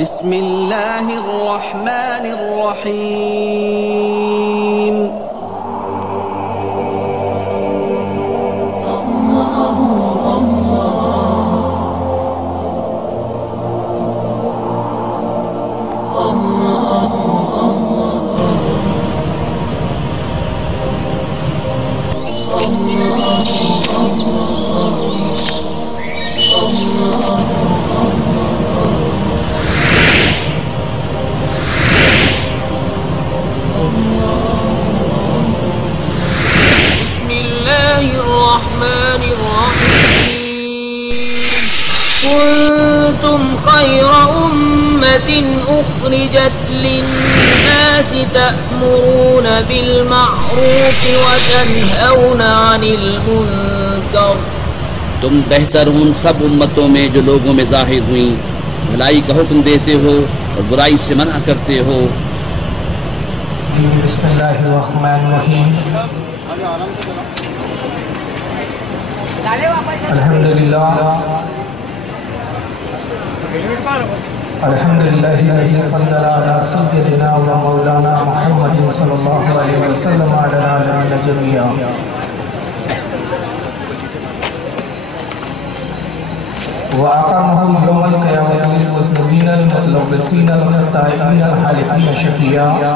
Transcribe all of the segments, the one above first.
بسم اللہ الرحمن الرحیم كنتم خير أمة أخرجت للناس تأمرون بالمعروف وتنهون عن المنكر. تم بہتر ان سب امتوں میں جو لوگوں میں ظاہر ہوئیں، بھلائی کا حکم دیتے ہو اور برائی سے منع کرتے ہو. بسم اللہ الرحمن الرحیم. الحمدللہ الذي فضل على سيدنا ومولانا محمد صلی اللہ علیہ وسلم على العالمین جميعا. وأقامهم يوم القيامة للمذنبين المتلبسين الخطائين الحالقين شفيعا.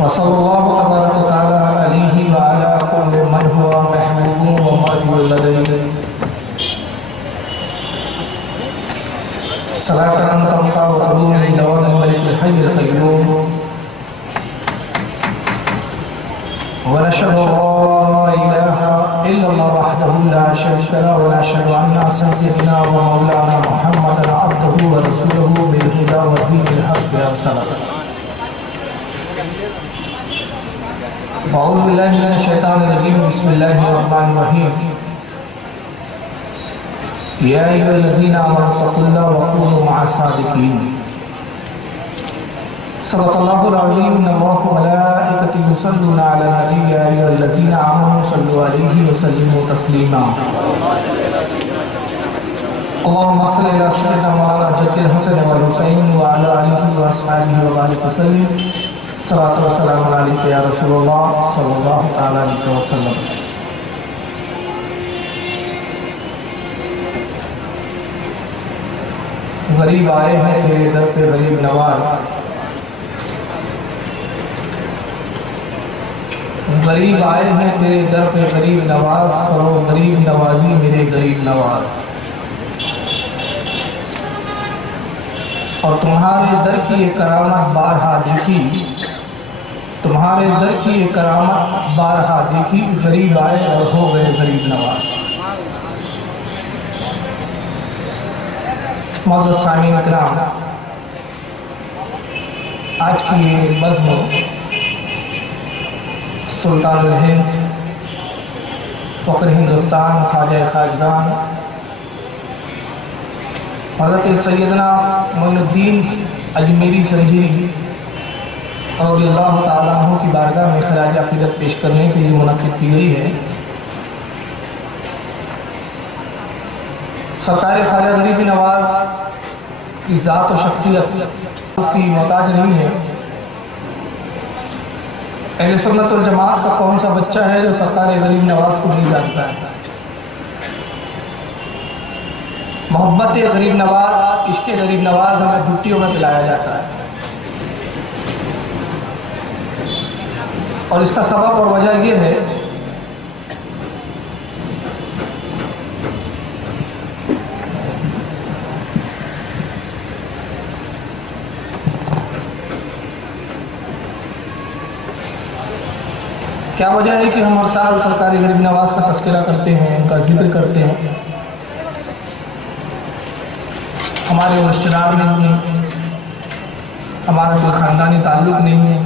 فصلى الله تبارك وتعالى عليه وعلى كل من هو محبوب ومرجو لديه صلاة تبقى وتدوم بدوام الملك الحي القيوم. ونشهد لا إله إلا الله وحده لا شريك له ونشهد أن سيدنا ومولانا محمدا عبده ورسوله بالهدى ودين الحق أرسله. أعوذ بالله من الشيطان الرجيم. بسم الله الرحمن الرحيم. يا أيها الذين آمنوا اتقوا الله وكونوا مع الصادقين. صدق الله العظيم. إن الله وملائكته يصلون على النبي يا أيها الذين آمنوا صلوا عليه وسلموا تسليما. اللهم صل على سيدنا مولانا جد الحسن والحسين وعلى آله وأصحابه وبارك وسلم. صلاۃ و سلام علیک یا رسول اللہ صلی اللہ تعالیٰ علیہ وسلم. غریب آئے ہیں تیرے در پہ غریب نواز. غریب آئے ہیں تیرے در پہ غریب نواز. کرو غریب نوازی میرے غریب نواز. اور تمہارے در کی یہ کرامت بارہا دیکھی. تمہارے در کی یہ کرامت بارہا دیکھی. غریب آئے اور ہو گئے غریب نواز. معزز سامعین کرام، آج کی یہ بزم سلطان الہند فخر ہندوستان خواجہ خواجگان حضرت سیدنا معین الدین اجمیری سنجری رضی اللہ تعالیٰ عنہ کی بارگاہ میں خراج عقیدت پیش کرنے کے لیے منعقد کی گئی ہے. سرکار خواجہ غریب نواز کی ذات و شخصیت کی محتاج نہیں ہے. اہل سنت والجماعت کا کون سا بچہ ہے جو سرکار غریب نواز کو نہیں جانتا ہے. محبت غریب نواز، عشق غریب نواز ہمیں دھوتیوں میں پلایا جاتا ہے. اور اس کا سبب اور وجہ یہ ہے کیا وجہ ہے کہ ہم ہر سال سرکاری غریب نواز کا تذکرہ کرتے ہیں، ان کا ذکر کرتے ہیں. ہمارے رشتہ دار نہیں ہیں، ہمارا کوئی خاندانی تعلق نہیں ہے،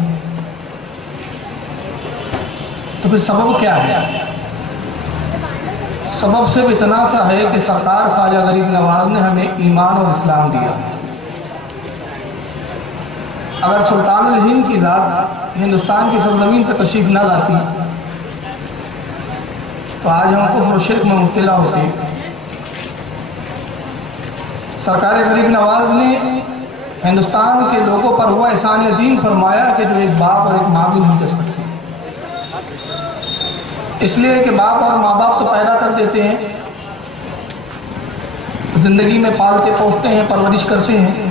تو پھر سبب کیا ہے؟ سبب صرف اتنا سا ہے کہ سرکار خواجہ غریب نواز نے ہمیں ایمان اور اسلام دیا. اگر سلطان الہند کی ذات ہندوستان کی سرزمین پر تشریف نہ لاتی تو آج ہم کفر و شرک میں مبتلا ہوتے. سرکار غریب نواز نے ہندوستان کے لوگوں پر وہ احسان عظیم فرمایا کہ جو ایک باپ اور ایک ماں بھی نہیں کر سکتے. اس لیے کہ باپ اور ماں باپ تو پیدا کر دیتے ہیں، زندگی میں پالتے پوستے ہیں، پرورش کرتے ہیں،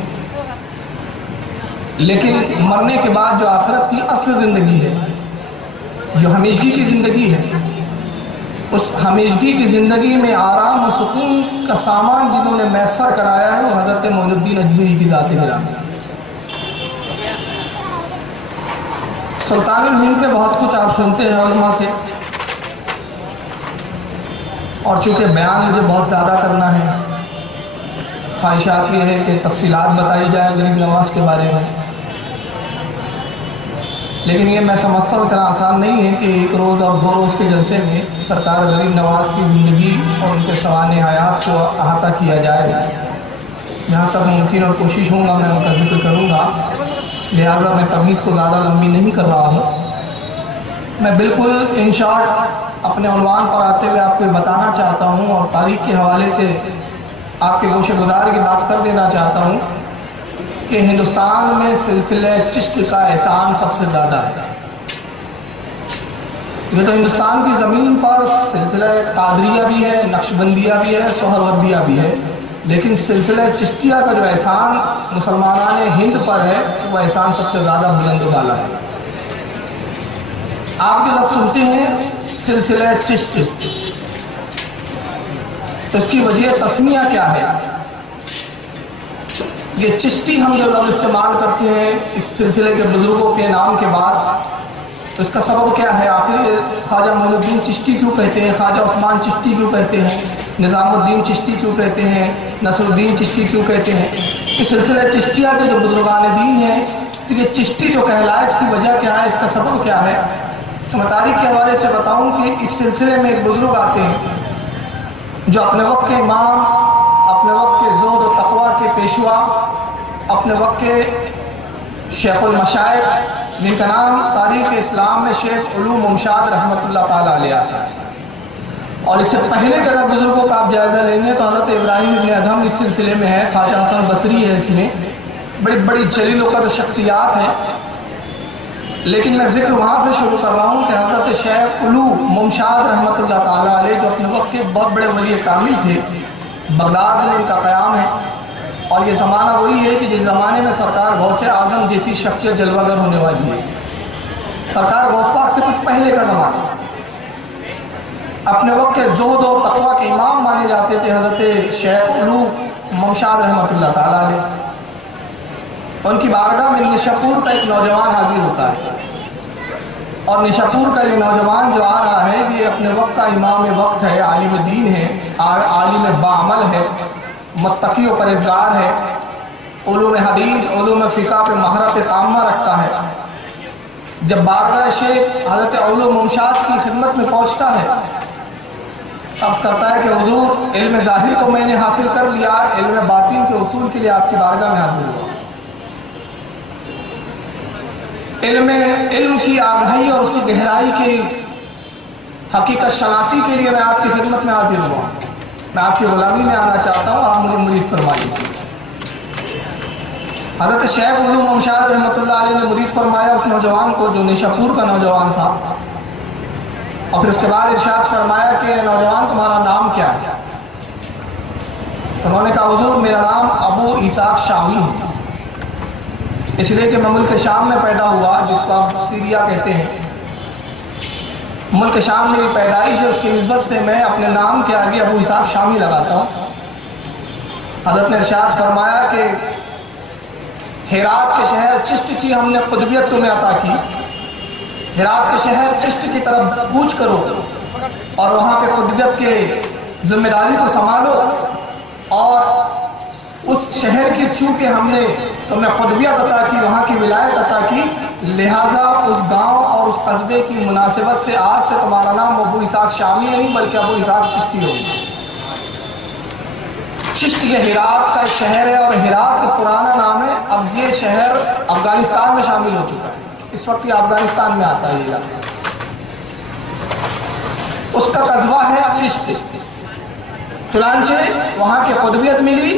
لیکن مرنے کے بعد جو آخرت کی اصل زندگی ہے، جو ہمیشگی کی زندگی ہے، اس ہمیشگی کی زندگی میں آرام و سکون کا سامان جنہوں نے میسر کرایا ہے وہ حضرت معین الدین اجمیری کی ذات گرامی. سلطان الہند میں بہت کچھ آپ سنتے ہیں علماء سے، اور چونکہ بیان مجھے بہت زیادہ کرنا ہے، خواہشات یہ ہے کہ تفصیلات بتائی جائیں غریب نواز کے بارے میں، لیکن یہ میں سمجھتا ہوں اتنا آسان نہیں ہے کہ ایک روز اور 2 روز کے جلسے میں سرکار غریب نواز کی زندگی اور ان کے سوانح حیات کو احاطہ کیا جائے. جہاں تک ممکن اور کوشش ہوں گا میں ان کا ذکر کروں گا، لہٰذا میں تمہید کو زیادہ لمبی نہیں کر رہا ہوں. میں بالکل ان شارٹ اپنے عنوان پر آتے ہوئے آپ کو بتانا چاہتا ہوں اور تاریخ کے حوالے سے آپ کے گوشہ گزار کی بات کر دینا چاہتا ہوں کہ ہندوستان میں سلسلہ چشت کا احسان سب سے زیادہ ہے. یہ تو ہندوستان کی زمین پر سلسلہ قادریہ بھی ہے، نقشبندیہ بھی ہے، سہروردیہ بھی ہے، لیکن سلسلہ چشتیہ کا جو احسان مسلمانان ہند پر ہے وہ احسان سب سے زیادہ بلند و بالا ہے. آپ کے لفظ سنتے ہیں سلسلہ چشت، تو اس کی وجہ تسمیہ کیا ہے؟ یہ چشتی ہم جو لفظ استعمال کرتے ہیں اس سلسلے کے بزرگوں کے نام کے بعد، تو اس کا سبب کیا ہے؟ آخر خواجہ معین الدین چشتی کیوں کہتے ہیں، خواجہ عثمان چشتی کیوں کہتے ہیں، نظام الدین چشتی کیوں کہتے ہیں، نصر الدین چشتی کیوں کہتے ہیں؟ اس سلسلہ چشتیہ کے جو بزرگان دین ہیں، تو یہ چشتی جو کہلائے اس کی وجہ کیا ہے، اس کا سبب کیا ہے؟ تو میں تاریخ کے حوالے سے بتاؤں کہ اس سلسلے میں ایک بزرگ آتے ہیں جو اپنے وقت کے امام، اپنے وقت کے زہد و تقویٰ کے پیشوا، اپنے وقت کے شیخ المشائخ، جن کا نام تاریخ اسلام میں شیخ علوم ممشاد رحمۃ اللہ تعالیٰ علیہ آتا ہے. اور اس سے پہلے کے اگر بزرگوں کا آپ جائزہ لیں گے تو حضرت ابراہیم ابن ادھم اس سلسلے میں ہے، خواجہ حسن بصری ہے، اس میں بڑی بڑی جلیل القدر شخصیات ہیں. لیکن میں ذکر وہاں سے شروع کر رہا ہوں کہ حضرت شیخ علوم ممشاد رحمۃ اللہ تعالیٰ علیہ جو اپنے وقت کے بہت بڑے ولی کامل تھے، بغداد میں ان کا قیام ہے. اور یہ زمانہ وہی ہے کہ جس زمانے میں سرکار غوث اعظم جیسی شخصیت جلوہ گر ہونے والی ہے. سرکار غوث پاک سے کچھ پہلے کا زمانہ، اپنے وقت کے زہد و تقویٰ کے امام مانے جاتے تھے حضرت شیخ علوم ممشاد رحمۃ اللہ تعالیٰ علیہ. ان کی بارگاہ میں نشاپور کا ایک نوجوان حاضر ہوتا ہے، اور نشاپور کا یہ نوجوان جو آ رہا ہے یہ اپنے وقت کا امام وقت ہے، عالم دین ہے، عالم باعمل ہے، متقی و پرہیزگار ہے، علوم حدیث، علوم فقہ پہ مہارت تامہ رکھتا ہے. جب بارگاہ شیخ حضرت علوم ممشاد کی خدمت میں پہنچتا ہے، عرض کرتا ہے کہ حضور علم ظاہر کو میں نے حاصل کر لیا، علم باطن کے اصول کے لیے آپ کی بارگاہ میں حاضر ہوا. علم کی آگاہی اور اس کی گہرائی کی حقیقت شناسی کے لیے میں آپ کی خدمت میں حاضر ہوا. میں آپ کی غلامی میں آنا چاہتا ہوں، آپ مجھے مرید فرمائیے. حضرت شیخ علوم ممشاد رحمۃ اللہ علیہ نے مرید فرمایا اس نوجوان کو جو نشاپور کا نوجوان تھا، اور پھر اس کے بعد ارشاد فرمایا کہ نوجوان تمہارا نام کیا ہے؟ انہوں نے کہا حضور میرا نام ابو اسحاق شامی ہے، اس لیے کہ میں ملک شام میں پیدا ہوا جس کو آپ سیریا کہتے ہیں. ملک شام میری پیدائش ہے، اس کی نسبت سے میں اپنے نام کے آگے ابو اسحاق شامی لگاتا ہوں. حضرت نے ارشاد فرمایا کہ ہرات کے شہر چشت کی ہم نے قطبیت تمہیں عطا کی، ہرات کے شہر چشت کی طرف کوچ کرو اور وہاں پہ قطبیت کے ذمہ داری کو سنبھالو، اور اس شہر کی چونکہ ہم نے تمہیں قطبیت عطا کی، وہاں کی ولایت عطا کی، لہٰذا اس گاؤں اور اس قصبے کی مناسبت سے آج سے تمہارا نام ابو اسحاق شامی نہیں بلکہ ابو اسحاق چشتی ہوگا. چشت یہ ہرات کا ایک شہر ہے اور ہرات کا پرانا نام ہے. اب یہ شہر افغانستان میں شامل ہو چکا ہے، اس وقت یہ افغانستان میں آتا ہے. یہ اس کا قصبہ ہے چشت. چنانچہ وہاں کی قطبیت ملی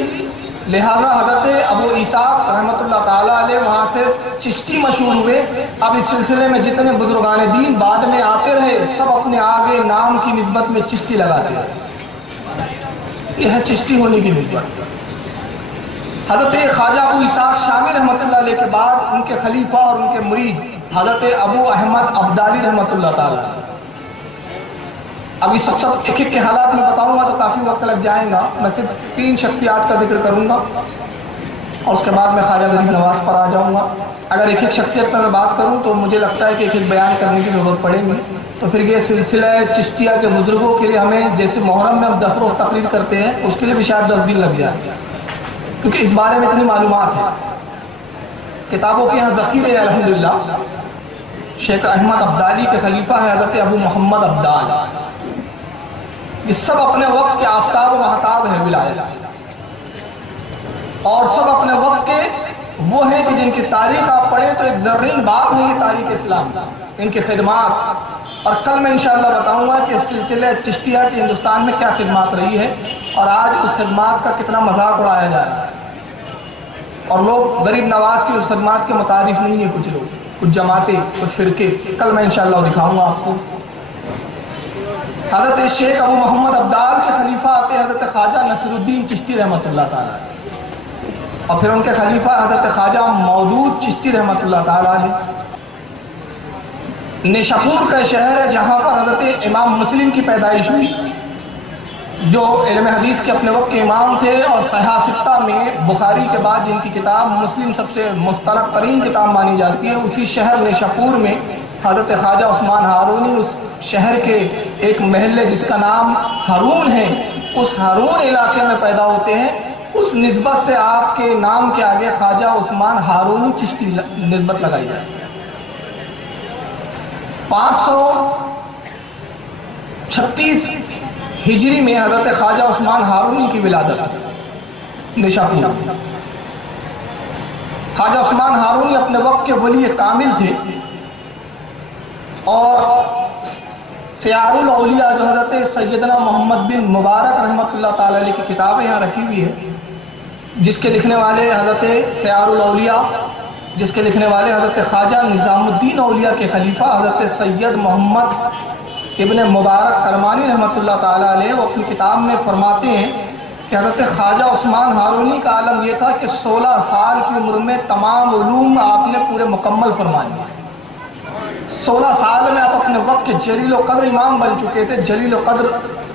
لہٰذا حضرت ابو اسحاق رحمۃ اللہ تعالیٰ علیہ وہاں سے چشتی مشہور ہوئے۔ اب اس سلسلے میں جتنے بزرگان دین بعد میں آتے رہے سب اپنے آگے نام کی نسبت میں چشتی لگاتے رہے، یہ ہے چشتی ہونے کی نسبت۔ حضرت خواجہ ابو اسحاق شامی رحمۃ اللہ علیہ کے بعد ان کے خلیفہ اور ان کے مرید حضرت ابو احمد ابدالی رحمۃ اللہ تعالیٰ۔ ابھی سب ایک ایک کے حالات میں بتاؤں گا تو کافی وقت لگ جائے گا، میں صرف 3 شخصیات کا ذکر کروں گا اور اس کے بعد میں خواجہ غریب نواز پر آ جاؤں گا۔ اگر ایک ایک شخصیت پر میں بات کروں تو مجھے لگتا ہے کہ ایک ایک بیان کرنے کی ضرورت پڑے گی، تو پھر یہ سلسلہ چشتیہ کے بزرگوں کے لیے ہمیں جیسے محرم میں ہم 10 روز تقریر کرتے ہیں اس کے لیے بھی شاید 10 دن لگ جائے، کیونکہ اس بارے میں اتنی معلومات ہیں، کتابوں کے یہاں ذخیرے ہیں الحمدللہ۔ شیخ احمد ابدالی کے خلیفہ ہے حضرت ابو محمد ابدال، یہ سب اپنے وقت کے آفتاب و مہتاب ہیں ولایت، اور سب اپنے وقت کے وہ ہیں کہ جن کی تاریخ آپ پڑھیں تو ایک زرین باب ہے یہ تاریخ اسلام، ان کی خدمات، اور کل میں انشاءاللہ بتاؤں گا کہ سلسلہ چشتیہ کی ہندوستان میں کیا خدمات رہی ہے اور آج اس خدمات کا کتنا مذاق اڑایا جا رہا ہے، اور لوگ غریب نواز کی اس خدمات کے متعارف نہیں ہیں، کچھ لوگ، کچھ جماعتیں، کچھ فرقے، کل میں انشاءاللہ دکھاؤں گا آپ کو۔ حضرت شیخ ابو محمد ابدال کے خلیفہ آتے حضرت خواجہ نصر الدین چشتی رحمۃ اللہ تعالیٰ، اور پھر ان کے خلیفہ حضرت خواجہ مودود چشتی رحمۃ اللہ تعالیٰ علیہ۔ نیشاپور کا شہر ہے جہاں پر حضرت امام مسلم کی پیدائش ہوئی، جو علم حدیث کے اپنے وقت کے امام تھے، اور صحیح ستہ میں بخاری کے بعد جن کی کتاب مسلم سب سے مستند ترین کتاب مانی جاتی ہے، اسی شہر نیشاپور میں حضرت خواجہ عثمان ہارونی اس شہر کے ایک محلے جس کا نام ہارون ہے، اس ہارون علاقے میں پیدا ہوتے ہیں، اس نسبت سے آپ کے نام کے آگے خواجہ عثمان ہارونی چشتی نسبت لگائی جائے۔ 536 ہجری میں حضرت خواجہ عثمان ہارونی کی ولادت نیشاپور۔ خواجہ عثمان ہارونی اپنے وقت کے ولی کامل تھے، اور سیار الاولیاء جو حضرت سیدنا محمد بن مبارک رحمۃ اللہ تعالیٰ علیہ کی کتاب یہاں رکھی ہوئی ہے، جس کے لکھنے والے حضرت سیار الاولیاء، جس کے لکھنے والے حضرت خواجہ نظام الدین اولیاء کے خلیفہ حضرت سید محمد ابن مبارک کرمانی رحمۃ اللہ تعالیٰ علیہ، وہ اپنی کتاب میں فرماتے ہیں کہ حضرت خواجہ عثمان ہارونی کا عالم یہ تھا کہ 16 سال کی عمر میں تمام علوم آپ نے پورے مکمل فرما لیے۔ 16 سال میں آپ اپنے وقت کے جلیل و قدر امام بن چکے تھے، جلیل و قدر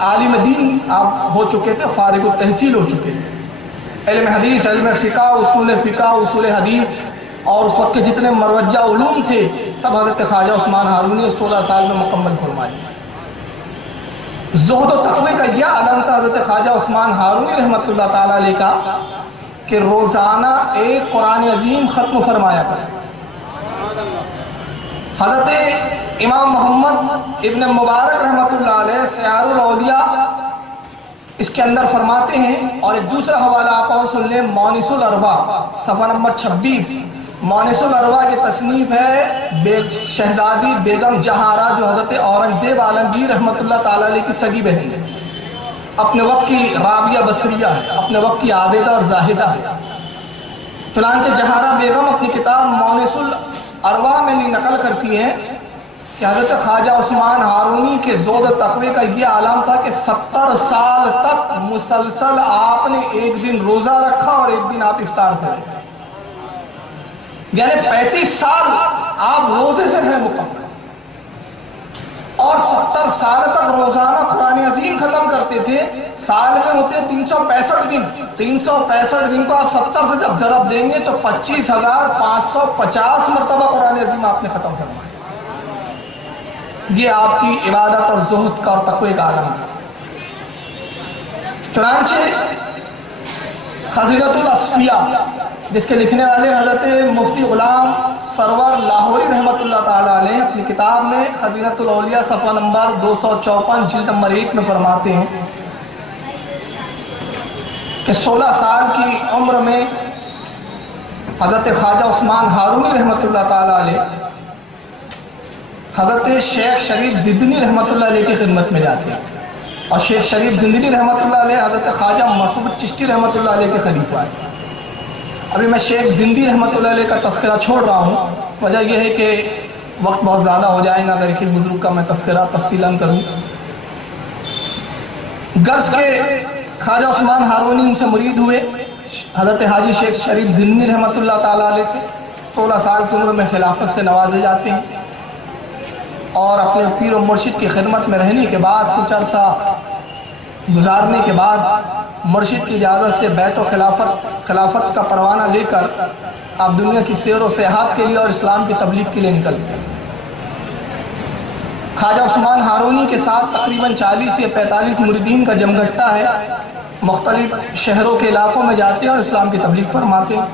عالم دین آپ ہو چکے تھے، فارغ التحصیل ہو چکے تھے۔ علم حدیث، علم فقہ، اصول حدیث اور اس وقت کے جتنے مروجہ علوم تھے سب حضرت خواجہ عثمان ہارونی نے 16 سال میں مکمل فرمائے۔ زہد و تقوی کا یہ عالم تھا حضرت خواجہ عثمان ہارونی رحمۃ اللہ تعالیٰ علیہ کا کہ روزانہ ایک قرآن عظیم ختم فرمایا کرتے۔ حضرت امام محمد ابن مبارک رحمۃ اللہ علیہ سیار الاولیاء اس کے اندر فرماتے ہیں، اور ایک دوسرا حوالہ آپ اور سن لیں، مونس الاربع صفحہ نمبر 26۔ مونس الاربع کی تصنیف ہے شہزادی بیگم جہارہ، جو حضرت اورنگزیب عالمگیر رحمۃ اللہ تعالیٰ علیہ کی سگی بہن ہے، اپنے وقت کی رابعہ بصریہ ہے، اپنے وقت کی عابدہ اور زاہدہ ہے۔ چنانچہ جہارہ بیگم اپنی کتاب مونس الاربع میں نقل کرتی ہیں کہ حضرت خواجہ عثمان ہارونی کے زہد و تقوی کا یہ عالم تھا کہ 70 سال تک مسلسل آپ نے ایک دن روزہ رکھا اور ایک دن آپ افطار سے رہے، یعنی 35 سال آپ روزے سے رہے مکمل، اور 70 سال تک روزانہ قرآن عظیم ختم کرتے تھے۔ سال میں ہوتے 365 دن، 365 دن کو آپ 70 سے جب ضرب دیں گے تو 25,550 مرتبہ قرآن عظیم آپ نے ختم فرمایا۔ یہ آپ کی عبادت اور زہد کا اور تقوی کا عالم تھا۔ چنانچہ خزینۃ الاصفیاء، جس کے لکھنے والے حضرت مفتی غلام سرور لاہوری رحمۃ اللہ تعالیٰ علیہ اپنی کتاب میں خزینۃ الاولیاء صفحہ نمبر 254 جلد نمبر 1 میں فرماتے ہیں کہ 16 سال کی عمر میں حضرت خواجہ عثمان ہارونی رحمۃ اللہ تعالیٰ علیہ حضرت شیخ شریف زدنی رحمۃ اللہ علیہ کی خدمت میں جاتے ہیں۔ اور شیخ شریف زندگی رحمۃ اللہ علیہ حضرت خواجہ مسعود چشتی رحمۃ اللہ علیہ کے خلیفہ ہیں۔ ابھی میں شیخ زندی رحمۃ اللہ علیہ کا تذکرہ چھوڑ رہا ہوں، وجہ یہ ہے کہ وقت بہت زیادہ ہو جائے گا اگر ایک بزرگ کا میں تذکرہ تفصیلاً کروں۔ غرض کے خواجہ عثمان ہارونی ان سے مرید ہوئے، حضرت حاجی شیخ شریف زندی رحمۃ اللہ تعالیٰ علیہ سے 16 سال کی عمر میں خلافت سے نوازے جاتے ہیں، اور اپنے پیر و مرشد کی خدمت میں رہنے کے بعد کچھ عرصہ گزارنے کے بعد مرشد کی اجازت سے بیعت و خلافت کا پروانہ لے کر آپ دنیا کی سیر و سیاحت کے لیے اور اسلام کی تبلیغ کے لیے نکلتے ہیں۔ خواجہ عثمان ہارونی کے ساتھ تقریباً 40 یا 45 مریدین کا جمگھٹا ہے، مختلف شہروں کے علاقوں میں جاتے ہیں اور اسلام کی تبلیغ فرماتے ہیں۔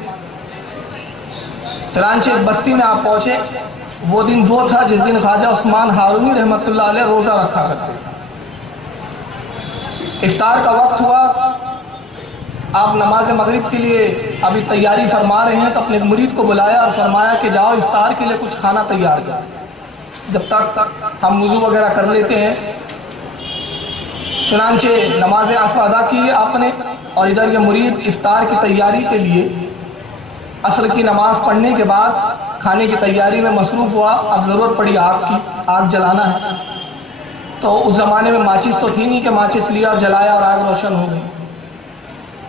چنانچہ ایک بستی میں آپ پہنچے، وہ دن وہ تھا جس دن خواجہ عثمان ہارونی رحمۃ اللہ علیہ روزہ رکھا کرتے تھے۔ افطار کا وقت ہوا، آپ نماز مغرب کے لیے ابھی تیاری فرما رہے ہیں تو اپنے مرید کو بلایا اور فرمایا کہ جاؤ افطار کے لیے کچھ کھانا تیار کرو، جب تک ہم وضو وغیرہ کر لیتے ہیں۔ چنانچہ نماز عصر ادا کی آپ نے، اور ادھر یہ مرید افطار کی تیاری کے لیے عصر کی نماز پڑھنے کے بعد کھانے کی تیاری میں مصروف ہوا۔ اب ضرورت پڑی آگ کی، آگ جلانا ہے، تو اس زمانے میں ماچس تو تھی نہیں کہ ماچس لیا اور جلایا اور آگ روشن ہو گئی۔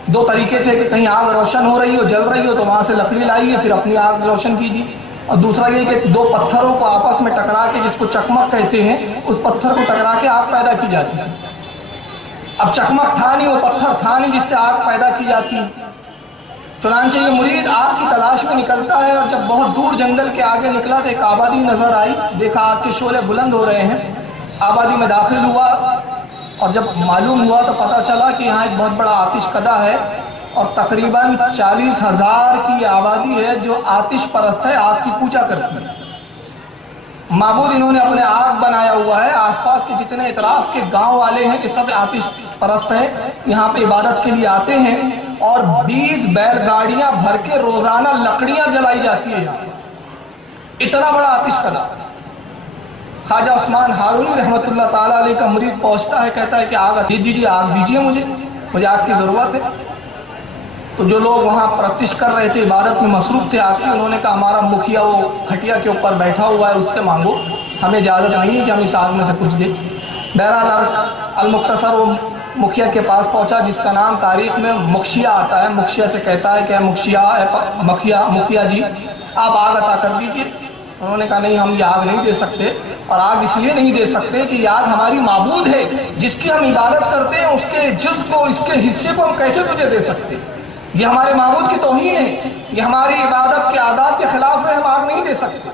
دو طریقے تھے کہ کہیں آگ روشن ہو رہی ہو، جل رہی ہو تو وہاں سے لکڑی لائیے پھر اپنی آگ روشن کیجیے، اور دوسرا یہ کہ دو پتھروں کو آپس میں ٹکرا کے، جس کو چکمک کہتے ہیں، اس پتھر کو ٹکرا کے آگ پیدا کی جاتی ہے۔ اب چکمک تھا نہیں، وہ پتھر تھا نہیں جس سے آگ پیدا کی جاتی۔ چنانچہ یہ مرید آگ کی تلاش میں نکلتا ہے، اور جب بہت دور جنگل کے آگے نکلا تو ایک آبادی نظر آئی، دیکھا آگ کے شعلے بلند ہو رہے ہیں، آبادی میں داخل ہوا، اور جب معلوم ہوا تو پتہ چلا کہ یہاں ایک بہت بڑا آتش کدہ ہے، اور تقریباً 40,000 کی آبادی ہے جو آتش پرست ہے، آگ کی پوجا کرتی ہے۔ معبود انہوں نے اپنے آگ بنایا ہوا ہے، آس پاس کے جتنے اطراف کے گاؤں والے ہیں کہ سب آتش پرست ہیں، یہاں پہ عبادت کے لیے آتے ہیں، اور 20 بیل گاڑیاں بھر کے روزانہ لکڑیاں جلائی جاتی ہے یہاں، اتنا بڑا آتش کدہ۔ خواجہ عثمان ہارونی رحمۃ اللہ تعالیٰ علیہ کا مرید پہنچتا ہے، کہتا ہے کہ آگ دیجیے، آگ دیجیے، مجھے آگ کی ضرورت ہے۔ تو جو لوگ وہاں پرستش کر رہے تھے، عبادت میں مصروف تھے، آتے انہوں نے کہا ہمارا مکھیا وہ کھٹیا کے اوپر بیٹھا ہوا ہے، اس سے مانگو، ہمیں اجازت نہیں ہے کہ ہم اس آگ میں سے کچھ دیں۔ بہرحال المختصر وہ مکھیا کے پاس پہنچا، جس کا نام تاریخ میں مکشیا آتا ہے۔ مکشیا سے کہتا ہے کہ مکھیا جی آپ آگ عطا کر دیجیے۔ انہوں نے کہا نہیں، ہم یہ آگ نہیں دے سکتے، اور آگ اس لیے نہیں دے سکتے کہ یہ آگ ہماری معبود ہے، جس کی ہم عبادت کرتے ہیں، اس کے جز کو، اس کے حصے کو ہم کیسے تجھے دے سکتے؟ یہ ہمارے معبود کی توہین ہے، یہ ہماری عبادت کے آداب کے خلاف ہے، ہم آگ نہیں دے سکتے۔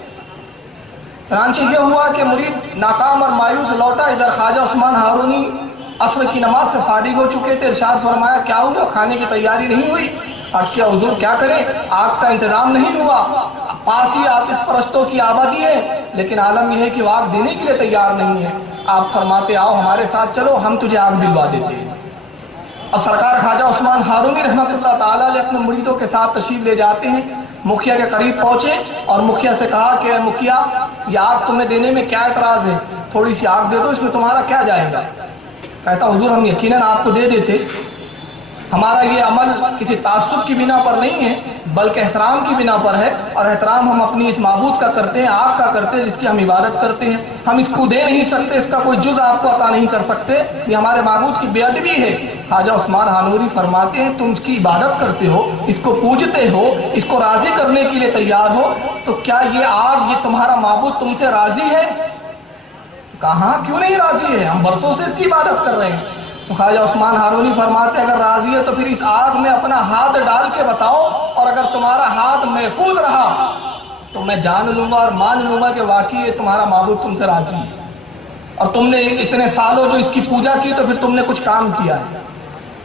چنانچہ یہ ہوا کہ مرید ناکام اور مایوس لوٹا، ادھر خواجہ عثمان ہارونی عصر کی نماز سے فارغ ہو چکے تھے۔ ارشاد فرمایا کیا ہوا، کھانے کی تیاری نہیں ہوئی؟ عرض کیا حضور کیا کریں، آگ کا انتظام نہیں ہوا، پاس ہی آتش پرستوں کی آبادی ہے، لیکن عالم یہ ہے کہ وہ آگ دینے کے لیے تیار نہیں ہے۔ آپ فرماتے آؤ ہمارے ساتھ چلو، ہم تجھے آگ دلوا دیتے ہیں۔ اب سرکار خواجہ عثمان ہارونی رحمۃ اللہ تعالیٰ علیہ اپنے مریدوں کے ساتھ تشریف لے جاتے ہیں، مکھیا کے قریب پہنچے اور مکھیا سے کہا کہ مکھیا یہ آگ تمہیں دینے میں کیا اعتراض ہے، تھوڑی سی آگ دے دو، اس میں تمہارا کیا جائے گا؟ کہتا حضور ہم یقیناً آپ کو دے دیتے، ہمارا یہ عمل کسی تعصب کی بنا پر نہیں ہے بلکہ احترام کی بنا پر ہے، اور احترام ہم اپنی اس معبود کا کرتے ہیں، آگ کا کرتے ہیں جس کی ہم عبادت کرتے ہیں۔ ہم اس کو دے نہیں سکتے، اس کا کوئی جز آپ کو عطا نہیں کر سکتے، یہ ہمارے معبود کی بے ادبی ہے۔ خواجہ عثمان ہارونی فرماتے ہیں تم اس کی عبادت کرتے ہو، اس کو پوجتے ہو، اس کو راضی کرنے کے لیے تیار ہو، تو کیا یہ آگ، یہ تمہارا معبود تم سے راضی ہے؟ کہاں کیوں نہیں راضی ہے، ہم برسوں سے اس کی عبادت کر رہے ہیں۔ تو خواجہ عثمان ہارونی فرماتے ہیں اگر راضی ہے تو پھر اس آگ میں اپنا ہاتھ ڈال کے بتاؤ، اور اگر تمہارا ہاتھ محفوظ رہا تو میں جان لوں گا اور مان لوں گا کہ واقعی تمہارا معبود تم سے راضی ہے، اور تم نے اتنے سالوں جو اس کی پوجا کی تو پھر تم نے کچھ کام کیا ہے۔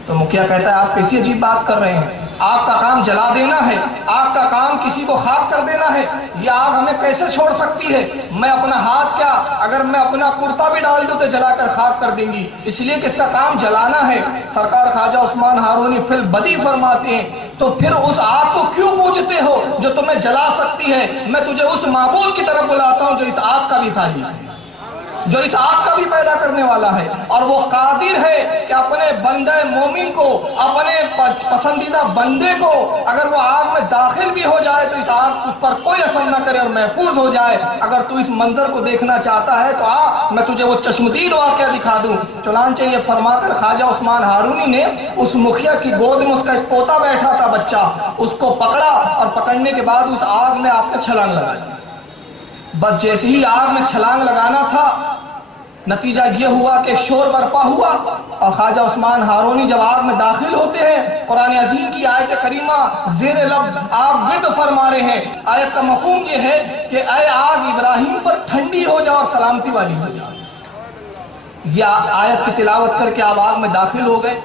تو مکھیا کہتا ہے آپ کیسی عجیب بات کر رہے ہیں، آگ کا کام جلا دینا ہے، آگ کا کام کسی کو خاک کر دینا ہے، یہ آگ ہمیں کیسے چھوڑ سکتی ہے؟ میں اپنا ہاتھ کیا، اگر میں اپنا کرتا بھی ڈال دوں تو جلا کر خاک کر دیں گی، اس لیے کہ اس کا کام جلانا ہے۔ سرکار خواجہ عثمان ہارونی فی البدی فرماتے ہیں تو پھر اس آگ کو کیوں پوجتے ہو جو تمہیں جلا سکتی ہے؟ میں تجھے اس معبود کی طرف بلاتا ہوں جو اس آگ کا بھی خالق ہے، جو اس آگ کا بھی پیدا کرنے والا ہے، اور وہ قادر ہے کہ اپنے بندہ مومن کو، اپنے پسندیدہ بندے کو اگر وہ آگ میں داخل بھی ہو جائے تو اس آگ اس پر کوئی اثر نہ کرے اور محفوظ ہو جائے۔ اگر تو اس منظر کو دیکھنا چاہتا ہے تو آ، میں تجھے وہ چشمدید واقعہ دکھا دوں۔ چنانچہ یہ فرما کر خواجہ عثمان ہارونی نے اس مکھیا کی گود میں اس کا ایک پوتا بیٹھا تھا بچہ، اس کو پکڑا اور پکڑنے کے بعد اس آگ میں آپ نے چھلانگ لگا دی۔ بس جیسے ہی آگ میں چھلانگ لگانا تھا، نتیجہ یہ ہوا کہ ایک شور برپا ہوا، اور خواجہ عثمان ہارونی جب آگ میں داخل ہوتے ہیں، قرآن عظیم کی آیت کریمہ زیر لب آپ ورد فرما رہے ہیں۔ آیت کا مفہوم یہ ہے کہ اے آگ ابراہیم پر ٹھنڈی ہو جا اور سلامتی والی ہو جا۔ یہ آیت کی تلاوت کر کے آپ آگ میں داخل ہو گئے۔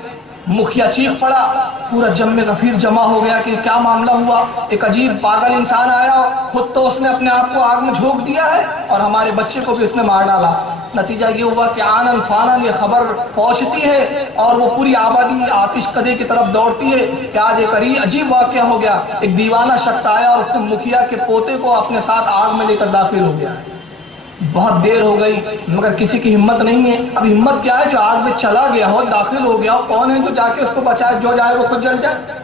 مکھیا چیخ پڑا، پورا جمع غفیر جمع ہو گیا کہ کیا معاملہ ہوا۔ ایک عجیب پاگل انسان آیا، خود تو اس نے اپنے آپ کو آگ میں جھونک دیا ہے اور ہمارے بچے کو بھی اس نے مار ڈالا۔ نتیجہ یہ ہوا کہ آنن فانن یہ خبر پہنچتی ہے اور وہ پوری آبادی آتش کدے کی طرف دوڑتی ہے کہ آج ایک عجیب واقعہ ہو گیا۔ ایک دیوانہ شخص آیا اور اس نے مکھیا کے پوتے کو اپنے ساتھ آگ میں لے کر داخل ہو گیا۔ بہت دیر ہو گئی مگر کسی کی ہمت نہیں ہے۔ اب ہمت کیا ہے، جو آگ میں چلا گیا ہو، داخل ہو گیا ہو، کون ہے جو جا کے اس کو بچائے؟ جو جائے وہ خود جل جائے۔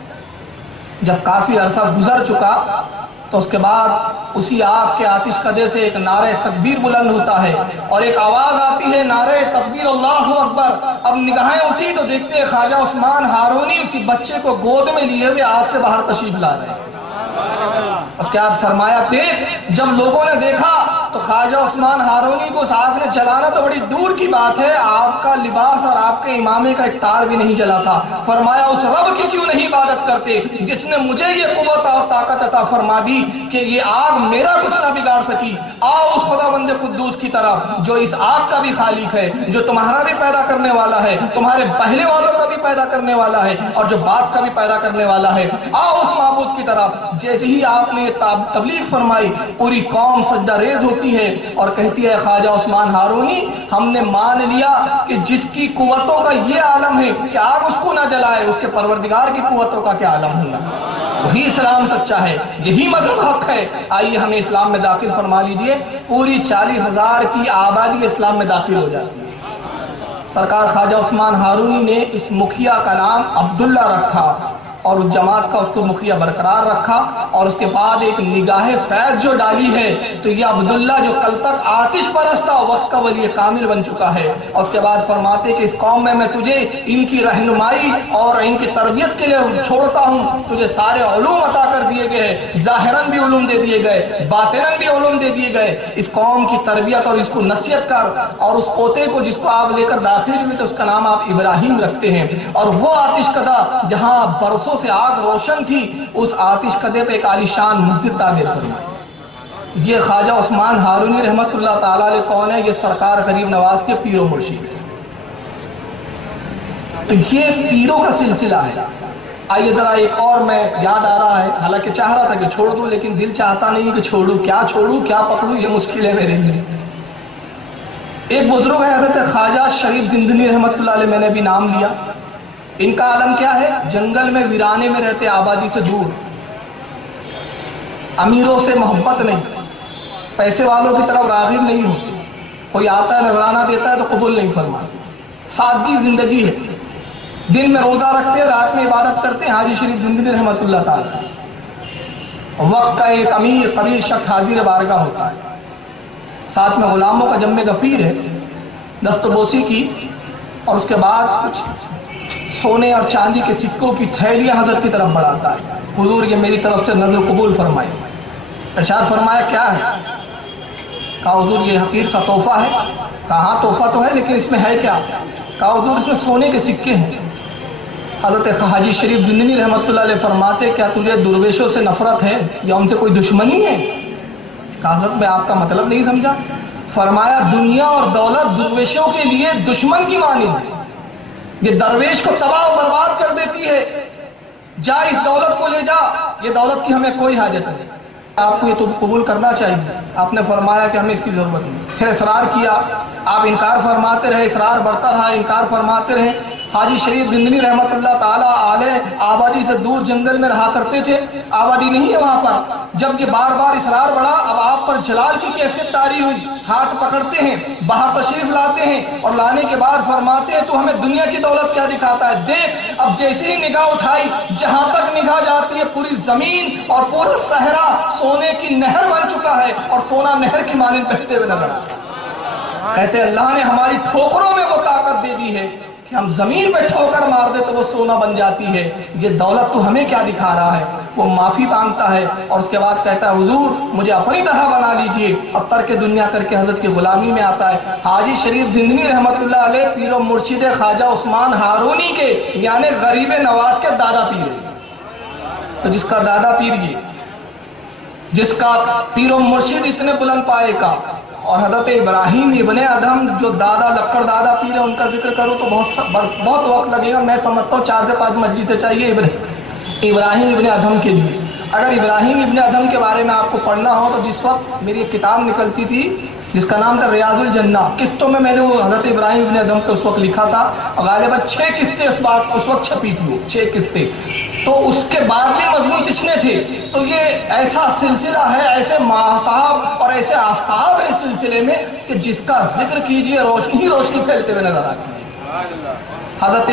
جب کافی عرصہ گزر چکا تو اس کے بعد اسی آگ کے آتش کدے سے ایک نعرہ تکبیر بلند ہوتا ہے اور ایک آواز آتی ہے، نعرہ تکبیر اللہ اکبر۔ اب نگاہیں اٹھی تو دیکھتے ہیں خواجہ عثمان ہارونی اسی بچے کو گود میں لیے ہوئے آگ سے باہر تشریف لا رہے ہیں۔ اس کے بعد فرمایا دیکھ، جب لوگوں نے دیکھا تو خواجہ عثمان ہارونی کو اس آگ نے جلانا تو بڑی دور کی بات ہے، آپ کا لباس اور آپ کے امامے کا ایک تار بھی نہیں جلا تھا۔ فرمایا اس رب کی کیوں نہیں عبادت کرتے جس نے مجھے یہ قوت اور طاقت عطا فرما دی کہ یہ آگ میرا کچھ نہ بگاڑ سکی۔ آؤ اس خدا بند قدوس کی طرف جو اس آگ کا بھی خالق ہے، جو تمہارا بھی پیدا کرنے والا ہے، تمہارے پہلے والوں کا بھی پیدا کرنے والا ہے اور جو بعد کا بھی پیدا کرنے والا ہے۔ آؤ اس معبود کی طرف۔ جیسے ہی آپ نے تبلیغ فرمائی، پوری قوم سجدہ ریز ہوتی ہے اور کہتی ہے خواجہ عثمان ہارونی ہم نے مان لیا کہ جس کی قوتوں کا یہ عالم ہے کہ آگ اس کو نہ جلائے، اس کے پروردگار کی قوتوں کا کیا عالم ہوگا۔ وہی اسلام سچا ہے، یہی مذہب حق ہے۔ آئیے ہمیں اسلام میں داخل فرما لیجئے۔ پوری 40,000 کی آبادی اسلام میں داخل ہو جاتی ہے۔ سرکار خواجہ عثمان ہارونی نے اس مکھیا کا نام عبداللہ رکھا اور اس جماعت کا اس کو مکھیا برقرار رکھا، اور اس کے بعد ایک نگاہ فیض جو ڈالی ہے تو یہ عبداللہ جو کل تک آتش پرست تھا وقت کا ولی کامل بن چکا ہے۔ اور اس کے بعد فرماتے کہ اس قوم میں تجھے ان کی رہنمائی اور ان کی تربیت کے لیے چھوڑتا ہوں، تجھے سارے علوم عطا کر دیے گئے، ظاہراً بھی علوم دے دیے گئے، باطناً بھی علوم دے دیے گئے۔ اس قوم کی تربیت اور اس کو نصیحت کر، اور اس پوتے کو جس کو آپ لے کر داخل ہوئے تو اس کا نام آپ ابراہیم رکھتے ہیں۔ اور وہ آتش کدہ جہاں برسوں سے آگ روشن تھی، اس آتش کدے پہ ایک عالیشان مسجد تعمیر فرمائی۔ یہ خواجہ عثمان ہارونی رحمت اللہ تعالیٰ علیہ کون ہے؟ یہ سرکار غریب نواز کے پیر و مرشد ہے۔ تو یہ پیروں کا سلسلہ ہے۔ آئیے ذرا ایک اور میں یاد آ رہا ہے، حالانکہ چاہ رہا تھا کہ چھوڑ دوں لیکن دل چاہتا نہیں کہ چھوڑوں کیا پکڑوں، یہ مشکل ہے میرے لیے۔ ایک بزرگ ہے حضرت خواجہ شریف زندنی رحمت اللہ علیہ، میں نے بھی نام لیا۔ ان کا عالم کیا ہے؟ جنگل میں ویرانے میں رہتے، آبادی سے دور، امیروں سے محبت نہیں، پیسے والوں کی طرف راغب نہیں ہوتے، کوئی آتا ہے نذرانہ دیتا ہے تو قبول نہیں فرماتے، سادگی زندگی ہے، دن میں روزہ رکھتے ہیں، رات میں عبادت کرتے ہیں۔ حاجی شریف زندگی رحمت اللہ تعالیٰ وقت کا ایک امیر قبیر شخص حاضر بارگاہ ہوتا ہے، ساتھ میں غلاموں کا جمع غفیر ہے، دست بوسی کی، اور اس کے بعد کچھ سونے اور چاندی کے سکوں کی تھیلیاں حضرت کی طرف بڑھاتا ہے۔ حضور یہ میری طرف سے نظر قبول فرمائے۔ ارشاد فرمایا کیا ہے؟ کہا حضور یہ حقیر سا تحفہ ہے۔ کہا ہاں تحفہ تو ہے لیکن اس میں ہے کیا؟ کہا حضور اس میں سونے کے سکے ہیں۔ حضرت حاجی شریف زندنی رحمت اللہ علیہ فرماتے کیا تجھے درویشوں سے نفرت ہے یا ان سے کوئی دشمنی ہے؟ کہا حضرت میں آپ کا مطلب نہیں سمجھا۔ فرمایا دنیا اور دولت درویشوں کے لیے دشمن کی مانند ہے، یہ درویش کو تباہ و برباد کر دیتی ہے، جا اس دولت کو لے جا، یہ دولت کی ہمیں کوئی حاجت نہیں، آپ کو یہ تو قبول کرنا چاہیے۔ آپ نے فرمایا کہ ہمیں اس کی ضرورت نہیں۔ پھر اصرار کیا، آپ انکار فرماتے رہے، اصرار بڑھتا رہا، انکار فرماتے رہے۔ حاجی شریف زندنی رحمت اللہ تعالیٰ علیہ آبادی سے دور جنگل میں رہا کرتے تھے، آبادی نہیں ہے وہاں پر۔ جب یہ بار بار اصرار بڑھا، اب آپ پر جلال کی کیفیت طاری ہوئی، ہاتھ پکڑتے ہیں، باہر تشریف لاتے ہیں اور لانے کے بعد فرماتے ہیں تو ہمیں دنیا کی دولت کیا دکھاتا ہے، دیکھ اب جیسے ہی نگاہ اٹھائی، جہاں تک نگاہ جاتی ہے پوری زمین اور پورا صحرا سونے کی نہر بن چکا ہے اور سونا نہر کی مانند بہتے ہوئے نظر آتا ہے۔ کہتے اللہ نے ہماری ٹھوکروں میں وہ طاقت دے دی ہے کہ ہم زمین پہ ٹھوکر مار دے تو وہ سونا بن جاتی ہے، یہ دولت تو ہمیں کیا دکھا رہا ہے۔ وہ معافی مانگتا ہے اور اس کے بعد کہتا ہے حضور مجھے اپنی طرح بنا لیجئے، اب ترک دنیا کر کے حضرت کی غلامی میں آتا ہے۔ حاجی شریف زندنی رحمت اللہ علیہ پیر و مرشد خواجہ عثمان ہارونی کے یعنی غریب نواز کے دادا پیر ہیں۔ تو جس کا دادا پیر یہ، جس کا پیر و مرشد اتنے بلند پائے کا، اور حضرت ابراہیم ابن ادھم جو دادا لکڑ دادا پیر ہے، ان کا ذکر کروں تو بہت وقت لگے گا۔ میں سمجھتا ہوں 4 سے 5 مجلسیں چاہیے ابراہیم ابن ادھم کے لیے۔ اگر ابراہیم ابن ادھم کے بارے میں آپ کو پڑھنا ہو تو جس وقت میری ایک کتاب نکلتی تھی جس کا نام تھا ریاض الجنہ، قسطوں میں میں نے وہ حضرت ابراہیم ابن ادھم کو اس وقت لکھا تھا، اور غالباً 6 قسطیں اس وقت چھپی تھی، وہ 6 قسطیں۔ تو اس کے بعد بھی مضمون کتنے تھے؟ تو یہ ایسا سلسلہ ہے، ایسے ماہتاب اور ایسے آفتاب ہے اس سلسلے میں کہ جس کا ذکر کیجئے روشنی ہی روشنی پھیلتے ہوئے نظر آتی ہے۔ حضرت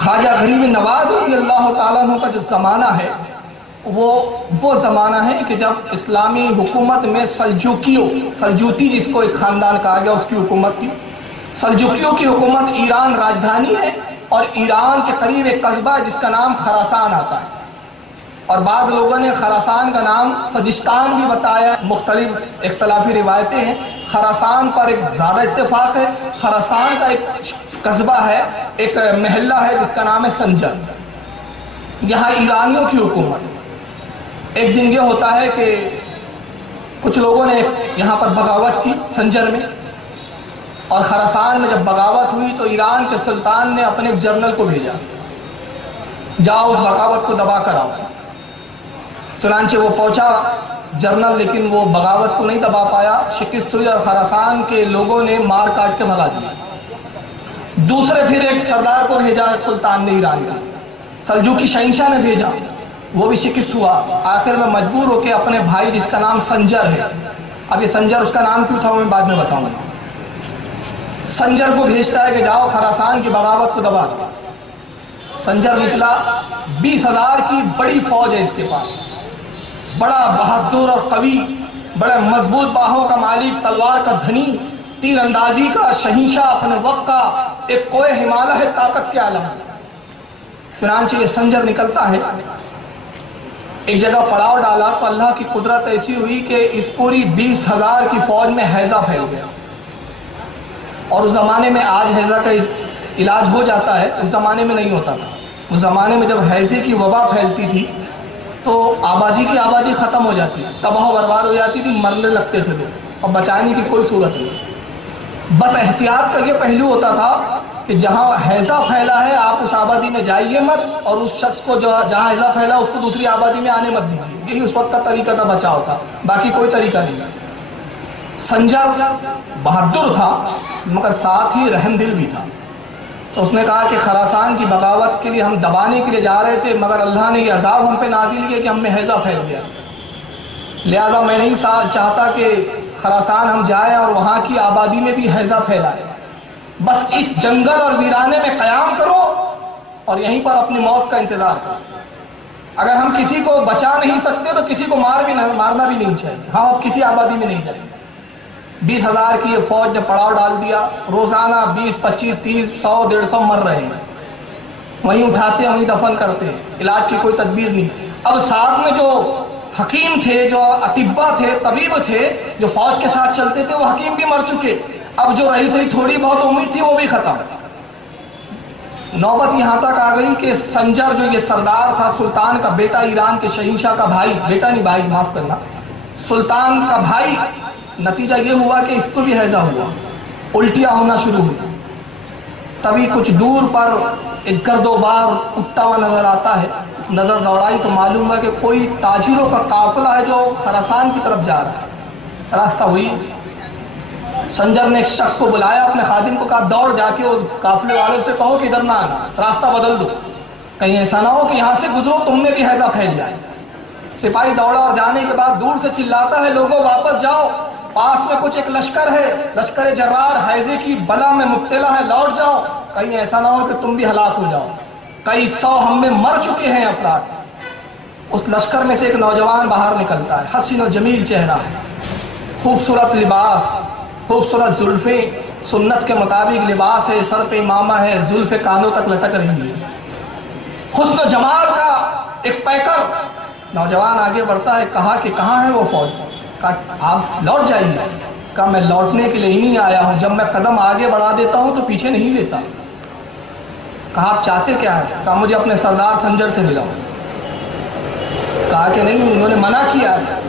خواجہ غریب نواز رضی اللہ تعالیٰ عنہ کا جو زمانہ ہے وہ زمانہ ہے کہ جب اسلامی حکومت میں سلجوتی جس کو ایک خاندان کہا گیا اس کی حکومت تھی۔ سلجوکیوں کی حکومت ایران راجدھانی ہے، اور ایران کے قریب ایک قصبہ ہے جس کا نام خراسان آتا ہے، اور بعض لوگوں نے خراسان کا نام سجستان بھی بتایا، مختلف اختلافی روایتیں ہیں۔ خراسان پر ایک زیادہ اتفاق ہے۔ خراسان کا ایک قصبہ ہے، ایک محلہ ہے جس کا نام ہے سنجر، یہاں ایرانیوں کی حکومت۔ ایک دن یہ ہوتا ہے کہ کچھ لوگوں نے یہاں پر بغاوت کی سنجر میں، اور خراسان میں جب بغاوت ہوئی تو ایران کے سلطان نے اپنے ایک جنرل کو بھیجا، جاؤ اس بغاوت کو دبا کر آؤ۔ چنانچہ وہ پہنچا جنرل، لیکن وہ بغاوت کو نہیں دبا پایا، شکست ہوئی اور خراسان کے لوگوں نے مار کاٹ کے بھگا دیا۔ دوسرے پھر ایک سردار کو بھیجا سلطان نے ایران کا، سلجوقی شہنشاہ نے بھیجا، وہ بھی شکست ہوا۔ آخر میں مجبور ہو کے اپنے بھائی جس کا نام سنجر ہے، اب یہ سنجر اس کا نام کیوں تھا وہ میں بعد میں بتاؤں گا، سنجر کو بھیجتا ہے کہ جاؤ خراسان کی بغاوت کو دبا دو۔ سنجر نکلا، 20,000 کی بڑی فوج ہے اس کے پاس، بڑا بہادر اور قوی، بڑے مضبوط باہوں کا مالک، تلوار کا دھنی، تیر اندازی کا شہنشاہ، اپنے وقت کا ایک کوہ ہمالہ ہے، طاقت کے عالم۔ چنانچہ یہ سنجر نکلتا ہے، ایک جگہ پڑاؤ ڈالا تو اللہ کی قدرت ایسی ہوئی کہ اس پوری 20,000 کی فوج میں ہیضہ پھیل گیا۔ اور اس زمانے میں آج ہیضہ کا علاج ہو جاتا ہے، اس زمانے میں نہیں ہوتا تھا۔ اس زمانے میں جب ہیضے کی وبا پھیلتی تھی تو آبادی کی آبادی ختم ہو جاتی، تباہ و برباد ہو جاتی تھی، مرنے لگتے تھے لوگ، اور بچانے کی کوئی صورت نہیں۔ بس احتیاط کا یہ پہلو ہوتا تھا کہ جہاں ہیضہ پھیلا ہے آپ اس آبادی میں جائیے مت، اور اس شخص کو جہاں ہیضہ پھیلا اس کو دوسری آبادی میں آنے مت دیجیے۔ یہی اس وقت کا طریقہ تھا بچاؤ کا، باقی کوئی طریقہ نہیں۔ سنجر بہادر تھا مگر ساتھ ہی رحم دل بھی تھا، تو اس نے کہا کہ خراسان کی بغاوت کے لیے ہم دبانے کے لیے جا رہے تھے، مگر اللہ نے یہ عذاب ہم پہ نازل کیا کہ ہم میں ہیضہ پھیل گیا، لہذا میں نہیں چاہتا کہ خراسان ہم جائیں اور وہاں کی آبادی میں بھی ہیضہ پھیلائے، بس اس جنگل اور ویرانے میں قیام کرو اور یہیں پر اپنی موت کا انتظار کرو۔ اگر ہم کسی کو بچا نہیں سکتے تو کسی کو مارنا بھی نہیں چاہیے، ہم اب کسی آبادی میں نہیں جائیں۔ 20,000 کی یہ فوج نے پڑاؤ ڈال دیا، روزانہ 20 25 30 100 150 مر رہے ہیں، وہیں اٹھاتے ہیں وہیں دفن کرتے ہیں، علاج کی کوئی تدبیر نہیں۔ اب ساتھ میں جو حکیم تھے، جو اطباء تھے، طبیب تھے، جو فوج کے ساتھ چلتے تھے، وہ حکیم بھی مر چکے، اب جو رہی سہی تھوڑی بہت امید تھی وہ بھی ختم۔ نوبت یہاں تک آ گئی کہ سنجر جو یہ سردار تھا، سلطان کا بیٹا، ایران کے شہنشاہ کا بھائی، بیٹا نہیں بھائی معاف کرنا، سلطان کا بھائی، نتیجہ یہ ہوا کہ اس کو بھی ہیضہ ہوا، الٹیاں ہونا شروع ہوئی۔ تبھی کچھ دور پر ایک گرد و بار اٹھتا ہوا نظر آتا ہے، نظر دوڑائی تو معلوم ہے کہ کوئی تاجروں کا قافلہ ہے جو خراسان کی طرف جا رہا ہے۔ راستہ ہوئی، سنجر نے ایک شخص کو بلایا، اپنے خادم کو کہا دوڑ جا کے اس قافلے والوں سے کہو کہ ادھر نہ آنا، راستہ بدل دو۔ کہیں ایسا نہ ہو کہ یہاں سے گزرو تم میں بھی حیضہ پھیل جائے۔ سپاہی دوڑا اور جانے کے بعد دور سے چلاتا ہے لوگوں واپس جاؤ، پاس میں کچھ ایک لشکر ہے، لشکر جرار حیضے کی بلا میں مبتلا ہے، لوٹ جاؤ، کہیں ایسا نہ ہو کہ تم بھی ہلاک ہو جاؤ۔ کئی 100 ہم میں مر چکے ہیں افراد۔ اس لشکر میں سے ایک نوجوان باہر نکلتا ہے، حسین و جمیل چہرہ ہے، خوبصورت لباس، خوبصورت زلفیں، سنت کے مطابق لباس ہے، سر پہ امامہ ہے، زلفیں کانوں تک لٹک رہی ہے، حسن و جمال کا ایک پیکر۔ نوجوان آگے بڑھتا ہے، کہا کہ کہاں ہے وہ فوج؟ کہا آپ لوٹ جائیے۔ کہا میں لوٹنے کے لیے ہی نہیں آیا ہوں، جب میں قدم آگے بڑھا دیتا ہوں تو پیچھے نہیں لیتا۔ کہا آپ چاہتے کیا ہے؟ کہا مجھے اپنے سردار سنجر سے ملاؤ۔ کہا کہ نہیں، انہوں نے منع کیا ہے،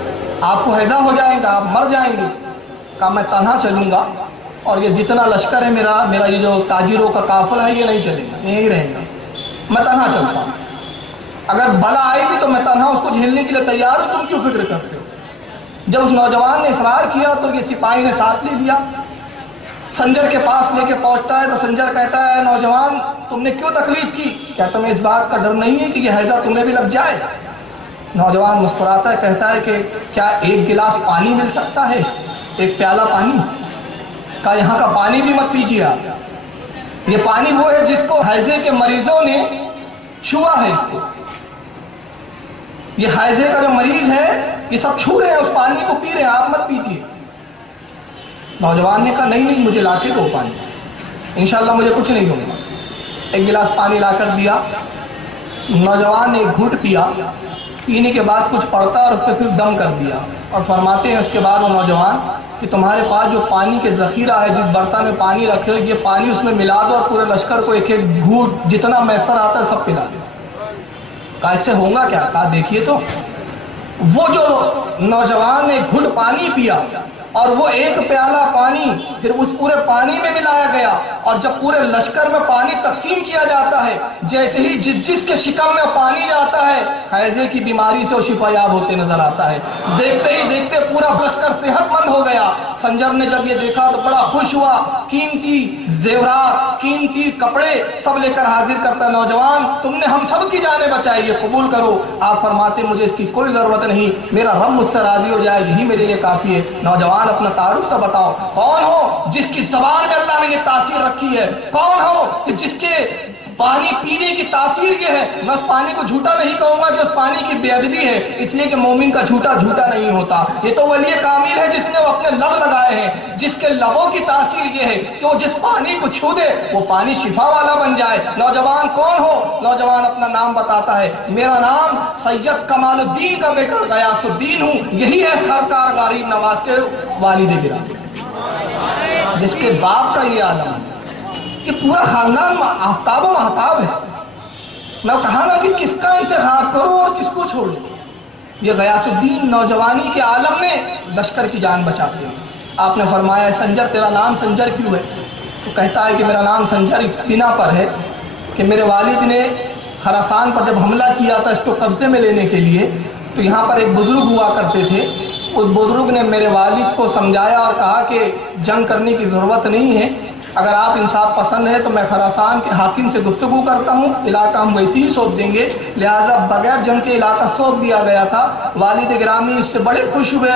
آپ کو ہیضہ ہو جائے گا، آپ مر جائیں گے۔ کہا میں تنہا چلوں گا اور یہ جتنا لشکر ہے میرا یہ جو تاجروں کا قافلہ ہے یہ نہیں چلے گا، یہی رہے گا، میں تنہا چلتا ہوں۔ اگر بلا آئے گی تو میں تنہا اس کو جھیلنے کے لیے تیار ہوں، تم کیوں فکر کرتے ہو؟ جب اس نوجوان نے اصرار کیا تو یہ سپاہی نے ساتھ لے لیا، سنجر کے پاس لے کے پہنچتا ہے تو سنجر کہتا ہے نوجوان تم نے کیوں تکلیف کی؟ کیا تمہیں اس بات کا ڈر نہیں ہے کہ یہ حیضہ تمہیں بھی لگ جائے؟ نوجوان مسکراتا ہے، کہتا ہے کہ کیا ایک گلاس پانی مل سکتا ہے، ایک پیالہ پانی؟ کہا یہاں کا پانی بھی مت پیجیے آپ، یہ پانی وہ ہے جس کو حیضے کے مریضوں نے چھوا ہے، اس کو یہ حیضے کا جو مریض ہے یہ سب چھو رہے ہیں، اس پانی کو پی رہے ہیں، آپ مت پیجیے۔ نوجوان نے کہا نہیں مجھے لا کے دو پانی، انشاءاللہ مجھے کچھ نہیں دوں گا۔ ایک گلاس پانی لا کر دیا، نوجوان نے ایک گھونٹ پیا، پینے کے بعد کچھ پڑتا اور اس پہ پھر دم کر دیا، اور فرماتے ہیں اس کے بعد وہ نوجوان کہ تمہارے پاس جو پانی کے ذخیرہ ہے، جس برتن میں پانی رکھے ہو، یہ پانی اس میں ملا دو اور پورے لشکر کو ایک ایک گھونٹ جتنا میسر آتا ہے سب پلا دو۔ کہا اس سے ہوگا کیا؟ کہا دیکھیے تو وہ جو نوجوان نے گھٹ پانی پیا اور وہ ایک پیالہ پانی پھر اس پورے پانی میں ملایا گیا، اور جب پورے لشکر میں پانی تقسیم کیا جاتا ہے، جیسے ہی جس کے شکم میں پانی جاتا ہے حیضے کی بیماری سے وہ شفا یاب ہوتے نظر آتا ہے۔ دیکھتے ہی دیکھتے پورا لشکر صحت مند ہو گیا۔ سنجر نے جب یہ دیکھا تو بڑا خوش ہوا، قیمتی زیورات، قیمتی کپڑے سب لے کر حاضر کرتا ہے، نوجوان تم نے ہم سب کی جانیں بچائی، یہ قبول کرو۔ آپ فرماتے مجھے اس کی کوئی ضرورت نہیں، میرا رب مجھ سے راضی ہو جائے، یہی میرے لیے کافی ہے۔ نوجوان اپنا تعارف تو بتاؤ، کون ہو جس کی زبان میں اللہ نے یہ تاثیر رکھی ہے؟ کون ہو کہ جس کے پانی پینے کی تاثیر یہ ہے؟ میں اس پانی کو جھوٹا نہیں کہوں گا کہ اس پانی کی بے ادبی ہے، اس لیے کہ مومن کا جھوٹا جھوٹا نہیں ہوتا۔ یہ تو ولی کامل ہے جس نے وہ اپنے لب لگائے ہیں، جس کے لبوں کی تاثیر یہ ہے کہ وہ جس پانی کو چھو دے وہ پانی شفا والا بن جائے۔ نوجوان کون ہو؟ نوجوان اپنا نام بتاتا ہے، میرا نام سید کمال الدین کا بیٹا غیاث الدین ہوں، یہی ہے سرکار غریب نواز کے والد گرامی، جس کے باپ کا یہ عالم ہے۔ یہ پورا خاندان آفتاب و محتاب ہے۔ میں کہا نا کہ کس کا انتخاب کرو اور کس کو چھوڑ دو۔ یہ غیاث الدین نوجوانی کے عالم میں لشکر کی جان بچاتے ہیں۔ آپ نے فرمایا سنجر تیرا نام سنجر کیوں ہے؟ تو کہتا ہے کہ میرا نام سنجر اس بنا پر ہے کہ میرے والد نے خراسان پر جب حملہ کیا تھا اس کو قبضے میں لینے کے لیے، تو یہاں پر ایک بزرگ ہوا کرتے تھے، اس بزرگ نے میرے والد کو سمجھایا اور کہا کہ جنگ کرنے کی ضرورت نہیں ہے، اگر آپ انصاف پسند ہے تو میں خراسان کے حاکم سے گفتگو کرتا ہوں، علاقہ ہم ویسے ہی سونپ دیں گے، لہٰذا بغیر جنگ کے علاقہ سونپ دیا گیا تھا۔ والد گرامی اس سے بڑے خوش ہوئے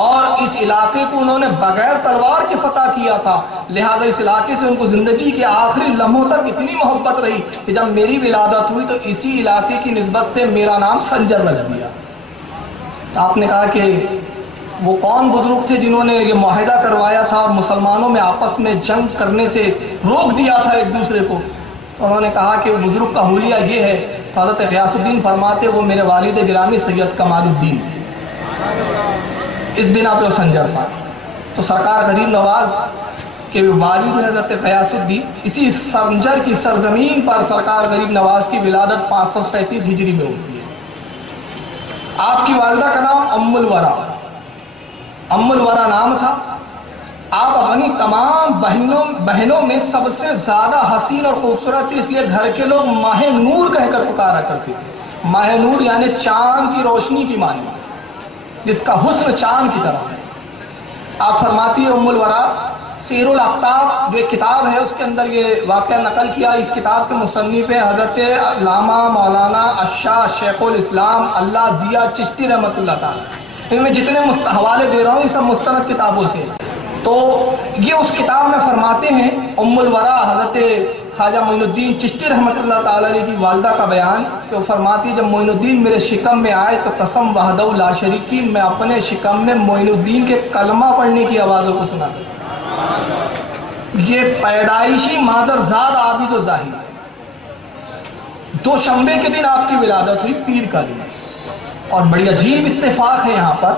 اور اس علاقے کو انہوں نے بغیر تلوار کے فتح کیا تھا، لہٰذا اس علاقے سے ان کو زندگی کے آخری لمحوں تک اتنی محبت رہی کہ جب میری ولادت ہوئی تو اسی علاقے کی نسبت سے میرا نام سنجر رکھ دیا۔ آپ نے کہا کہ وہ کون بزرگ تھے جنہوں نے یہ معاہدہ کروایا تھا اور مسلمانوں میں آپس میں جنگ کرنے سے روک دیا تھا ایک دوسرے کو؟ انہوں نے کہا کہ بزرگ کا حلیہ یہ ہے، حضرت غیاث الدین فرماتے وہ میرے والد گرامی سید کمال الدین تھے، اس بنا پہ وہ سنجر تھا۔ تو سرکار غریب نواز کے والد حضرت غیاث الدین، اسی سنجر کی سرزمین پر سرکار غریب نواز کی ولادت 537 ہجری میں ہوتی ہے۔ آپ کی والدہ کا نام ام الورا نام تھا۔ آپ اپنی تمام بہنوں میں سب سے زیادہ حسین اور خوبصورت تھی، اس لیے گھر کے لوگ ماہ نور کہہ کر پکارا کرتے تھے۔ ماہ نور یعنی چاند کی روشنی کی مانی، جس کا حسن چاند کی طرح ہے۔ آپ فرماتی ہے ام الورا سیر الاقطاب جو ایک کتاب ہے اس کے اندر یہ واقعہ نقل کیا. اس کتاب کے مصنف ہیں حضرت علامہ مولانا الشاہ شیخ الاسلام اللہ دیا چشتی رحمۃ اللہ تعالیٰ. ان میں جتنے حوالے دے رہا ہوں یہ سب مستند کتابوں سے. تو یہ اس کتاب میں فرماتے ہیں ام الورا حضرت خواجہ معین الدین چشتی رحمۃ اللہ تعالیٰ علیہ کی والدہ کا بیان کہ وہ فرماتی ہے جب معین الدین میرے شکم میں آئے تو قسم وحدہ لا شریک کی میں اپنے شکم میں معین الدین کے کلمہ پڑھنے کی آوازوں کو سنا تھا. یہ پیدائشی مادر زاد عابد و ظاہر ہے. دوشنبے کے دن آپ کی ولادت ہوئی پیر کا دن. اور بڑی عجیب اتفاق ہے یہاں پر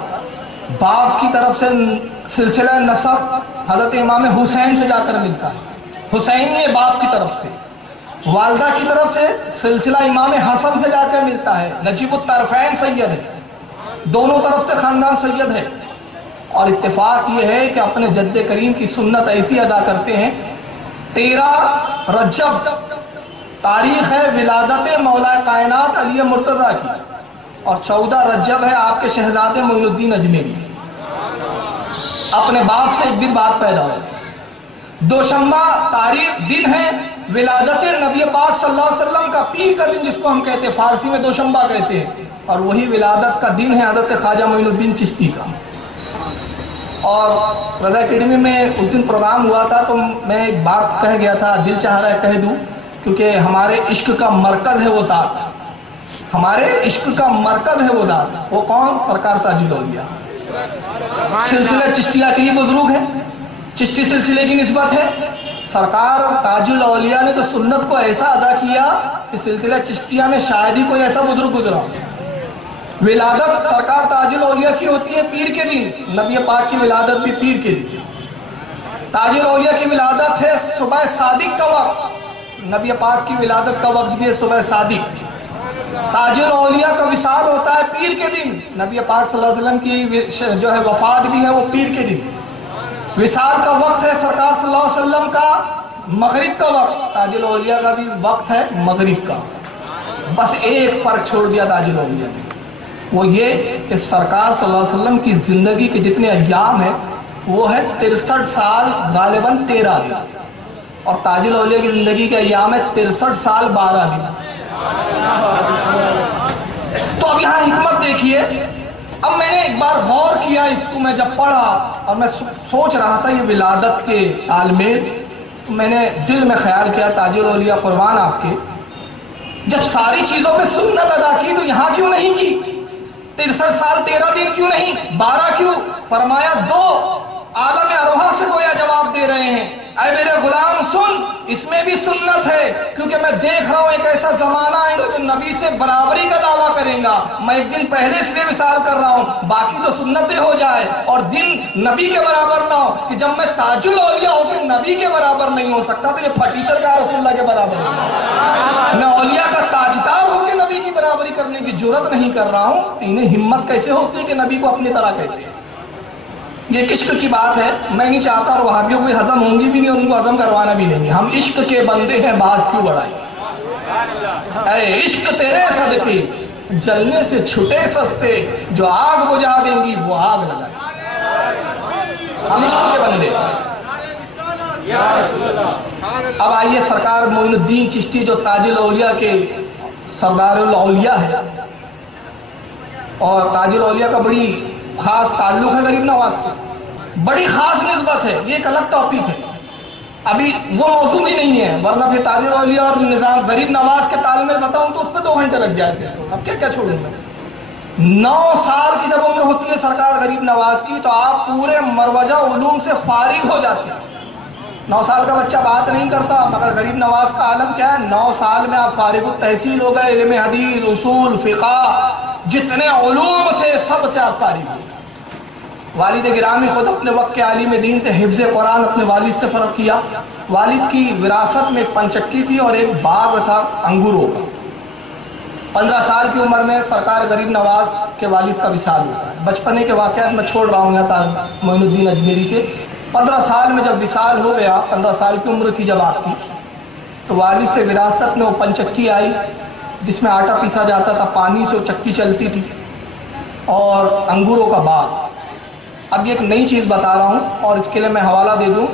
باپ کی طرف سے سلسلہ نسب حضرت امام حسین سے جا کر ملتا ہے. حسین نے باپ کی طرف سے, والدہ کی طرف سے سلسلہ امام حسن سے جا کر ملتا ہے. نجیب الطرفین سید ہے, دونوں طرف سے خاندان سید ہے. اور اتفاق یہ ہے کہ اپنے جد کریم کی سنت ایسی ادا کرتے ہیں. 13 رجب تاریخ ہے ولادت مولا کائنات علی مرتضیٰ کی, اور 14 رجب ہے آپ کے شہزادے معین الدین اجمیری. اپنے باپ سے ایک دن بعد پیدا ہوئے. دوشنبہ تاریخ دن ہے ولادت نبی پاک صلی اللہ علیہ وسلم کا, پیر کا دن جس کو ہم کہتے ہیں, فارسی میں دوشنبہ کہتے ہیں. اور وہی ولادت کا دن ہے حضرت خواجہ معین الدین چشتی کا. اور رضا اکیڈمی میں اس دن پروگرام ہوا تھا تو میں ایک بات کہہ گیا تھا, دل چاہ رہا ہے کہہ دوں, کیونکہ ہمارے عشق کا مرکز ہے وہ ذات, ہمارے عشق کا مرکز ہے وہ ذات. وہ کون؟ سرکار تاج الاولیاء. سلسلہ چشتیہ کے ہی بزرگ ہے, چشتی سلسلے کی نسبت ہے. سرکار تاج الاولیاء نے تو سنت کو ایسا ادا کیا کہ سلسلہ چشتیہ میں شاید ہی کوئی ایسا بزرگ گزرا. ولادت سرکار تاج الاولیاء کی ہوتی ہے پیر کے دن, نبی پاک کی ولادت بھی پیر کے دن. تاج الاولیاء کی ولادت ہے صبح صادق کا وقت, نبی پاک کی ولادت کا وقت بھی ہے صبح صادق. تاج الاولیاء کا وصال ہوتا ہے پیر کے دن, نبی پاک صلی اللہ علیہ وسلم کی جو ہے وفات بھی ہے وہ پیر کے دن. وصال کا وقت ہے سرکار صلی اللہ علیہ وسلم کا مغرب کا وقت, تاج الاولیاء کا بھی وقت ہے مغرب کا. بس ایک فرق چھوڑ دیا تاج الاولیاء نے, وہ یہ کہ سرکار صلی اللہ علیہ وسلم کی زندگی کے جتنے ایام ہیں وہ ہے 63 سال غالباً 13 دن, اور تاج الاولیاء کی زندگی کے ایام ہے 63 سال 12 دن. تو اب یہاں حکمت دیکھیے. اب میں نے ایک بار غور کیا اس کو, میں جب پڑھا اور میں سوچ رہا تھا یہ ولادت کے تالمیل, میں نے دل میں خیال کیا تاج الاولیاء قربان آپ کے, جب ساری چیزوں پہ سنت ادا کی تو یہاں کیوں نہیں کی؟ 63 سال 13 دن کیوں نہیں, 12 کیوں؟ فرمایا 2 عالم ارواح سے گویا جواب دے رہے ہیں, اے میرے غلام سن, اس میں بھی سنت ہے, کیونکہ میں دیکھ رہا ہوں ایک ایسا زمانہ آئے گا جو نبی سے برابری کا دعویٰ کرے گا. میں ایک دن پہلے اس لیے وصال کر رہا ہوں باقی تو سنتیں ہو جائے اور دن نبی کے برابر نہ ہو, کہ جب میں تاج الاولیاء ہو کے نبی کے برابر نہیں ہو سکتا تو یہ پھٹیچر کا رسول اللہ کے برابر ہے. میں اولیاء کا تاجدار ہو کے نبی کی برابری کرنے کی جرات نہیں کر رہا ہوں. انہیں ہمت کیسے ہوتی ہے کہ نبی کو اپنی طرح کہتے ہیں؟ یہ عشق کی بات ہے, میں نہیں چاہتا اور وہابیوں کو ہضم ہوں گی بھی نہیں, ان کو ہضم کروانا بھی نہیں. ہم عشق کے بندے ہیں, بات کیوں بڑھائی؟ اے عشق تیرے صدقے جلنے سے چھٹے سستے, جو آگ بجھا دیں گی وہ آگ لگائے. ہم عشق کے بندے. اب آئیے سرکار معین الدین چشتی جو تاج الاولیاء کے سردار الاولیاء ہے, اور تاج الاولیاء کا بڑی خاص تعلق ہے غریب نواز سے, بڑی خاص نسبت ہے. یہ ایک الگ ٹاپک ہے, ابھی وہ موضوع ہی نہیں ہے, ورنہ پھر تاج الاولیاء اور نظام غریب نواز کے تال میں بتاؤں تو اس پہ 2 گھنٹے لگ جاتے ہیں. اب کیا کیا چھوڑیں گے. 9 سال کی جب عمر ہوتی ہے سرکار غریب نواز کی تو آپ پورے مروجہ علوم سے فارغ ہو جاتے ہیں. 9 سال کا بچہ بات نہیں کرتا, مگر غریب نواز کا عالم کیا ہے, 9 سال میں آپ فارغ التحصیل ہو گئے. علم حدیث, اصول, فقہ, جتنے علوم تھے سب سے آپ فارغ ہو. والد گرامی خود اپنے وقت کے عالم دین سے حفظ قرآن اپنے والد سے فرق کیا. والد کی وراثت میں ایک پنچکی تھی اور ایک باغ تھا انگوروں کا. 15 سال کی عمر میں سرکار غریب نواز کے والد کا وصال ہوتا ہے. بچپنے کے واقعات میں چھوڑ رہا ہوں یہاں معین الدین اجمیری کے. 15 سال میں جب وصال ہو گیا, 15 سال کی عمر تھی جب آپ کی, تو والد سے وراثت میں وہ پنچکی آئی جس میں آٹا پیسا جاتا تھا, پانی سے وہ چکی چلتی تھی, اور انگوروں کا باغ. اب یہ ایک نئی چیز بتا رہا ہوں اور اس کے لیے میں حوالہ دے دوں,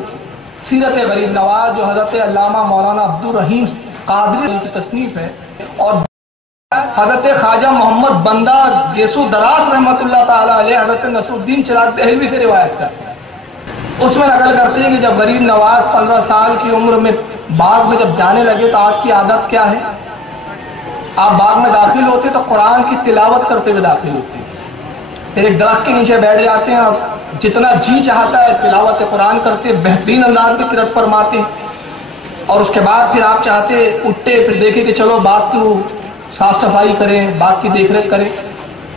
سیرت غریب نواز جو حضرت علامہ مولانا عبدالرحیم قادری کی تصنیف ہے، اور حضرت خواجہ محمد بندہ گیسو دراز رحمۃ اللہ تعالیٰ علیہ حضرت نصر الدین چراغ دہلوی سے روایت کرتے ہیں۔ اس میں نقل کرتے ہیں کہ جب غریب نواز 15 سال کی عمر میں باغ میں جب جانے لگے تو آپ کی عادت کیا ہے؟ آپ باغ میں داخل ہوتے تو قرآن کی تلاوت کرتے ہوئے داخل ہوتے ہیں، پھر ایک درخت کے نیچے بیٹھ جاتے ہیں اور جتنا جی چاہتا ہے تلاوت قرآن کرتے، بہترین انداز میں قرأت فرماتے ہیں، اور اس کے بعد پھر آپ چاہتے اٹھتے پھر دیکھیں کہ چلو باغ کی صاف صفائی کریں، باغ کی دیکھ ریکھ کریں،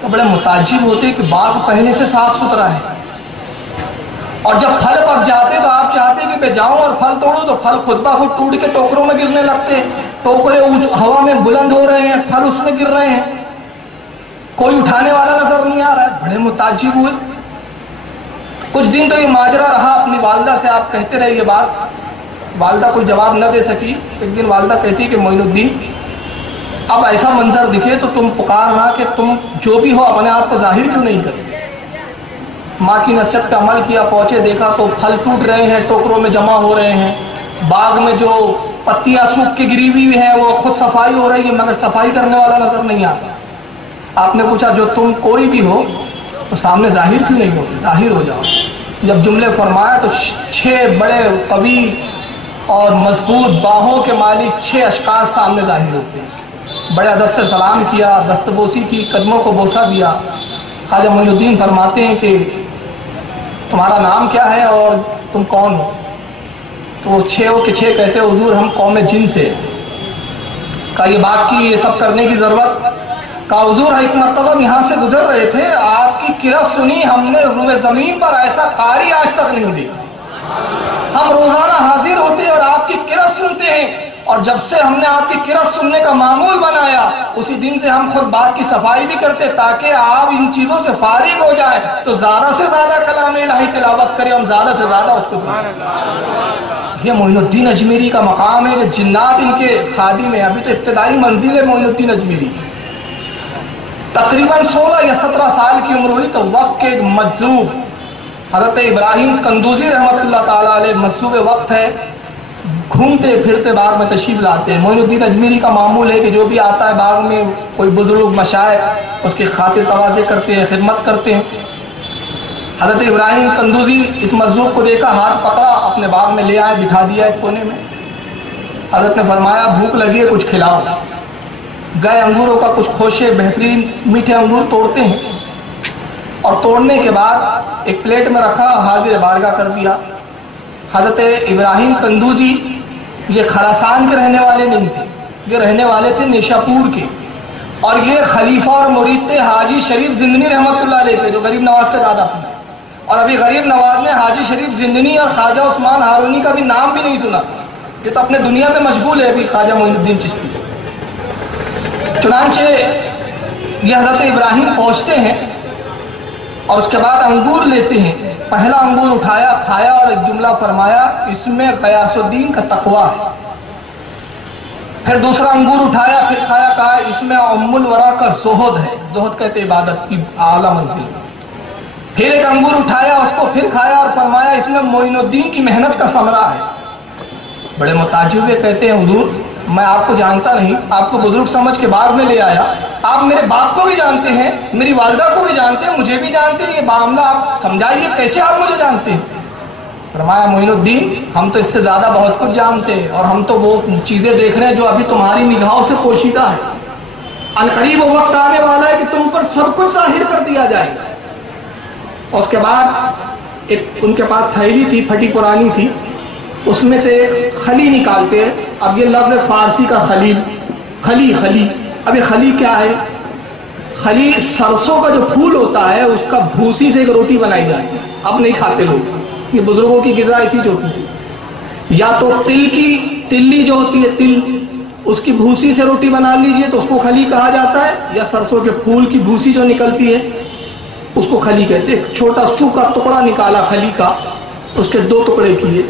تو بڑے متعجب ہوتے کہ باغ پہلے سے صاف ستھرا ہے، اور جب پھل پک جاتے تو آپ چاہتے کہ میں جاؤں اور پھل توڑوں تو پھل خود بخود ٹوٹ کے ٹوکروں میں گرنے لگتے، ٹوکرے ہوا میں بلند ہو رہے ہیں، پھل اس میں گر رہے ہیں، کوئی اٹھانے والا نظر نہیں آ رہا ہے۔ بڑے متعجب ہوئے۔ کچھ دن تو یہ ماجرا رہا، اپنی والدہ سے آپ کہتے رہے یہ بات، والدہ کوئی جواب نہ دے سکی۔ ایک دن والدہ کہتی کہ معین الدین اب ایسا منظر دکھے تو تم پکارنا کہ تم جو بھی ہو اپنے آپ کو ظاہر کیوں نہیں کرتے۔ ماں کی نصیحت پہ عمل کیا، پہنچے دیکھا تو پھل ٹوٹ رہے ہیں، ٹوکروں میں جمع ہو رہے ہیں، باغ میں جو پتیاں سوکھ کے گری ہوئی ہیں وہ خود صفائی ہو رہی ہے مگر صفائی کرنے والا نظر نہیں آتا۔ آپ نے پوچھا جو تم کوئی بھی ہو تو سامنے ظاہر کیوں نہیں ہوتے، ظاہر ہو جاؤ۔ جب جملے فرمایا تو 6 بڑے قوی اور مضبوط باہوں کے مالک 6 اشخاص سامنے ظاہر ہوتے ہیں۔ بڑے ادب سے سلام کیا، دستبوسی کی، قدموں کو بوسہ دیا۔ خواجہ معین الدین فرماتے ہیں کہ تمہارا نام کیا ہے اور تم کون ہو؟ تو وہ 6 کے 6 کہتے ہیں حضور ہم قوم جن سے۔ کہا یہ بات کی یہ سب کرنے کی ضرورت؟ کہا حضور ایک مرتبہ یہاں سے گزر رہے تھے، آپ کی قرأت سنی، ہم نے روئے زمین پر ایسا قاری آج تک نہیں دیکھا۔ ہم روزانہ حاضر ہوتے ہیں اور آپ کی قرأت سنتے ہیں، اور جب سے ہم نے آپ کی قرأت سننے کا معمول بنایا اسی دن سے ہم خود باغ کی صفائی بھی کرتے تاکہ آپ ان چیزوں سے فارغ ہو جائیں تو زیادہ سے زیادہ کلام الہی تلاوت کریں، ہم زیادہ سے زیادہ اس کو سنیں۔ یہ معین الدین اجمیری کا مقام ہے کہ جنات ان کے خادم ہیں۔ ابھی تو ابتدائی منزل ہے معین الدین اجمیری کی۔ تقریباً 16 یا 17 سال کی عمر ہوئی تو وقت کے مجذوب حضرت ابراہیم قندوزی رحمۃ اللہ تعالیٰ علیہ مجذوب وقت ہے، گھومتے پھرتے باغ میں تشریف لاتے ہیں۔ معین الدین اجمیری کا معمول ہے کہ جو بھی آتا ہے باغ میں کوئی بزرگ مشائخ اس کی خاطر تواضع کرتے ہیں، خدمت کرتے ہیں۔ حضرت ابراہیم قندوزی اس مجذوب کو دیکھا، ہاتھ پکڑا، اپنے باغ میں لے آئے، بٹھا دیا ایک کونے میں۔ حضرت نے فرمایا بھوک لگی ہے کچھ کھلاؤ۔ گئے انگوروں کا کچھ خوشے بہترین میٹھے انگور توڑتے ہیں، اور توڑنے کے بعد ایک پلیٹ میں رکھا، حاضر بارگاہ کر دیا۔ حضرت ابراہیم قندوزی یہ خراسان کے رہنے والے نہیں تھے، یہ رہنے والے تھے نیشاپور کے، اور یہ خلیفہ اور مرید تھے حاجی شریف زندنی رحمۃ اللہ علیہ کے، جو غریب نواز کے دادا تھے۔ اور ابھی غریب نواز نے حاجی شریف زندنی اور خواجہ عثمان ہارونی کا بھی نام بھی نہیں سنا، یہ تو اپنے دنیا میں مشغول ہے ابھی خواجہ معین الدین چشتی۔ چنانچہ یہ حضرت ابراہیم پہنچتے ہیں اور اس کے بعد انگور لیتے ہیں۔ پہلا انگور اٹھایا، کھایا اور ایک جملہ فرمایا اس میں غیاث الدین کا تقویٰ ہے۔ پھر دوسرا انگور اٹھایا، پھر کھایا، کہا اس میں ام الورا کا زہد ہے، زہد کہتے عبادت کی اعلیٰ منزل۔ پھر ایک انگور اٹھایا، اس کو پھر کھایا اور فرمایا اس میں معین الدین کی محنت کا ثمرہ ہے۔ بڑے متعجب ہوئے، کہتے ہیں حضور میں آپ کو جانتا نہیں، آپ کو بزرگ سمجھ کے باغ میں لے آیا، آپ میرے باپ کو بھی جانتے ہیں، میری والدہ کو بھی جانتے ہیں، مجھے بھی جانتے ہیں، یہ معاملہ آپ سمجھائیے کیسے آپ مجھے جانتے ہیں؟ فرمایا معین الدین ہم تو اس سے زیادہ بہت کچھ جانتے ہیں، اور ہم تو وہ چیزیں دیکھ رہے ہیں جو ابھی تمہاری نگاہوں سے پوشیدہ ہے۔ عنقریب وہ وقت آنے والا ہے کہ تم پر سب کچھ ظاہر کر دیا جائے گا۔ اور اس کے بعد ایک ان کے پاس تھیلی تھی پھٹی پرانی سی، اس میں سے ایک خلی نکالتے ہیں۔ اب یہ لفظ فارسی کا خلیل، خلی، اب یہ خلی کیا ہے؟ خلی سرسوں کا جو پھول ہوتا ہے اس کا بھوسی سے ایک روٹی بنائی جاتی ہے، اب نہیں کھاتے لوگ، یہ بزرگوں کی غذا ایسی جو ہوتی ہے۔ یا تو تل کی تلی جو ہوتی ہے، تل، اس کی بھوسی سے روٹی بنا لیجئے تو اس کو خلی کہا جاتا ہے، یا سرسوں کے پھول کی بھوسی جو نکلتی ہے اس کو خلی کہتے ہیں۔ ایک چھوٹا سوکھا ٹکڑا نکالا خلی کا، اس کے 2 ٹکڑے کیے،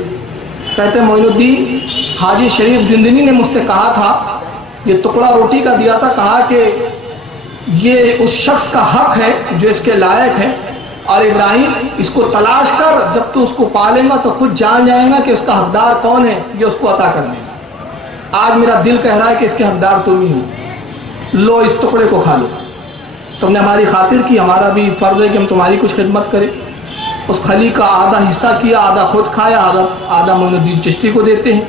کہتے ہیں معین الدین حاجی شریف زندنی نے مجھ سے کہا تھا، یہ ٹکڑا روٹی کا دیا تھا، کہا کہ یہ اس شخص کا حق ہے جو اس کے لائق ہے، اور ابراہیم اس کو تلاش کر، جب تو اس کو پالیں گا تو خود جان جائے گا کہ اس کا حقدار کون ہے، یہ اس کو عطا کر دے گا۔ آج میرا دل کہہ رہا ہے کہ اس کے حقدار تم ہی ہو، لو اس ٹکڑے کو کھا لو، تم نے ہماری خاطر کی، ہمارا بھی فرض ہے کہ ہم تمہاری کچھ خدمت کریں۔ اس خلی کا آدھا حصہ کیا، آدھا خود کھایا، آدھا معین الدین چشتی کو دیتے ہیں۔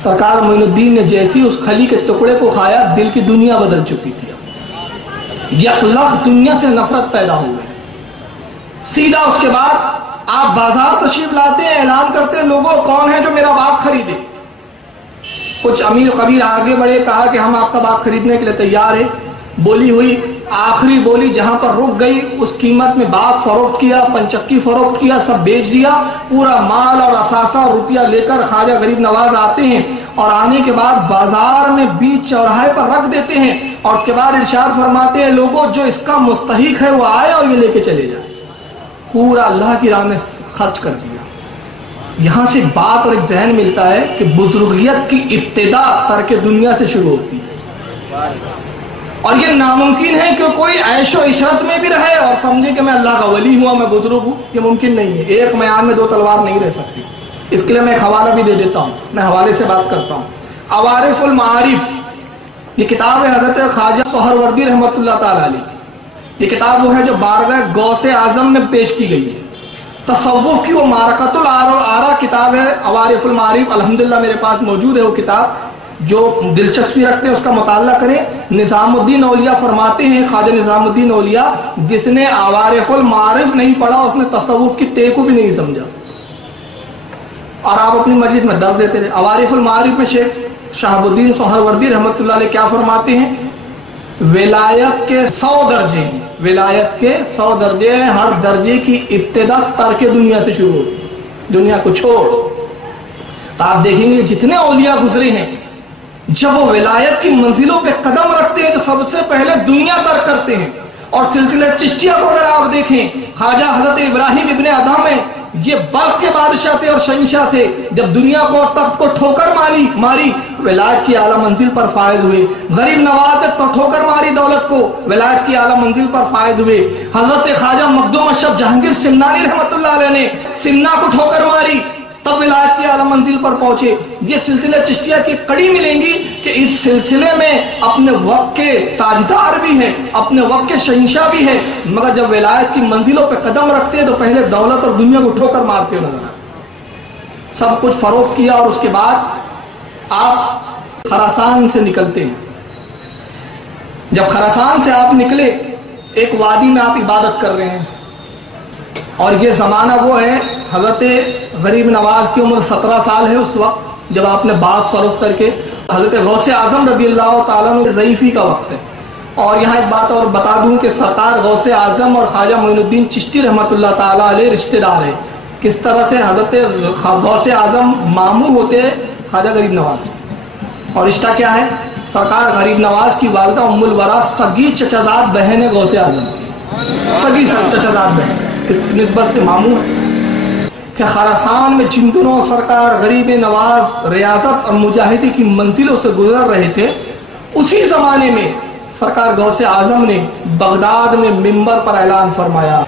سرکار معین الدین نے جیسی اس خلی کے ٹکڑے کو کھایا، دل کی دنیا بدل چکی تھی، یکلخ دنیا سے نفرت پیدا ہو گئی۔ سیدھا اس کے بعد آپ بازار تشریف لاتے ہیں، اعلان کرتے ہیں لوگوں کون ہے جو میرا باغ خریدے۔ کچھ امیر قبیر آگے بڑھے، کہا کہ ہم آپ کا باغ خریدنے کے لیے تیار ہیں۔ بولی ہوئی، آخری بولی جہاں پر رک گئی اس قیمت میں باغ فروخت کیا، پنچکی فروخت کیا، سب بیچ دیا، پورا مال اور اثاثہ اور روپیہ لے کر خواجہ غریب نواز آتے ہیں، اور آنے کے بعد بازار میں بیچ چوراہے پر رکھ دیتے ہیں، اور کے بعد ارشاد فرماتے ہیں لوگوں جو اس کا مستحق ہے وہ آئے اور یہ لے کے چلے جائے۔ پورا اللہ کی راہ میں خرچ کر دیا۔ یہاں سے بات اور ایک ذہن ملتا ہے کہ بزرگیت کی ابتدا ترک دنیا سے شروع ہوتی ہے، اور یہ ناممکن ہے کہ کوئی عیش و عشرت میں بھی رہے اور سمجھے کہ میں اللہ کا ولی ہوا، میں بزرگ ہوں، یہ ممکن نہیں ہے۔ ایک میان میں دو تلوار نہیں رہ سکتی۔ اس کے لیے میں ایک حوالہ بھی دے دیتا ہوں، میں حوالے سے بات کرتا ہوں۔ عوارف المعارف، یہ کتاب ہے حضرت خواجہ سہروردی رحمۃ اللہ تعالی علیہ کی۔ یہ کتاب وہ ہے جو بارگاہ غوث اعظم میں پیش کی گئی ہے، تصوف کی وہ معرکۃ الآراء کتاب ہے عوارف المعارف۔ الحمدللہ میرے پاس موجود ہے وہ کتاب، جو دلچسپی رکھتے ہیں اس کا مطالعہ کریں۔ نظام الدین اولیاء فرماتے ہیں، خواجہ نظام الدین اولیاء، جس نے عوارف المعارف نہیں پڑھا اس نے تصوف کی تے کو بھی نہیں سمجھا، اور آپ اپنی مجلس میں درد دیتے رہے۔ عوارف المعارف میں شیخ شہاب الدین سہروردی رحمۃ اللہ علیہ کیا فرماتے ہیں؟ ولایت کے 100 درجے ہیں، ولایت کے 100 درجے ہیں، ہر درجے کی ابتدا ترک دنیا سے شروع ہوتی ہے، دنیا کو چھوڑ۔ تو آپ دیکھیں گے جتنے اولیاء گزرے ہیں، جب وہ ولایت کی منزلوں پہ قدم رکھتے ہیں تو سب سے پہلے دنیا ترک کرتے ہیں۔ اور سلسلہ چشتیہ کو اگر آپ دیکھیں، خواجہ حضرت ابراہیم ابن ادہم ہے، یہ بلخ کے بادشاہ تھے اور شہنشاہ تھے، جب دنیا کو اور تخت کو ٹھوکر ماری ولایت کی اعلیٰ منزل پر فائز ہوئے۔ غریب نواز نے ٹھوکر ماری دولت کو، ولایت کی اعلیٰ منزل پر فائز ہوئے۔ حضرت خواجہ مخدوم اشرف جہانگیر سمنانی رحمۃ اللہ علیہ نے سمنا کو ٹھوکر ماری، تب ولایت کی اعلیٰ منزل پر پہنچے۔ یہ سلسلہ چشتیہ کی کڑی ملیں گی کہ اس سلسلے میں اپنے وقت کے تاجدار بھی ہیں، اپنے وقت کے شہنشاہ بھی ہیں، مگر جب ولایت کی منزلوں پہ قدم رکھتے ہیں تو پہلے دولت اور دنیا کو ٹھوکر مارتے ہوئے نظر آتے۔ سب کچھ فروخت کیا، اور اس کے بعد آپ خراسان سے نکلتے ہیں۔ جب خراسان سے آپ نکلے، ایک وادی میں آپ عبادت کر رہے ہیں، اور یہ زمانہ وہ ہے حضرت غریب نواز کی عمر 17 سال ہے اس وقت جب آپ نے باغ فروخت کر کے، حضرت غوث اعظم رضی اللہ تعالیٰ عنہ ضعیفی کا وقت ہے۔ اور یہاں ایک بات اور بتا دوں کہ سرکار غوث اعظم اور خواجہ معین الدین چشتی رحمۃ اللہ تعالیٰ علیہ رشتہ دار ہیں۔ کس طرح سے حضرت غوث اعظم ماموں ہوتے ہیں خواجہ غریب نواز، اور رشتہ کیا ہے؟ سرکار غریب نواز کی والدہ ام الورا سگی چچازاد بہن ہے غوث اعظم کی، سگی چچازاد بہن، اس نسبت سے ماموں ہے کہ خراسان میں جن دنوں سرکار غریب نواز ریاضت اور مجاہدی کی منزلوں سے گزر رہے تھے، اسی زمانے میں سرکار غوث اعظم نے بغداد میں منبر پر اعلان فرمایا،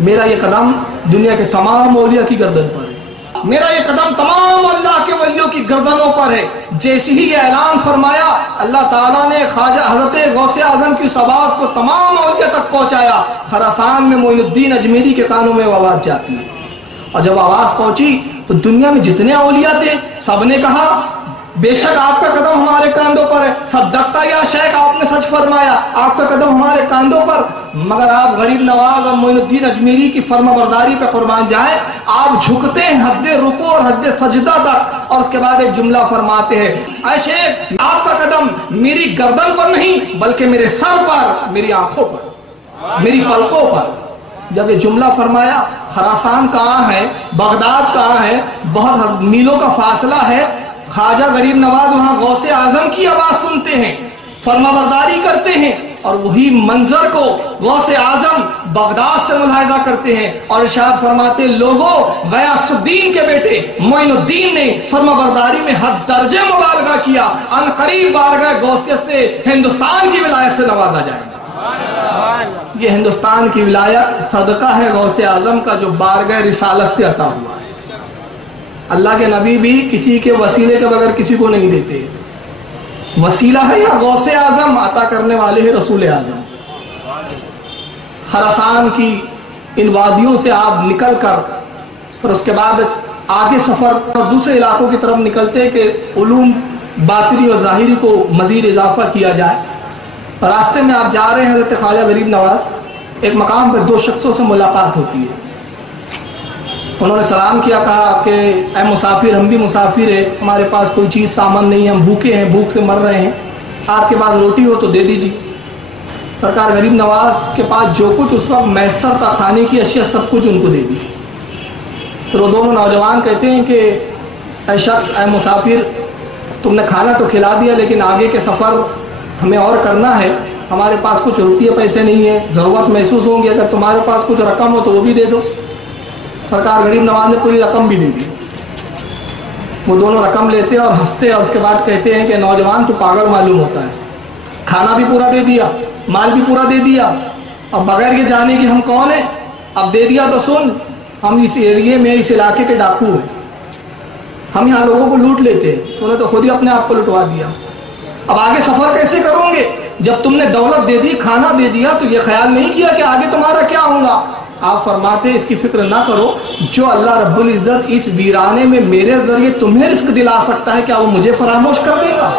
میرا یہ قدم دنیا کے تمام اولیاء کی گردن پر ہے، میرا یہ قدم تمام اللہ کے ولیوں کی گردنوں پر ہے۔ جیسے ہی یہ اعلان فرمایا، اللہ تعالیٰ نے خواجہ حضرت غوث اعظم کی اس آواز کو تمام اولیاء تک پہنچایا۔ خراسان میں معین الدین اجمیری کے کانوں میں وہ آواز جاتی ہے، اور جب آواز پہنچی تو دنیا میں جتنے اولیاء تھے سب نے کہا بے شک آپ کا قدم ہمارے کاندھوں پر ہے، صدقتا یا شیخ، آپ نے سچ فرمایا، آپ کا قدم ہمارے کاندھوں پر۔ مگر آپ غریب نواز اور معین الدین اجمیری کی فرما برداری پہ قربان جائیں، آپ جھکتے ہیں حد رکوع اور حد سجدہ تک، اور اس کے بعد ایک جملہ فرماتے ہیں، اے شیخ آپ کا قدم میری گردن پر نہیں بلکہ میرے سر پر، میری آنکھوں پر، میری پلکوں پر۔ جب یہ جملہ فرمایا، خراسان کہاں ہے، بغداد کہاں ہے، بہت میلوں کا فاصلہ ہے، خواجہ غریب نواز وہاں غوث اعظم کی آواز سنتے ہیں، فرما برداری کرتے ہیں، اور وہی منظر کو غوث اعظم بغداد سے ملاحظہ کرتے ہیں، اور ارشاد فرماتے ہیں لوگوں، غیاث الدین کے بیٹے معین الدین نے فرما برداری میں حد درجے مبالغہ کیا، ان قریب بارگاہ غوثیت سے ہندوستان کی ولایت سے نوازا جائے گا۔ یہ ہندوستان کی ولایت صدقہ ہے غوث اعظم کا، جو بارگاہ رسالت سے عطا ہوا ہے۔ اللہ کے نبی بھی کسی کے وسیلے کے بغیر کسی کو نہیں دیتے۔ وسیلہ ہے یا غوث اعظم، عطا کرنے والے ہیں رسول اعظم۔ خراسان کی ان وادیوں سے آپ نکل کر اور اس کے بعد آگے سفر دوسرے علاقوں کی طرف نکلتے کہ علوم باطنی اور ظاہری کو مزید اضافہ کیا جائے۔ راستے میں آپ جا رہے ہیں، حضرت خواجہ غریب نواز، ایک مقام پر دو شخصوں سے ملاقات ہوتی ہے۔ انہوں نے سلام کیا، کہا کہ اے مسافر، ہم بھی مسافر ہیں، ہمارے پاس کوئی چیز سامان نہیں ہے، ہم بھوکے ہیں، بھوک سے مر رہے ہیں، آپ کے پاس روٹی ہو تو دے دیجیے۔ سرکار غریب نواز کے پاس جو کچھ اس وقت میسر تھا کھانے کی اشیاء سب کچھ ان کو دے دی۔ پھر وہ دونوں نوجوان کہتے ہیں کہ اے شخص، اے مسافر، تم نے کھانا تو کھلا دیا لیکن آگے کے سفر ہمیں اور کرنا ہے، ہمارے پاس کچھ روپیے پیسے نہیں ہیں، ضرورت محسوس ہوں گی، اگر تمہارے پاس کچھ رقم ہو تو وہ بھی دے دو۔ سرکار غریب نواز نے پوری رقم بھی دے دی۔ وہ دونوں رقم لیتے اور ہنستے اور اس کے بعد کہتے ہیں کہ نوجوان تو پاگل معلوم ہوتا ہے، کھانا بھی پورا دے دیا، مال بھی پورا دے دیا، اب بغیر یہ جانے کہ ہم کون ہیں، اب دے دیا تو سن، ہم اس ایریے میں اس علاقے کے ڈاکو ہیں، ہم یہاں لوگوں کو لوٹ لیتے ہیں، تو نے تو خود ہی اپنے آپ کو لٹوا دیا، اب آگے سفر کیسے کروں گے؟ جب تم نے دولت دے دی، کھانا دے دیا، تو یہ خیال نہیں کیا کہ آگے تمہارا کیا ہوگا؟ آپ فرماتے اس کی فکر نہ کرو، جو اللہ رب العزت اس ویرانے میں میرے ذریعے تمہیں رزق دلا سکتا ہے، کیا وہ مجھے فراموش کر دے گا؟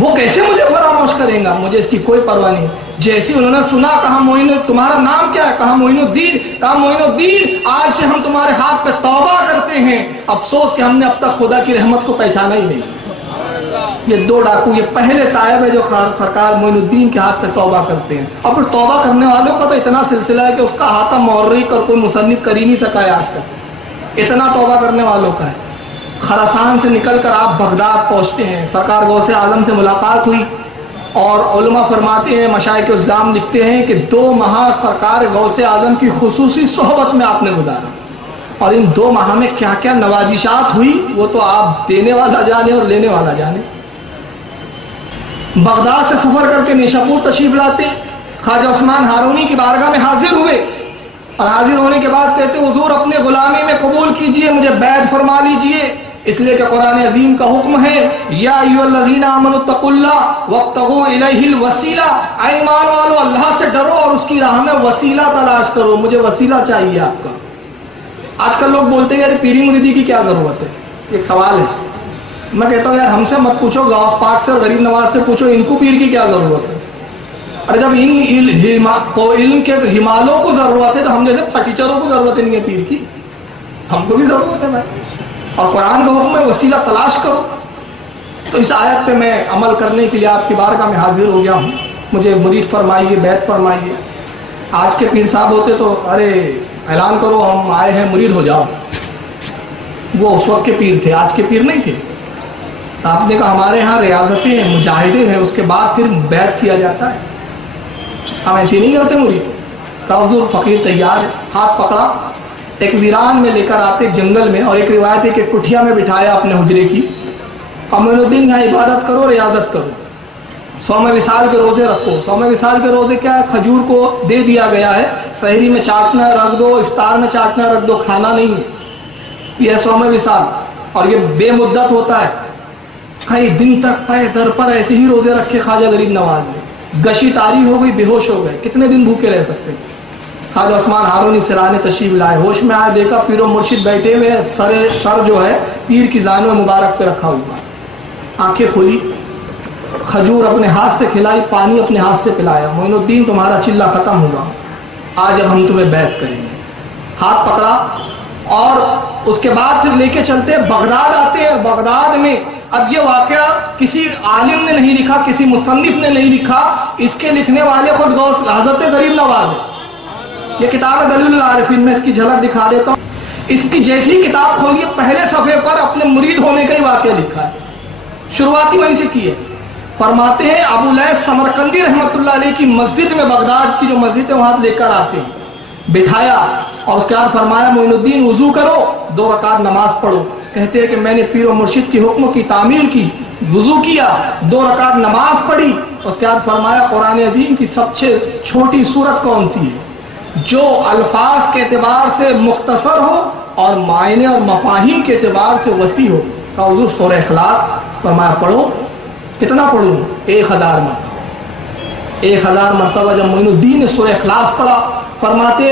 وہ کیسے مجھے فراموش کریں گا؟ مجھے اس کی کوئی پرواہ نہیں۔ جیسے انہوں نے سنا، کہا معین، تمہارا نام کیا ہے؟ کہا معین الدین۔ کہا معین الدین، آج سے ہم تمہارے ہاتھ پہ توبہ کرتے ہیں، افسوس کہ ہم نے اب تک خدا کی رحمت کو پہچانا ہی نہیں۔ یہ دو ڈاکو، یہ پہلے تائب ہے جو سرکار معین الدین کے ہاتھ پہ توبہ کرتے ہیں، اور پھر توبہ کرنے والوں کا تو اتنا سلسلہ ہے کہ اس کا ہاتھ محرک اور کوئی مصنف کر ہی نہیں سکا ہے آج تک، اتنا توبہ کرنے والوں کا ہے۔ خراسان سے نکل کر آپ بغداد پہنچتے ہیں، سرکار غوث اعظم سے ملاقات ہوئی، اور علماء فرماتے ہیں، مشائخ الزام لکھتے ہیں کہ 2 ماہ سرکار غوث اعظم کی خصوصی صحبت میں آپ نے گزارا، اور ان 2 ماہ میں کیا کیا نوازشات ہوئی وہ تو آپ دینے والا جانے اور لینے والا جانے۔ بغداد سے سفر کر کے نیشاپور تشریف لاتے، خواجہ عثمان ہارونی کی بارگاہ میں حاضر ہوئے، اور حاضر ہونے کے بعد کہتے حضور اپنے غلامی میں قبول کیجئے، مجھے بیعت فرما لیجئے، اس لیے کہ قرآن عظیم کا حکم ہے، یا ایھا الذین آمنوا اتقوا اللہ وابتغوا الیہ الوسیلہ، اے ایمان والو اللہ سے ڈرو اور اس کی راہ میں وسیلہ تلاش کرو، مجھے وسیلہ چاہیے آپ کا۔ آج کل لوگ بولتے ہیں یار پیری مریدی کی کیا ضرورت ہے؟ ایک سوال ہے، میں کہتا ہوں یار ہم سے مت پوچھو، غوث پاک سے اور غریب نواز سے پوچھو، ان کو پیر کی کیا ضرورت ہے؟ ارے جب ان علم کے ہمالوں کو ضرورت ہے تو ہم جیسے پٹیچروں کو ضرورت نہیں ہے پیر کی، ہم کو بھی ضرورت ہے بھائی، اور قرآن کا حکم ہے وسیلہ تلاش کرو۔ تو اس آیت پہ میں عمل کرنے کے لیے آپ کی بارگاہ میں حاضر ہو گیا ہوں، مجھے مرید فرمائیے، بیعت فرمائیے۔ آج کے پیر صاحب ہوتے تو ارے اعلان کرو ہم آئے ہیں، مرید ہو جاؤ، وہ اس وقت کے پیر تھے، آج کے پیر نہیں تھے۔ آپ نے کہا ہمارے ہاں ریاضتیں ہیں، مجاہدے ہیں، اس کے بعد پھر بیعت کیا جاتا ہے، ہم ایسے نہیں کرتے مرید۔ حضور فقیر تیار ہے، ہاتھ پکڑا، ایک ویران میں لے کر آتے جنگل میں، اور ایک روایت ہے کہ کٹھیا میں بٹھایا اپنے حجرے کی، معین الدین یہاں عبادت کرو، ریاضت کرو، 100 وصال کے روزے رکھو۔ 100 وصال کے روزے کیا ہے؟ کھجور کو دے دیا گیا ہے، سحری میں چاٹنا رکھ دو، افطار میں چاٹنا رکھ دو، کھانا نہیں ہے، یہ 100 وصال، اور یہ بے مدت ہوتا ہے۔ کئی دن تک پے در پر ایسے ہی روزے رکھے خواجہ غریب نواز نے، گشی تاری ہو گئی، بے ہوش ہو گئے، کتنے دن بھوکے رہ سکتے؟ خواجہ عثمان ہارونی سرانے تشریف لائے، ہوش میں آئے، دیکھا پیر و مرشد بیٹھے ہوئے، سر جو ہے پیر کی زانو مبارک پہ رکھا ہوا، آنکھیں کھلی، کھجور اپنے ہاتھ سے کھلائی، پانی اپنے ہاتھ سے پلایا، معین الدین تمہارا چلہ ختم ہوگا، آج اب ہم تمہیں بیعت کریں گے۔ ہاتھ پکڑا، اور اس کے بعد پھر لے کے چلتے بغداد آتے ہیں۔ بغداد میں اب یہ واقعہ کسی عالم نے نہیں لکھا، کسی مصنف نے نہیں لکھا، اس کے لکھنے والے خود غوث حضرت غریب نواز ہے۔ یہ کتاب ہے دلیل العارفین، میں اس کی جھلک دکھا دیتا ہوں۔ اس کی جیسی کتاب کھولیے، پہلے صفحے پر اپنے مرید ہونے کا ہی واقعہ لکھا ہے، شروعاتی وہیں سے کی ہے۔ فرماتے ہیں ابو لیث سمرقندی رحمۃ اللہ علیہ کی مسجد میں، بغداد کی جو مسجد ہے وہاں لے کر آتے ہیں، بٹھایا، اور اس کے بعد فرمایا معین الدین وضو کرو، 2 رکعت نماز پڑھو۔ کہتے ہیں کہ میں نے پیر و مرشد کی حکم کی تعمیل کی، وضو کیا، 2 رکعت نماز پڑھی، اس کے بعد فرمایا قرآن عظیم کی سب سے چھوٹی سورت کون سی ہے جو الفاظ کے اعتبار سے مختصر ہو اور معنی اور مفاہیم کے اعتبار سے وسیع ہو؟ کہا حضور سورہ اخلاص۔ فرمایا پڑھو۔ کتنا پڑھوں؟ 1000 مرتبہ۔ 1000 مرتبہ جب معین الدین نے سورہ اخلاص پڑھا، فرماتے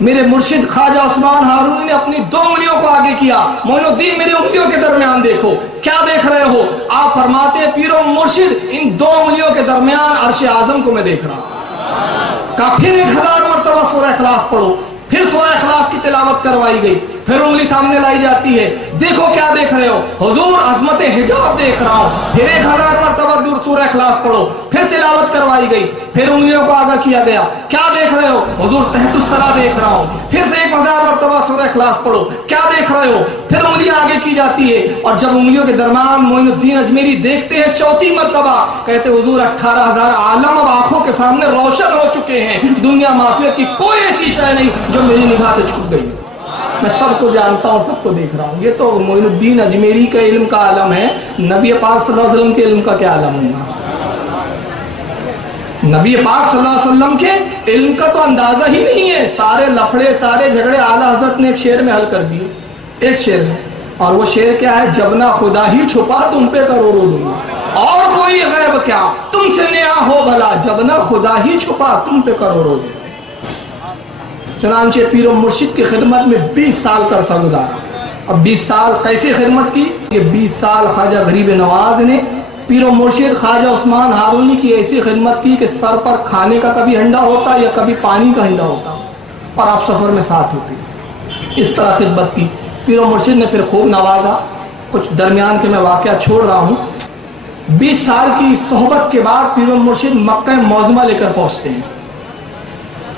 میرے مرشد خواجہ عثمان ہارونی نے اپنی 2 انگلیوں کو آگے کیا، معین الدین میری انگلیوں کے درمیان دیکھو، کیا دیکھ رہے ہو؟ آپ فرماتے پیر و مرشد ان 2 انگلیوں کے درمیان عرش اعظم کو میں دیکھ رہا ہوں۔ کہا پھر 1000 مرتبہ سورہ اخلاص پڑھو۔ پھر سورہ اخلاص کی تلاوت کروائی گئی، پھر انگلی سامنے لائی جاتی ہے، دیکھو کیا دیکھ رہے ہو؟ حضور عظمت حجاب دیکھ رہا ہوں۔ پھر 1000 مرتبہ دور سورہ اخلاص پڑھو، پھر تلاوت کروائی گئی، پھر انگلیوں کو آگے کیا گیا، کیا دیکھ رہے ہو؟ حضور تحت الثری دیکھ رہا ہوں۔ پھر سے 1000 مرتبہ سورہ اخلاص پڑھو، کیا دیکھ رہے ہو؟ پھر انگلیاں آگے کی جاتی ہے، اور جب انگلیوں کے درمیان معین الدین اجمیری دیکھتے ہیں 4تھی مرتبہ، کہتے حضور 18000 عالم اب آنکھوں کے سامنے روشن ہو چکے ہیں، دنیا معافیت کی کوئی ایسی شے نہیں جو میری نگاہ سے چھپ گئی۔ میں سب کو جانتا ہوں، سب کو دیکھ رہا ہوں۔ یہ تو معین الدین اجمیری کا علم کا عالم ہے، نبی پاک صلی اللہ علیہ وسلم کے علم کا کیا عالم ہوگا؟ نبی پاک صلی اللہ علیہ وسلم کے علم کا تو اندازہ ہی نہیں ہے۔ سارے لفڑے، سارے جھگڑے اعلیٰ حضرت نے ایک شعر میں حل کر دیے، ایک شعر میں۔ اور وہ شعر کیا ہے؟ جب نہ خدا ہی چھپا تم پہ کروڑوں دنیا، اور کوئی غیب کیا تم سے نیا ہو بھلا، جب نہ خدا ہی چھپا تم پہ کروڑوں دنیا۔ چنانچہ پیر و مرشد کی خدمت میں 20 سال کا عرصہ گزارا۔ اب 20 سال کیسی خدمت کی؟ یہ 20 سال خواجہ غریب نواز نے پیر و مرشد خواجہ عثمان ہارونی کی ایسی خدمت کی کہ سر پر کھانے کا کبھی ہنڈا ہوتا یا کبھی پانی کا ہنڈا ہوتا، اور آپ سفر میں ساتھ ہوتے۔ اس طرح خدمت کی۔ پیر و مرشد نے پھر خوب نوازا۔ کچھ درمیان کے میں واقعہ چھوڑ رہا ہوں۔ 20 سال کی صحبت کے بعد پیر و مرشد مکہ معظمہ لے کر پہنچتے ہیں۔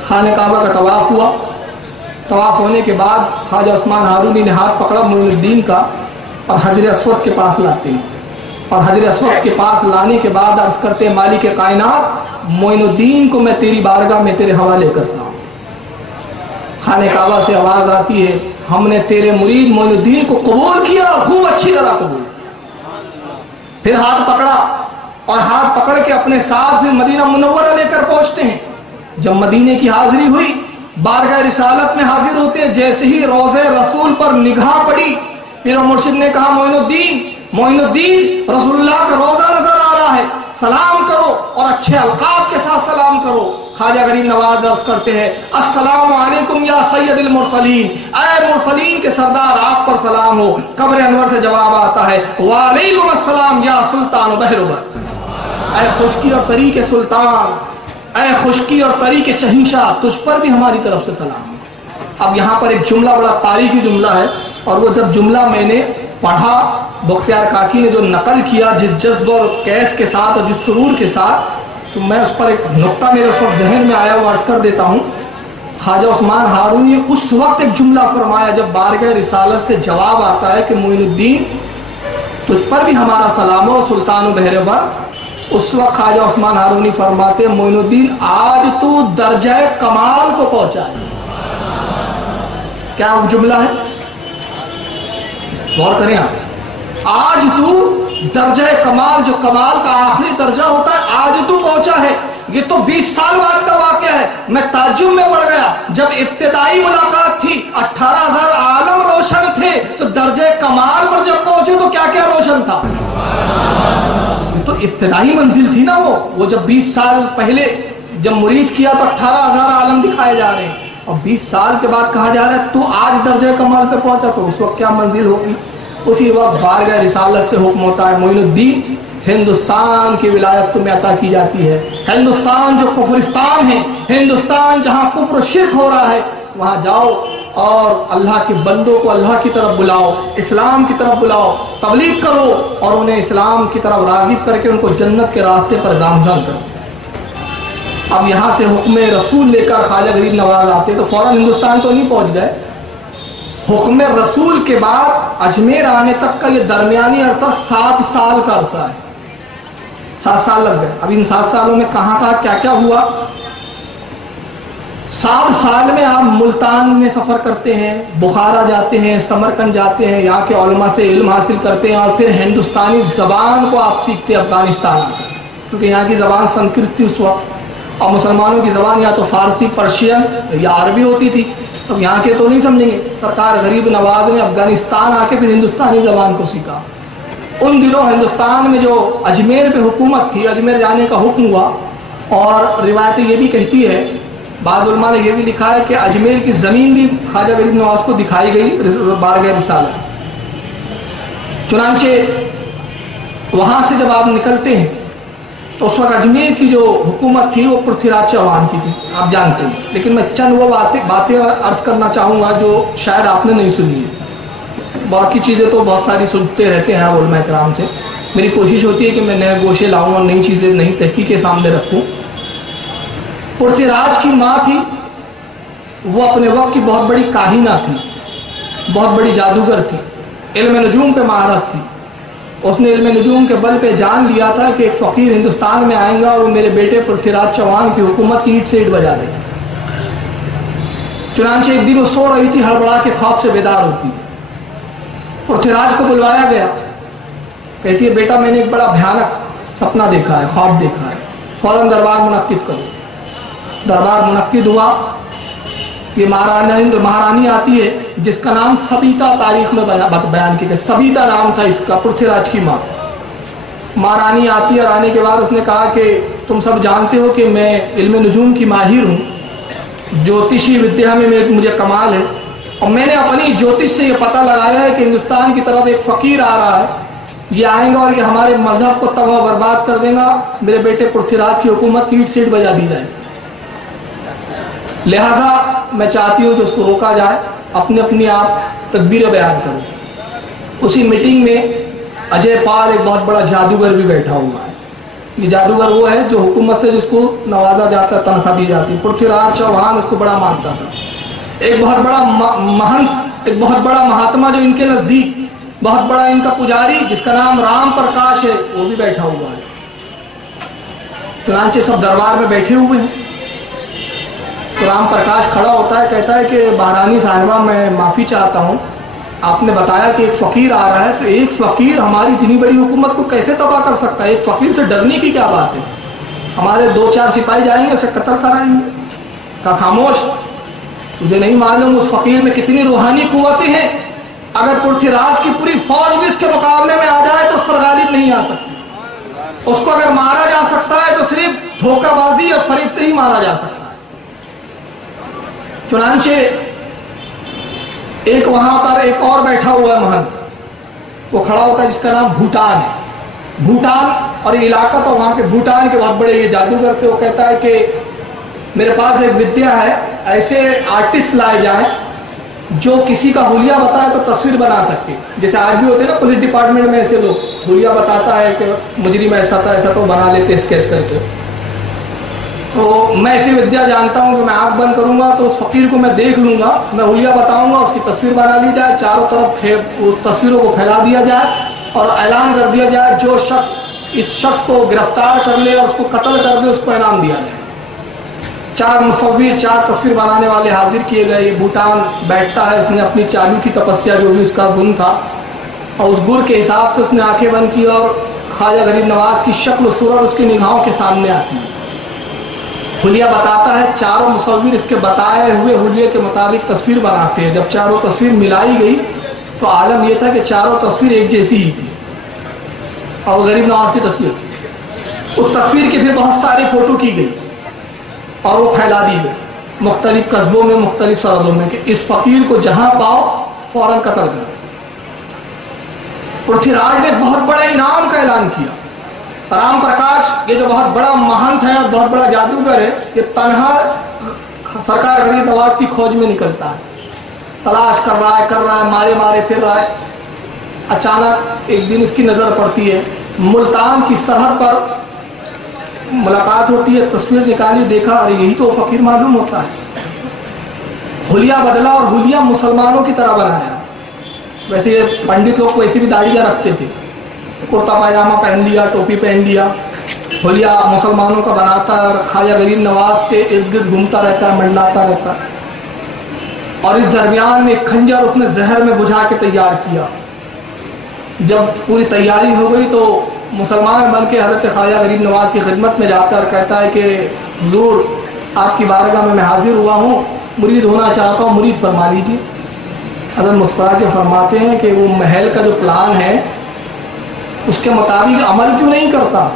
خانہ کعبہ کا طواف ہوا۔ طواف ہونے کے بعد خواجہ عثمان ہارونی نے ہاتھ پکڑا معین الدین کا اور حجر اسود کے پاس لاتے ہیں، اور حجر اسود کے پاس لانے کے بعد عرض کرتے ہیں مالک کائنات معین الدین کو میں تیری بارگاہ میں تیرے حوالے کرتا ہوں۔ خانہ کعبہ سے آواز آتی ہے ہم نے تیرے مرید معین الدین کو قبول کیا، خوب اچھی طرح قبول کیا۔ پھر ہاتھ پکڑا، اور ہاتھ پکڑ کے اپنے ساتھ پھر مدینہ منورہ لے کر پہنچتے ہیں۔ جب مدینے کی حاضری ہوئی، بارگاہ رسالت میں حاضر ہوتے، جیسے ہی روضہ رسول پر نگاہ پڑی، پیر و مرشد نے کہا معین الدین رسول اللہ کا روضہ نظر آ رہا ہے، سلام کرو، اور اچھے القاب کے ساتھ سلام کرو۔ خواجہ غریب نواز عرض کرتے ہیں السلام علیکم یا سید المرسلین، اے مرسلین کے سردار آپ پر سلام ہو۔ قبر انور سے جواب آتا ہے وعلیکم السلام یا سلطان بہروبر، اے خشکی اور تری کے سلطان، اے خشکی اور تری کے شہنشاہ، تجھ پر بھی ہماری طرف سے سلام۔ اب یہاں پر ایک جملہ بڑا تاریخی جملہ ہے، اور وہ جب جملہ میں نے پڑھا، بختیار کاکی نے جو نقل کیا جس جذب اور کیف کے ساتھ اور جس سرور کے ساتھ، تو میں اس پر ایک نقطہ میرے اس وقت ذہن میں آیا، وہ عرض کر دیتا ہوں۔ خواجہ عثمان ہارونی نے اس وقت ایک جملہ فرمایا جب بارگاہ رسالت سے جواب آتا ہے کہ معین الدین تجھ پر بھی ہمارا سلام ہو سلطان و بہربر۔ اس وقت خواجہ عثمان ہارونی فرماتے معین الدین آج تو درجہ کمال کو پہنچا ہے۔ کیا وہ جملہ ہے؟ غور کریں آپ، آج تو درجہ کمال، جو کمال کا آخری درجہ ہوتا ہے، آج تو پہنچا ہے۔ یہ تو 20 سال بعد کا واقعہ ہے۔ میں تعجب میں پڑ گیا، جب ابتدائی ملاقات تھی 18000 عالم روشن تھے، تو درجہ کمال پر جب پہنچے تو کیا کیا روشن تھا؟ تو ابتدائی منزل تھی نا وہ جب 20 سال پہلے جب مرید کیا تو 18000 عالم دکھائے جا رہے ہیں، اور 20 سال کے بعد کہا جا رہا ہے تو آج درجہ کمال پہ پہنچا، تو اس وقت کیا منزل ہوگی؟ اسی وقت بارگاہ رسالت سے حکم ہوتا ہے معین الدین ہندوستان کی ولایت تمہیں عطا کی جاتی ہے۔ ہندوستان جو کفرستان ہے، ہندوستان جہاں کفر و شرک ہو رہا ہے، وہاں جاؤ اور اللہ کے بندوں کو اللہ کی طرف بلاؤ، اسلام کی طرف بلاؤ، تبلیغ کرو، اور انہیں اسلام کی طرف راغب کر کے ان کو جنت کے راستے پر گامزن کرو۔ اب یہاں سے حکم رسول لے کر خواجہ غریب نواز آتے تو فوراً ہندوستان تو نہیں پہنچ گئے۔ حکم رسول کے بعد اجمیر آنے تک کا یہ درمیانی عرصہ 7 سال کا عرصہ ہے۔ 7 سال لگ گئے۔ اب ان 7 سالوں میں کہاں کیا کیا ہوا؟ 7 سال میں آپ ملتان میں سفر کرتے ہیں، بخارا جاتے ہیں، سمرقند جاتے ہیں، یہاں کے علماء سے علم حاصل کرتے ہیں، اور پھر ہندوستانی زبان کو آپ سیکھتے ہیں افغانستان آتے ہیں۔ کیونکہ یہاں کی زبان سنسکرت تھی اس وقت، اور مسلمانوں کی زبان یا تو فارسی، پرشین یا عربی ہوتی تھی. اب یہاں کے تو نہیں سمجھیں گے. سرکار غریب نواز نے افغانستان آ کے پھر ہندوستانی زبان کو سیکھا. ان دنوں ہندوستان میں جو اجمیر پہ حکومت تھی، اجمیر جانے کا حکم ہوا، اور روایتیں یہ بھی کہتی ہے، بعض علماء نے یہ بھی لکھا ہے کہ اجمیر کی زمین بھی خواجہ غریب نواز کو دکھائی گئی بارگاہ رسالت. چنانچہ وہاں سے جب آپ نکلتے ہیں تو اس وقت اجمیر کی جو حکومت تھی وہ پرتھوی راج چوہان کی تھی، آپ جانتے ہیں. لیکن میں چند وہ باتیں عرض کرنا چاہوں گا جو شاید آپ نے نہیں سنی ہے. باقی چیزیں تو بہت ساری سنتے رہتے ہیں علماء کرام سے. میری کوشش ہوتی ہے کہ میں نئے گوشے لاؤں اور نئی چیزیں، نئی تحقیقیں سامنے رکھوں. پرتھوی راج کی ماں تھی، وہ اپنے وقت کی بہت بڑی کاہنہ تھی، بہت بڑی جادوگر تھی، علم نجوم پہ مہارت تھی. اس نے علم نجوم کے بل پہ جان لیا تھا کہ ایک فقیر ہندوستان میں آئیں گا اور وہ میرے بیٹے پرتھوی راج چوہان کی حکومت کی اینٹ سے اینٹ بجا دے گا. چنانچہ ایک دن وہ سو رہی تھی، ہڑبڑا کے خواب سے بیدار ہوتی ہے. پرتھوی راج کو بلوایا گیا. کہتی ہے بیٹا میں نے ایک بڑا بھیانک سپنا دیکھا ہے، خواب دیکھا ہے، فوراً دربار منعقد کرو. دربار منعقد ہوا. یہ مہارانی آتی ہے جس کا نام سبیتا تاریخ میں بیان کیا گیا. سبیتا نام تھا اس کا، پرتھوی راج کی ماں. مہارانی آتی ہے اور آنے کے بعد اس نے کہا کہ تم سب جانتے ہو کہ میں علم نجوم کی ماہر ہوں، جوتشی ودیا میں مجھے کمال ہے، اور میں نے اپنی جوتش سے یہ پتہ لگایا ہے کہ ہندوستان کی طرف ایک فقیر آ رہا ہے، یہ آئیں گا اور یہ ہمارے مذہب کو تباہ و برباد کر دے گا، میرے بیٹے پرتھوی راج کی حکومت کی اینٹ سے اینٹ بجا دی جائے. لہٰذا میں چاہتی ہوں کہ اس کو روکا جائے. اپنی آپ تدبیر بیان کرو. اسی میٹنگ میں اجے پال ایک بہت بڑا جادوگر بھی بیٹھا ہوا ہے. یہ جادوگر وہ ہے جو حکومت سے جس کو نوازا جاتا ہے، تنخواہ دی جاتی. پرتھوی راج چوہان اس کو بڑا مانتا تھا. ایک بہت بڑا مہنت، ایک بہت بڑا مہاتما جو ان کے نزدیک بہت بڑا ان کا پجاری جس کا نام رام پرکاش ہے، وہ بھی بیٹھا ہوا ہے. چنانچہ سب دربار میں بیٹھے ہوئے ہیں. تو رام پرکاش کھڑا ہوتا ہے، کہتا ہے کہ مہارانی صاحبہ میں معافی چاہتا ہوں، آپ نے بتایا کہ ایک فقیر آ رہا ہے، تو ایک فقیر ہماری اتنی بڑی حکومت کو کیسے تباہ کر سکتا ہے؟ ایک فقیر سے ڈرنے کی کیا بات ہے؟ ہمارے 2-4 سپاہی جائیں گے، اسے قتل کرائیں گے. کہا خاموش، تجھے نہیں معلوم اس فقیر میں کتنی روحانی قوتیں ہیں. اگر پرتھوی راج کی پوری فوج بھی اس کے مقابلے میں آ جائے تو اس پر غالب نہیں آ سکتی. اس کو اگر مارا جا سکتا ہے تو صرف دھوکہ بازی اور فریب سے ہی مارا جا سکتا ہے. چنانچہ ایک وہاں پر ایک اور بیٹھا ہوا ہے مہنت، وہ کھڑا ہوتا ہے جس کا نام بھوٹان ہے. بھوٹان اور یہ علاقہ تو وہاں کے بھوٹان کے بہت بڑے یہ جادوگر تھے. وہ کہتا ہے کہ میرے پاس ایک ودیا ہے، ایسے آرٹسٹ لائے جائیں جو کسی کا حلیہ بتائے تو تصویر بنا سکتے. جیسے آج بھی ہوتے ہیں نا پولیس ڈپارٹمنٹ میں، ایسے لوگ حلیہ بتاتا ہے کہ مجرم ایسا تھا ایسا، تو بنا لیتے اسکیچ کر کے. تو میں ایسی ودیا جانتا ہوں کہ میں آنکھ بند کروں گا تو اس فقیر کو میں دیکھ لوں گا، میں حلیہ بتاؤں گا، اس کی تصویر بنا لی جائے، چاروں طرف اس تصویروں کو پھیلا دیا جائے اور اعلان کر دیا جائے جو شخص اس شخص کو گرفتار کر لے اور اس کو قتل کر دے اس کو انعام دیا جائے. 4 مصور، 4 تصویر بنانے والے حاضر کیے گئے. یہ بھوٹان بیٹھتا ہے، اس نے اپنی چالو کی تپسیا جو بھی اس کا گن تھا، اور اس گر کے حساب سے اس نے آنکھیں بند کی اور خواجہ غریب نواز کی شکل و صورت اس کی نگاہوں کے سامنے آتی ہے. حلیہ بتاتا ہے، 4 مصور اس کے بتائے ہوئے حلیے کے مطابق تصویر بناتے ہیں. جب 4 تصویر ملائی گئی تو عالم یہ تھا کہ 4 تصویر ایک جیسی ہی تھی اور غریب نواز کی تصویر تھی. اس تصویر کی پھر بہت ساری فوٹو کی گئی اور وہ پھیلا دی گئی مختلف قصبوں میں، مختلف سرحدوں میں، کہ اس فقیر کو جہاں پاؤ فوراً قتل کرو. پرتھوی راج نے بہت بڑا انعام کا اعلان کیا. رام پرکاش یہ جو بہت بڑا مہنت ہے اور بہت بڑا جادوگر ہے، یہ تنہا سرکار غریب نواز کی کھوج میں نکلتا ہے، تلاش کر رہا ہے، مارے مارے پھر رہا ہے. اچانک ایک دن اس کی نظر پڑتی ہے، ملتان کی سرحد پر ملاقات ہوتی ہے، تصویر نکالی، دیکھا اور یہی تو فقیر معلوم ہوتا ہے. حلیہ بدلا اور حلیہ مسلمانوں کی طرح بنایا. ویسے یہ پنڈت لوگ ویسے بھی داڑیاں رکھتے تھے، کرتا پاجامہ پہن لیا، ٹوپی پہن لیا. حلیہ مسلمانوں کا بناتا ہے اور خواجہ غریب نواز کے ارد گرد گھومتا رہتا ہے، منڈلاتا رہتا ہے. اور اس درمیان میں ایک خنجر اس نے زہر میں بجھا کے تیار کیا. جب پوری تیاری ہو گئی تو مسلمان بن کے حضرت خواجہ غریب نواز کی خدمت میں جا کر کہتا ہے کہ حضور آپ کی بارگاہ میں حاضر ہوا ہوں، مرید ہونا چاہتا ہوں، مرید فرما لیجیے۔ حضرت مسکرا کے فرماتے ہیں کہ وہ محل کا جو پلان ہے اس کے مطابق عمل کیوں نہیں کرتا؟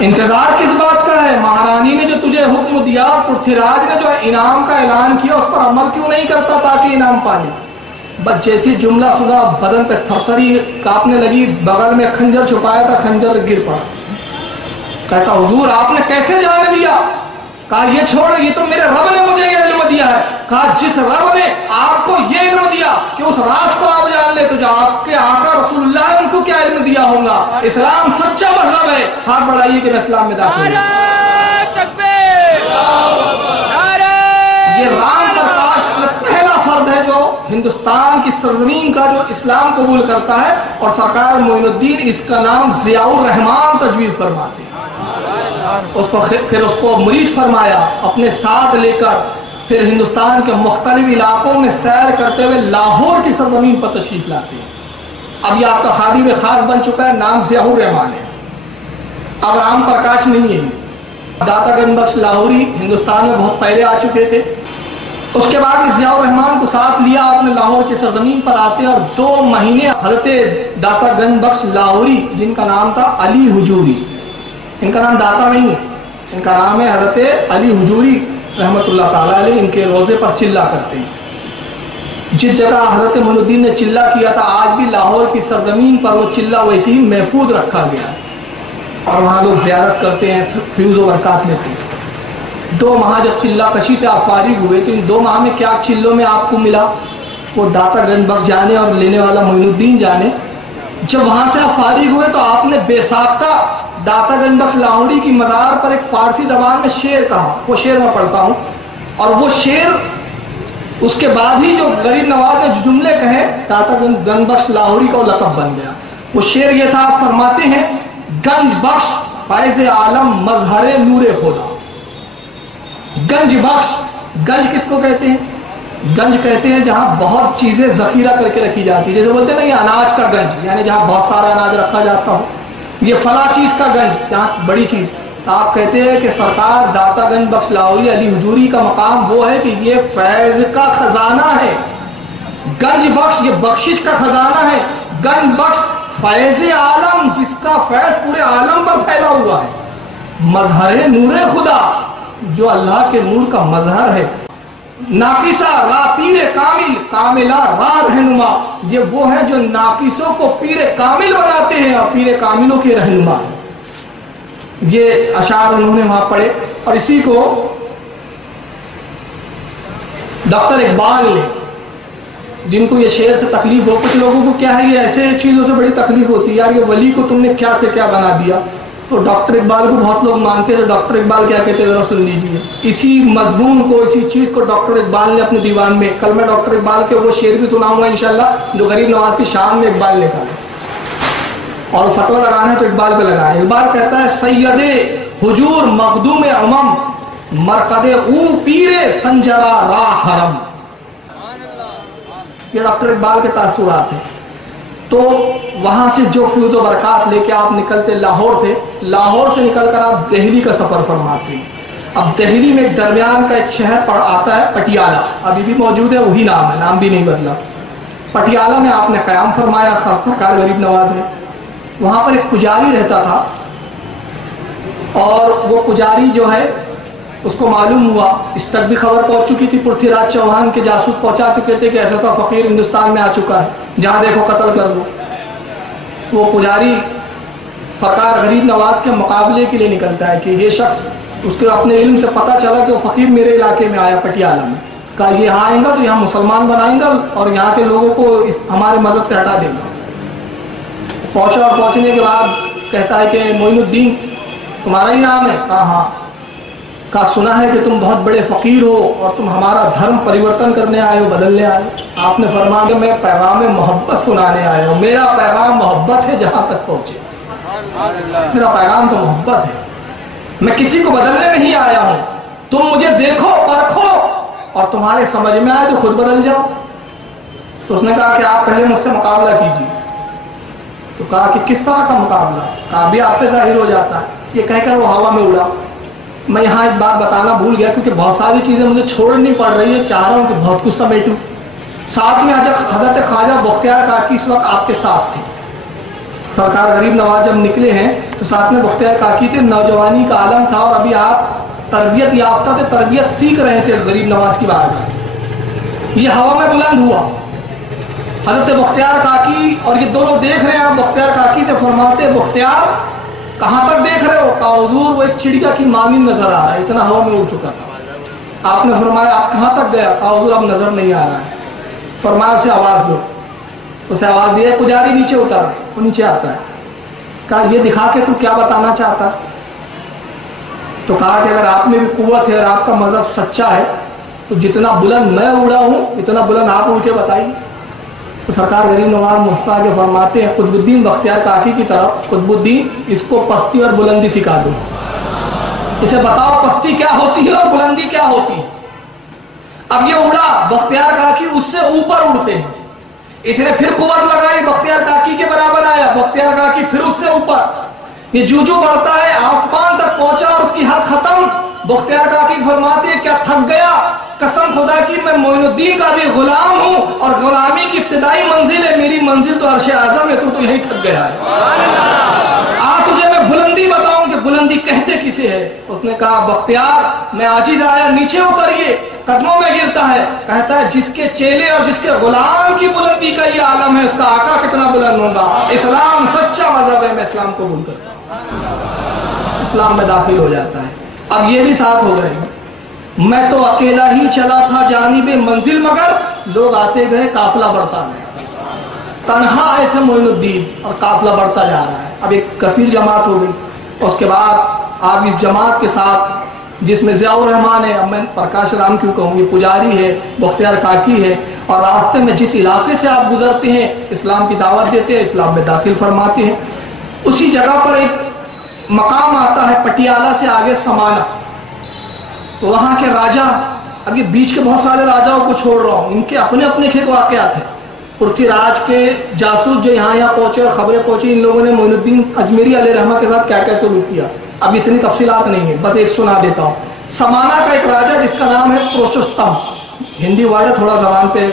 انتظار کس بات کا ہے؟ مہارانی نے جو تجھے حکم دیا، پرتھیراج نے جو انعام کا اعلان کیا، اس پر عمل کیوں نہیں کرتا تاکہ انعام پالے؟ بس جیسی جملہ سنا بدن پہ تھرتھری کانپنے لگی، بغل میں خنجر چھپایا تھا، خنجر گر پڑا۔ کہتا حضور آپ نے کیسے جان لیا؟ کہا یہ چھوڑو، یہ تو میرے رب نے مجھے یہ علم دیا ہے۔ کہا جس رب نے آپ کو یہ علم دیا کہ اس راز کو آپ جان لے، تو جو آپ کے آقا رسول اللہ نے ان کو کیا علم دیا ہوگا؟ اسلام سچا مذہب ہے، ہاتھ بڑھائیے کہ میں اسلام میں داخل ہوں۔ یہ رام پرکاش پہلا فرد ہے جو ہندوستان کی سرزمین کا جو اسلام قبول کرتا ہے، اور سرکار معین الدین اس کا نام ضیاء الرحمان تجویز فرماتے ہیں۔ پھر اس کو مرید فرمایا، اپنے ساتھ لے کر پھر ہندوستان کے مختلف علاقوں میں سیر کرتے ہوئے لاہور کی سرزمین پر تشریف لاتے ہیں۔ اب یہ آپ کا خادم خاص بن چکا ہے، نام ضیاء الرحمان ہے، اب رام پرکاش نہیں ہے۔ داتا گنج بخش لاہوری ہندوستان میں بہت پہلے آ چکے تھے۔ اس کے بعد ضیاء الرحمان کو ساتھ لیا، آپ نے لاہور کی سرزمین پر آتے اور 2 مہینے حضرت داتا گنج بخش لاہوری، جن کا نام تھا علی حجوری، ان کا نام داتا نہیں ہے، ان کا نام ہے حضرت علی حجوری رحمت اللہ تعالیٰ علیہ، ان کے روزے پر چلہ کرتے ہیں۔ جس جگہ حضرت معین الدین نے چلہ کیا تھا، آج بھی لاہور کی سرزمین پر وہ چلہ ویسے ہی محفوظ رکھا گیا ہے، اور وہاں لوگ زیارت کرتے ہیں، فیوز و برکات لیتے ہیں۔ 2 ماہ جب چلہ کشی سے آپ فارغ ہوئے تو ان 2 ماہ میں کیا چلوں میں آپ کو ملا، وہ داتا گنج بخش جانے اور لینے والا معین الدین جانے۔ جب وہاں سے آپ فارغ ہوئے تو آپ نے بے ساختہ داتا گنج بخش لاہوری کی مزار پر ایک فارسی زبان میں شعر کہا، وہ شعر میں پڑھتا ہوں، اور وہ شعر اس کے بعد ہی جو غریب نواز نے جملے کہے، داتا گنج بخش لاہوری کا وہ لقب بن گیا۔ وہ شعر یہ تھا، آپ فرماتے ہیں گنج بخش فیض عالم مظہر نور خدا۔ گنج بخش، گنج کس کو کہتے ہیں؟ گنج کہتے ہیں جہاں بہت چیزیں ذخیرہ کر کے رکھی جاتی، جیسے بولتے ہیں نا یہ اناج کا گنج، یعنی جہاں بہت سارا اناج رکھا جاتا ہو، یہ فلاں چیز کا گنج، جہاں بڑی چیز۔ تو آپ کہتے ہیں کہ سرکار داتا گنج بخش لاہوری علی حجوری کا مقام وہ ہے کہ یہ فیض کا خزانہ ہے۔ گنج بخش یہ بخشش کا خزانہ ہے، گنج بخش فیض عالم، جس کا فیض پورے عالم پر پھیلا ہوا ہے، مظہر نور خدا، جو اللہ کے نور کا مظہر ہے، ناقصہ را پیر کامل، کاملہ را رہنما، یہ وہ ہے جو ناقصوں کو پیر کامل بناتے ہیں اور پیر کاملوں کے رہنما ہیں۔ یہ اشعار انہوں نے وہاں پڑھے، اور اسی کو ڈاکٹر اقبال نے، جن کو یہ شعر سے تکلیف ہو، کچھ لوگوں کو کیا ہے یہ ایسے چیزوں سے بڑی تکلیف ہوتی ہے، یار یہ ولی کو تم نے کیا سے کیا بنا دیا، تو ڈاکٹر اقبال کو بہت لوگ مانتے ہیں، تو ڈاکٹر اقبال کیا کہتے ہیں ذرا سن لیجیے۔ اسی مضمون کو، اسی چیز کو ڈاکٹر اقبال نے اپنے دیوان میں، کل میں ڈاکٹر اقبال کے وہ شعر بھی سناؤں گا انشاءاللہ جو غریب نواز کی شان میں اقبال لکھا ہے، اور فتویٰ لگانا ہے تو اقبال پہ لگائے۔ اقبال کہتا ہے سید حجور مخدوم امم مرقد او پیر سنجرا راہ حرم۔ یہ ڈاکٹر اقبال کے تاثرات ہیں۔ تو وہاں سے جو فیوز و برکات لے کے آپ نکلتے لاہور سے نکل کر آپ دہلی کا سفر فرماتے ہیں۔ اب دہلی میں ایک درمیان کا ایک شہر آتا ہے پٹیالہ، ابھی بھی موجود ہے، وہی نام ہے، نام بھی نہیں بدلا۔ پٹیالہ میں آپ نے قیام فرمایا، خاص سرکار غریب نواز نے۔ وہاں پر ایک پجاری رہتا تھا، اور وہ پجاری جو ہے اس کو معلوم ہوا، اس تک بھی خبر پہنچ چکی تھی، پرتھویراج چوہان کے جاسوس پہنچا چکے تھے کہ ایسا فقیر ہندوستان میں آ چکا ہے، جہاں دیکھو قتل کر دو۔ وہ پجاری سرکار غریب نواز کے مقابلے کے لیے نکلتا ہے کہ یہ شخص، اس کے اپنے علم سے پتہ چلا کہ وہ فقیر میرے علاقے میں آیا پٹیالہ میں، کہا یہ یہاں آئیں گا تو یہاں مسلمان بنائیں گا اور یہاں کے لوگوں کو ہمارے مذہب سے ہٹا دیں گا۔ پہنچا، اور پہنچنے کے بعد کہتا ہے کہ معین الدین تمہارا ہی نام ہے؟ کہا ہاں۔ کہا سنا ہے کہ تم بہت بڑے فقیر ہو اور تم ہمارا دھرم پریورتن کرنے آئے ہو، بدلنے آئے ہو۔ آپ نے فرمایا کہ میں پیغام محبت سنانے آیا ہوں، میرا پیغام محبت ہے جہاں تک پہنچے، میرا پیغام تو محبت ہے، میں کسی کو بدلنے نہیں آیا ہوں، تم مجھے دیکھو، پرکھو، اور تمہارے سمجھ میں آئے تو خود بدل جاؤ۔ تو اس نے کہا کہ آپ پہلے مجھ سے مقابلہ کیجیے۔ تو کہا کہ کس طرح کا مقابلہ؟ کہا بھی آپ پہ ظاہر ہو جاتا ہے. یہ کہہ کر وہ ہوا میں اڑا. میں یہاں ایک بات بتانا بھول گیا کیونکہ بہت ساری چیزیں مجھے چھوڑنی پڑ رہی ہے, چاہ رہا ہوں کہ بہت کچھ سمیٹوں. ساتھ میں حضرت خواجہ بختیار کاکی اس وقت آپ کے ساتھ تھے. سرکار غریب نواز جب نکلے ہیں تو ساتھ میں بختیار کاکی تھے. نوجوانی کا عالم تھا اور ابھی آپ تربیت یافتہ تھے, تربیت سیکھ رہے تھے غریب نواز کی بارگاہ. یہ ہوا میں بلند ہوا حضرت بختیار کاکی, اور یہ دونوں دیکھ رہے ہیں. آپ بختیار کاکی سے فرماتے بختیار کہاں تک دیکھ رہے ہو؟ کہا حضور وہ ایک چڑیا کی مانند نظر آ رہا ہے, اتنا ہوا میں اڑ چکا تھا. آپ نے فرمایا آپ کہاں تک گیا؟ کہا حضور اب نظر نہیں آ رہا ہے. فرمایا اسے آواز دو. اسے آواز دیا, پجاری نیچے اترا. وہ نیچے آتا ہے. کہا یہ دکھا کے تو کیا بتانا چاہتا؟ تو کہا کہ اگر آپ میں بھی قوت ہے اور آپ کا مذہب سچا ہے تو جتنا بلند میں اڑا ہوں اتنا بلند آپ اڑ کے بتائیے. تو سرکار غریب نواز مفتاح کے فرماتے ہیں قطب الدین بختیار کاکی کی طرف, قطب الدین اس کو پستی اور بلندی سکھا دو. اسے بتاؤ پستی کیا ہوتی ہے اور بلندی کیا ہوتی ہے. اب یہ اڑا, بختیار کاکی اس سے اوپر اڑتے ہیں. اس نے پھر قوت لگائی, بختیار کاکی کے برابر آیا, بختیار کاکی پھر اس سے اوپر. یہ جو بڑھتا ہے آسمان تک پہنچا اور اس کی حد ختم. بختیار کاکی فرماتے ہیں کیا تھک گیا؟ قسم خدا کی میں معین الدین کا بھی غلام ہوں اور غلامی کی ابتدائی منزل ہے, میری منزل تو عرش اعظم ہے, تو یہی تھک گیا ہے. آج تجھے میں بلندی بتاؤں کہ بلندی کہتے کسے ہے. اس نے کہا بختیار میں عاجز آیا, نیچے اتریے. قدموں میں گرتا ہے, کہتا ہے جس کے چیلے اور جس کے غلام کی بلندی کا یہ عالم ہے اس کا آقا کتنا بلند ہوگا. اسلام سچا مذہب ہے, میں اسلام قبول کرتا ہوں. اسلام میں داخل ہو جاتا ہے. اب یہ بھی ساتھ ہو گئے. میں تو اکیلا ہی چلا تھا جانب منزل مگر لوگ آتے گئے قافلہ بڑھتا گیا. تنہا آئے تھے معین الدین اور قافلہ بڑھتا جا رہا ہے. اب ایک کثیر جماعت ہو گئی. اس کے بعد آپ اس جماعت کے ساتھ جس میں ضیاء الرحمان ہے, اب میں پرکاش رام کیوں کہوں, یہ پجاری ہے, بختیار کاکی ہے, اور راستے میں جس علاقے سے آپ گزرتے ہیں اسلام کی دعوت دیتے ہیں, اسلام میں داخل فرماتے ہیں. اسی جگہ پر ایک مقام آتا ہے پٹیالہ سے آگے سمانا. تو وہاں کے راجہ, اب یہ بیچ کے بہت سارے راجاؤں کو چھوڑ رہا ہوں, ان کے اپنے اپنے کھیت واقعات ہیں. پرتھی راج کے جاسوس جو یہاں پہنچے اور خبریں پہنچی, ان لوگوں نے معین الدین اجمیری علیہ رحمہ کے ساتھ کیا کیا سلوک کیا. اب اتنی تفصیلات نہیں ہیں, بس ایک سنا دیتا ہوں. سمانا کا ایک راجہ جس کا نام ہے پروشوتم, ہندی ورڈ ہے تھوڑا زبان پہ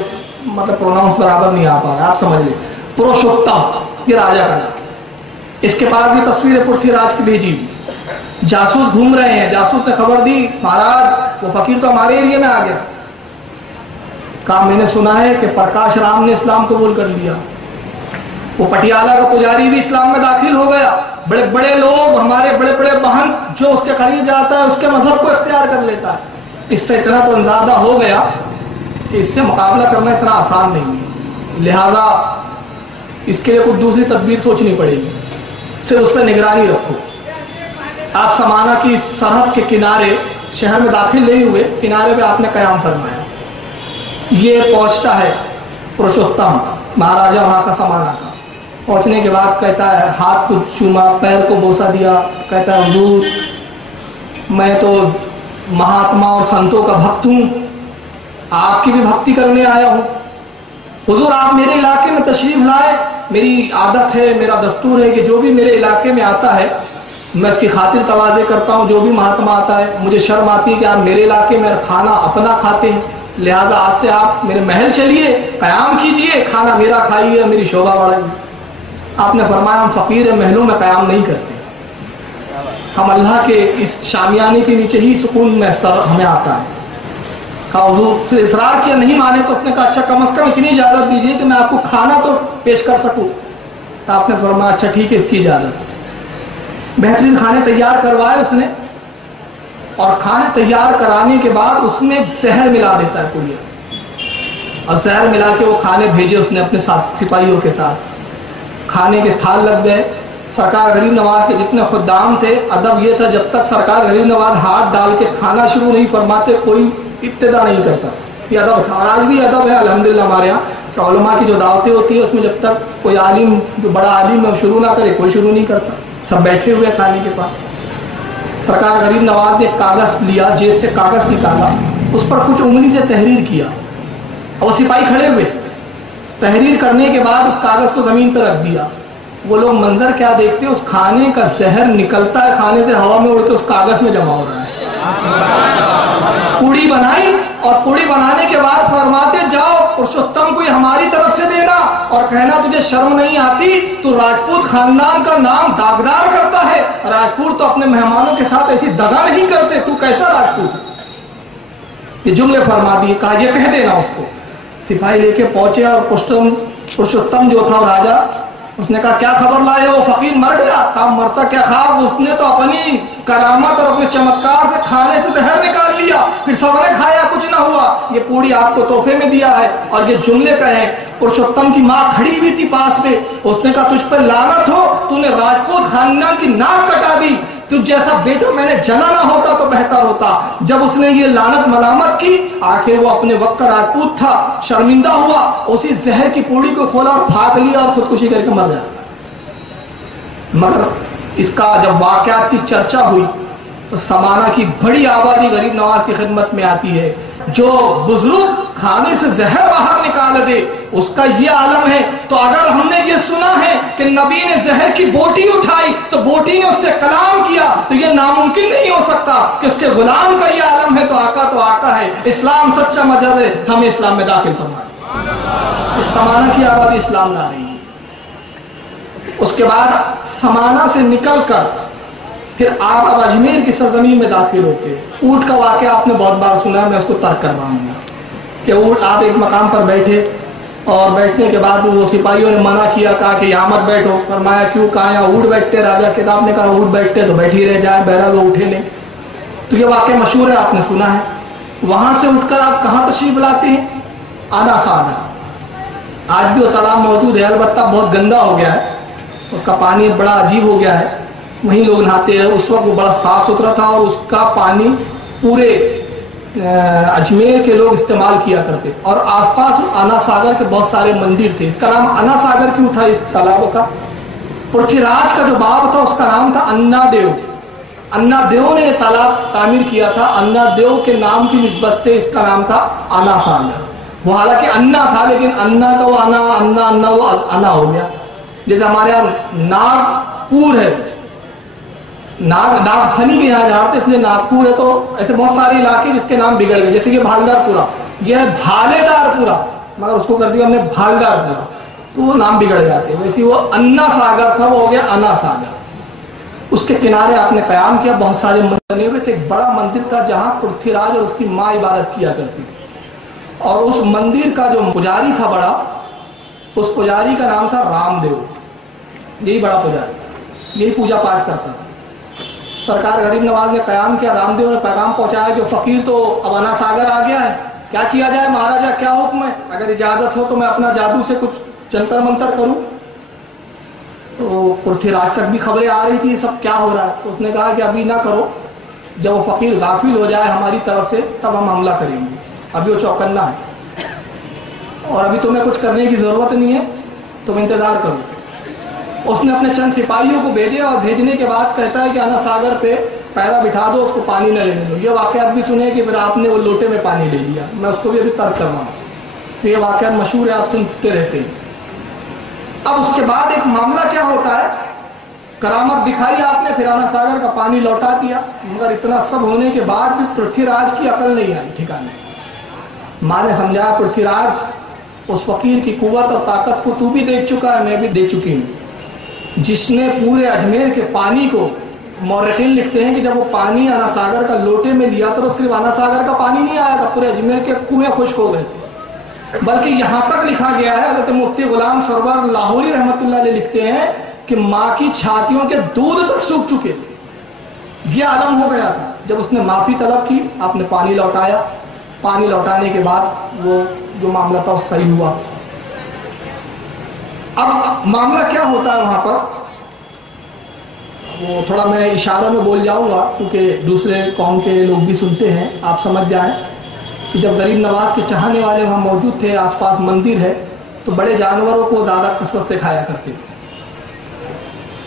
مطلب پروناؤنس برابر نہیں آ پا رہا, آپ سمجھ لیں. پروشوتم یہ راجہ کا نام. اس کے پاس بھی تصویر پرتھی راج کی بھیجی ہوئی. جاسوس گھوم رہے ہیں, جاسوس نے خبر دی مہاراج وہ فقیر تو ہمارے ایریے میں آ گیا. کہا میں نے سنا ہے کہ پرکاش رام نے اسلام قبول کر لیا. وہ پٹیالہ کا پجاری بھی اسلام میں داخل ہو گیا. بڑے بڑے لوگ, ہمارے بڑے بڑے بہن, جو اس کے قریب جاتا ہے اس کے مذہب کو اختیار کر لیتا ہے. اس سے اتنا تو اندازہ ہو گیا کہ اس سے مقابلہ کرنا اتنا آسان نہیں ہے, لہذا اس کے لیے کچھ دوسری تدبیر سوچنی پڑے گی. صرف اس پہ نگرانی رکھو. آپ سمانا کی سرحد کے کنارے, شہر میں داخل نہیں ہوئے, کنارے پہ آپ نے قیام فرمایا. یہ پہنچتا ہے پروشوتم مہاراجہ وہاں کا سمانا کا. پہنچنے کے بعد کہتا ہے, ہاتھ کو چوما, پیر کو بوسا دیا, کہتا ہے حضور میں تو مہاتما اور سنتوں کا بھکت ہوں, آپ کی بھی بھکتی کرنے آیا ہوں. حضور آپ میرے علاقے میں تشریف لائے, میری عادت ہے, میرا دستور ہے کہ جو بھی میرے علاقے میں آتا ہے میں اس کی خاطر تواضع کرتا ہوں. جو بھی مہاتما آتا ہے مجھے شرم آتی ہے کہ آپ میرے علاقے میں کھانا اپنا کھاتے ہیں, لہذا آج سے آپ میرے محل چلیے, قیام کیجئے, کھانا میرا کھائیے, میری شوبہ بڑھائیے. آپ نے فرمایا ہم فقیر محلوں میں قیام نہیں کرتے, ہم اللہ کے اس شامیانے کے نیچے ہی سکون محسوس ہمیں آتا ہے. کہا حضور, پھر اصرار کیا, نہیں مانے تو اس نے کہا اچھا کم از کم اتنی اجازت دیجیے کہ میں آپ کو کھانا تو پیش کر سکوں. تو آپ نے فرمایا اچھا ٹھیک ہے, اس کی اجازت. بہترین کھانے تیار کروائے اس نے, اور کھانے تیار کرانے کے بعد اس میں زہر ملا دیتا ہے کوئی, اور زہر ملا کے وہ کھانے بھیجے اس نے اپنے ساتھ سپاہیوں کے ساتھ. کھانے کے تھال لگ گئے. سرکار غریب نواز کے جتنے خدام تھے, ادب یہ تھا جب تک سرکار غریب نواز ہاتھ ڈال کے کھانا شروع نہیں فرماتے کوئی ابتدا نہیں کرتا. یہ ادب تھا, اور آج بھی ادب ہے الحمدللہ ہمارے یہاں کہ علماء کی جو دعوتیں ہوتی ہیں اس میں جب تک کوئی عالم جو بڑا عالم ہے شروع نہ کرے کوئی شروع نہیں کرتا, سب بیٹھے ہوئے کھانے کے پاس. سرکار غریب نواز نے کاغذ لیا, جیب سے کاغذ نکالا, اس پر کچھ انگلی سے تحریر کیا, اور وہ سپاہی کھڑے ہوئے. تحریر کرنے کے بعد اس کاغذ کو زمین پر رکھ دیا. وہ لوگ منظر کیا دیکھتے ہیں، اس کھانے کا زہر نکلتا ہے کھانے سے ہوا میں اڑ کے اس کاغذ میں جمع ہو رہا ہے. پوڑی بنائی اور پوڑی بنانے کے بعد فرماتے جاؤ پرشوتم کو ہماری طرف سے دینا اور کہنا تجھے شرم نہیں آتی، تو راجپوت خاندان کا نام داغدار کرتا ہے. راجپوت تو اپنے مہمانوں کے ساتھ ایسی دغا نہیں کرتے، تو کیسا راجپوت ہے؟ یہ جملے فرما دیے، کہا یہ کہہ دینا اس کو. سپاہی لے کے پہنچے اور پرشوتم جو تھا راجا، اس نے کہا کیا خبر لائے ہو؟ فقیر مر گیا. کہا مرتا کیا خواب، اس نے تو اپنی کرامت اور اپنے چمتکار سے کھانے سے زہر نکال لیا، پھر سب نے کھایا کچھ نہ ہوا، یہ پوڑی آپ کو تحفے میں دیا ہے. اور یہ جملے کہیں. پرشوتم کی ماں کھڑی ہوئی تھی پاس میں، اس نے کہا تجھ پر لعنت ہو، تو نے راجپوت خاندان کی ناک کٹا دی، تجھ جیسا بیٹا میں نے جنا نہ ہوتا تو بہتر ہوتا. جب اس نے یہ لعنت ملامت کی، آخر وہ اپنے وقت کا راجپوت تھا، شرمندہ ہوا، اسی زہر کی پوڑی کو کھولا اور پھاک لیا اور خودکشی کر کے مر گیا. مگر اس کا جب واقعات کی چرچا ہوئی تو سمانہ کی بڑی آبادی غریب نواز کی خدمت میں آتی ہے. جو بزرگ کھانے سے زہر باہر نکال دے اس کا یہ عالم ہے. تو اگر ہم نے یہ سنا ہے کہ نبی نے زہر کی بوٹی اٹھائی تو بوٹی نے اس سے کلام کیا، تو یہ ناممکن نہیں ہو سکتا کہ اس کے غلام کا یہ عالم ہے. تو آقا ہے. اسلام سچا مذہب ہے، ہمیں اسلام میں داخل فرمائے. اس سمانہ کی آبادی اسلام لا رہی ہے. اس کے بعد سمانہ سے نکل کر پھر آپ اب اجمیر کی سرزمین میں داخل ہوتے ہیں. اونٹ کا واقعہ آپ نے بہت بار سنا ہے، میں اس کو ترک کرواؤں گا کہ اونٹ آپ ایک مقام پر بیٹھے اور بیٹھنے کے بعد وہ سپاہیوں نے منع کیا، کہا کہ یہاں مت بیٹھو. فرمایا کیوں؟ کہا یہاں اونٹ بیٹھتے. راجا کتاب نے کہا اونٹ بیٹھتے تو بیٹھی رہ جائے، بہرحال وہ اٹھے نہیں. تو یہ واقعہ مشہور ہے، آپ نے سنا ہے. وہاں سے اٹھ کر آپ کہاں تشریف لاتے ہیں؟ آنا ساگر. آج بھی وہ تالاب موجود ہے، البتہ بہت گندا ہو گیا ہے، اس کا پانی بڑا عجیب ہو گیا ہے، وہیں لوگ نہاتے ہیں. اس وقت وہ بڑا صاف ستھرا تھا اور اس کا پانی پورے اجمیر کے لوگ استعمال کیا کرتے. اور آس پاس انا ساگر کے بہت سارے مندر تھے. اس کا نام انا ساگر کیوں تھا اس تالاب کا؟ پرتھوی راج کا جو باپ تھا اس کا نام تھا انا دیو. انا دیو نے یہ تالاب تعمیر کیا تھا. انا دیو کے نام کی نسبت سے اس کا نام تھا انا ساگر. وہ حالانکہ انا تھا لیکن انا کا وہ انا وہ انا ہو گیا. جیسے ہمارے یہاں ناگپور ہے، ناگ پھنی کے یہاں جاتے اس لیے ناگپور ہے. تو ایسے بہت سارے علاقے جس کے نام بگڑ گئے، جیسے کہ بھالدار پورا، یہ ہے بھالے دار پورا، مگر اس کو کر دیا ہم نے بھالدار پورا، تو وہ نام بگڑ جاتے ہیں. ویسے وہ انا ساگر تھا، وہ ہو گیا انا ساگر. اس کے کنارے آپ نے قیام کیا، بہت سارے مندر بنے ہوئے تھے. ایک بڑا مندر تھا جہاں پرتھوی راج اور اس کی ماں عبادت کیا کرتی تھی. اور اس مندر کا جو پجاری تھا بڑا، اس پجاری کا نام تھا رام دیو. یہی بڑا پجاری، یہی پوجا پاٹ کرتا تھا. سرکار غریب نواز نے قیام کیا، رام دیو نے پیغام پہنچایا کہ فقیر تو اب انا ساگر آ گیا ہے، کیا کیا جائے مہاراجا، کیا حکم ہے؟ اگر اجازت ہو تو میں اپنا جادو سے کچھ جنتر منتر کروں. تو پرتھوی راج تک بھی خبریں آ رہی تھی یہ سب کیا ہو رہا ہے. تو اس نے کہا کہ ابھی نہ کرو، جب وہ فقیر غافل ہو جائے ہماری طرف سے تب ہم حملہ کریں گے. ابھی وہ چوکنا ہے اور ابھی تمہیں کچھ کرنے کی ضرورت نہیں ہے، تم انتظار کرو. اس نے اپنے چند سپاہیوں کو بھیجے اور بھیجنے کے بعد کہتا ہے کہ انا ساگر پہ پیرا بٹھا دو، اس کو پانی نہ لینے دو. یہ واقعات بھی سنے کہ پھر آپ نے وہ لوٹے میں پانی لے لیا. میں اس کو بھی ابھی ترک کرواؤں. تو یہ واقعات مشہور ہے، آپ سنتے رہتے ہیں. اب اس کے بعد ایک معاملہ کیا ہوتا ہے، کرامت دکھائی آپ نے، پھر انا ساگر کا پانی لوٹا دیا. مگر اتنا سب ہونے کے بعد بھی پرتھوی راج کی عقل نہیں آئی ٹھکانے. ماں نے سمجھایا پرتھوی راج اس فقیر کی قوت اور طاقت کو تو بھی دیکھ چکا ہے، میں بھی دیکھ چکی ہوں. جس نے پورے اجمیر کے پانی کو، مورخین لکھتے ہیں کہ جب وہ پانی انا ساگر کا لوٹے میں لیا تو صرف انا ساگر کا پانی نہیں آیا تھا، پورے اجمیر کے کنویں خشک ہو گئے تھے. بلکہ یہاں تک لکھا گیا ہے، حضرت مفتی غلام سرور لاہوری رحمۃ اللہ علیہ لکھتے ہیں کہ ماں کی چھاتیوں کے دودھ تک سوکھ چکے تھے. یہ عالم ہو گیا تھا. جب اس نے معافی طلب کی، آپ نے پانی لوٹایا. پانی لوٹانے کے بعد وہ جو معاملہ تھا وہ صحیح ہوا. اب معاملہ کیا ہوتا ہے وہاں پر، وہ تھوڑا میں اشارہ میں بول جاؤں گا کیونکہ دوسرے قوم کے لوگ بھی سنتے ہیں، آپ سمجھ جائیں کہ جب غریب نواز کے چاہنے والے وہاں موجود تھے، آس پاس مندر ہے، تو بڑے جانوروں کو زیادہ کثرت سے کھایا کرتے تھے.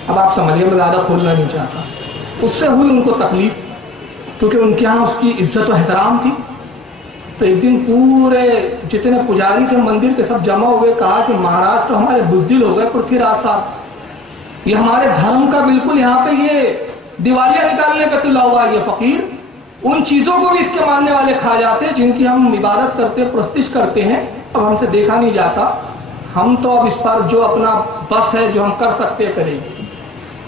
اب آپ سمجھیے، میں زیادہ کھولنا نہیں چاہتا. اس سے ہوئی ان کو تکلیف، کیونکہ ان کے ہاں اس کی عزت و احترام تھی. تو ایک دن پورے جتنے پجاری تھے مندر کے سب جمع ہوئے، کہا کہ مہاراج تو ہمارے بزدل ہو گئے پرتھوی راج صاحب. یہ ہمارے دھرم کا بالکل یہاں پہ یہ دیوالیاں نکالنے پہ تلا ہوا ہے یہ فقیر. ان چیزوں کو بھی اس کے ماننے والے کھا جاتے ہیں جن کی ہم عبادت کرتے پرستش کرتے ہیں. اب ہم سے دیکھا نہیں جاتا. ہم تو اب اس پر جو اپنا بس ہے جو ہم کر سکتے کریں گے.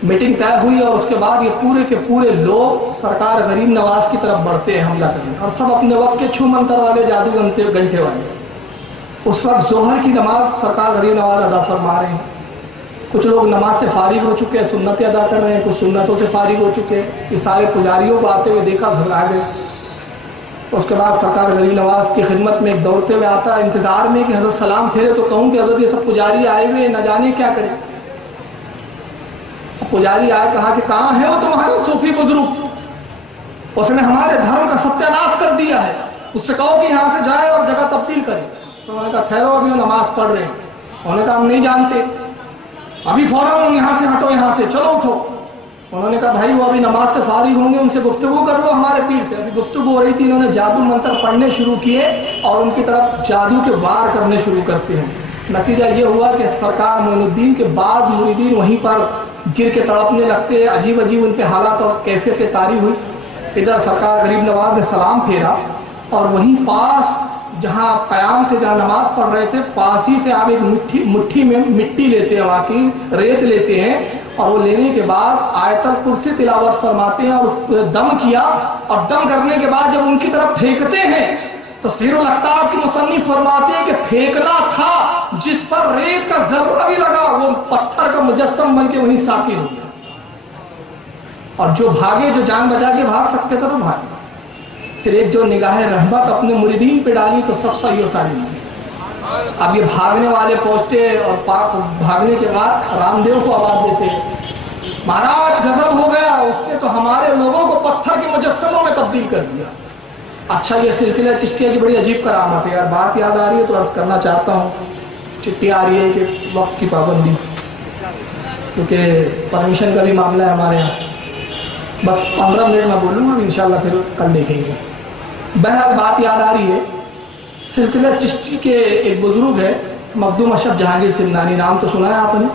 میٹنگ طے ہوئی اور اس کے بعد یہ پورے کے پورے لوگ سرکار غریب نواز کی طرف بڑھتے ہیں حملہ کرنے, اور سب اپنے وقت کے چھو منتر والے جادو گھنٹے والے. اس وقت ظہر کی نماز سرکار غریب نواز ادا فرما رہے ہیں. کچھ لوگ نماز سے فارغ ہو چکے ہیں, سنتیں ادا کر رہے ہیں, کچھ سنتوں سے فارغ ہو چکے ہیں. یہ سارے پجاریوں کو آتے ہوئے دیکھا, گھبرا گئے. اس کے بعد سرکار غریب نواز کی خدمت میں ایک دوڑتے ہوئے آتا ہے انتظار میں کہ حضرت سلام پھیرے تو کہوں کہ حضرت یہ سب پجاری آئے ہوئے نہ جانے کیا کریں. پجاری آئے, کہا کہ کہاں ہے وہ تمہارا صوفی بزرگ, اس نے ہمارے دھرم کا ستیہ ناش کر دیا ہے, اس سے کہو کہ یہاں سے جائے اور جگہ تبدیل کرے. تو انہوں نے کہا ٹھہرو, ابھی وہ نماز پڑھ رہے ہیں. انہوں نے کہا ہم نہیں جانتے, ابھی فوراً یہاں سے ہٹو, یہاں سے چلو اٹھو. انہوں نے کہا بھائی وہ ابھی نماز سے فارغ ہوں گے, ان سے گفتگو کر لو ہمارے پیر سے. ابھی گفتگو ہو رہی تھی, انہوں نے جادو منتر پڑھنے شروع کیے اور ان کی طرف جادو کے وار کرنے شروع کرتے ہیں. نتیجہ یہ ہوا کہ سرکار معین الدین کے بعد مریدین وہیں پر گر کے تڑپنے لگتے. عجیب عجیب ان پہ حالات اور کیفیت طاری ہوئی. ادھر سرکار غریب نواز نے سلام پھیرا اور وہیں پاس جہاں قیام تھے, جہاں نماز پڑھ رہے تھے, پاس ہی سے آپ ایک مٹھی میں مٹی لیتے ہیں, وہاں کی ریت لیتے ہیں, اور وہ لینے کے بعد آیت الکرسی تلاوت فرماتے ہیں اور دم کیا. اور دم کرنے کے بعد جب ان کی طرف پھینکتے ہیں تو سیر الاقطاب کی مصنف فرماتے ہیں کہ پھینکنا تھا جس پر ریت کا ذرہ بھی لگا وہ پتھر کا مجسم بن کے وہیں ساقط ہو گیا. اور جو بھاگے, جو جان بچا کے بھاگ سکتے تھے تو بھاگے. پھر ایک جو نگاہ رحمت اپنے مریدین پہ ڈالی تو سب صحیح و سالم. اب یہ بھاگنے والے پہنچتے اور بھاگنے کے بعد رام دیو کو آواز دیتے, مہاراج غضب ہو گیا, اس نے تو ہمارے لوگوں کو پتھر کے مجسموں میں تبدیل کر دیا. اچھا یہ سلسلہ چشتیہ کی بڑی عجیب کرامت ہے یار. بات یاد آ رہی ہے تو عرض کرنا چاہتا ہوں. چٹھی آ رہی ہے کہ وقت کی پابندی, کیونکہ پرمیشن کا بھی معاملہ ہے ہمارے یہاں. بس 15 منٹ میں بولوں گا, انشاءاللہ پھر کل دیکھیں گے. بہرحال بات یاد آ رہی ہے. سلسلہ چشتی کے ایک بزرگ ہے مخدوم اشرف جہانگیر سمنانی, نام تو سنا ہے آپ نے,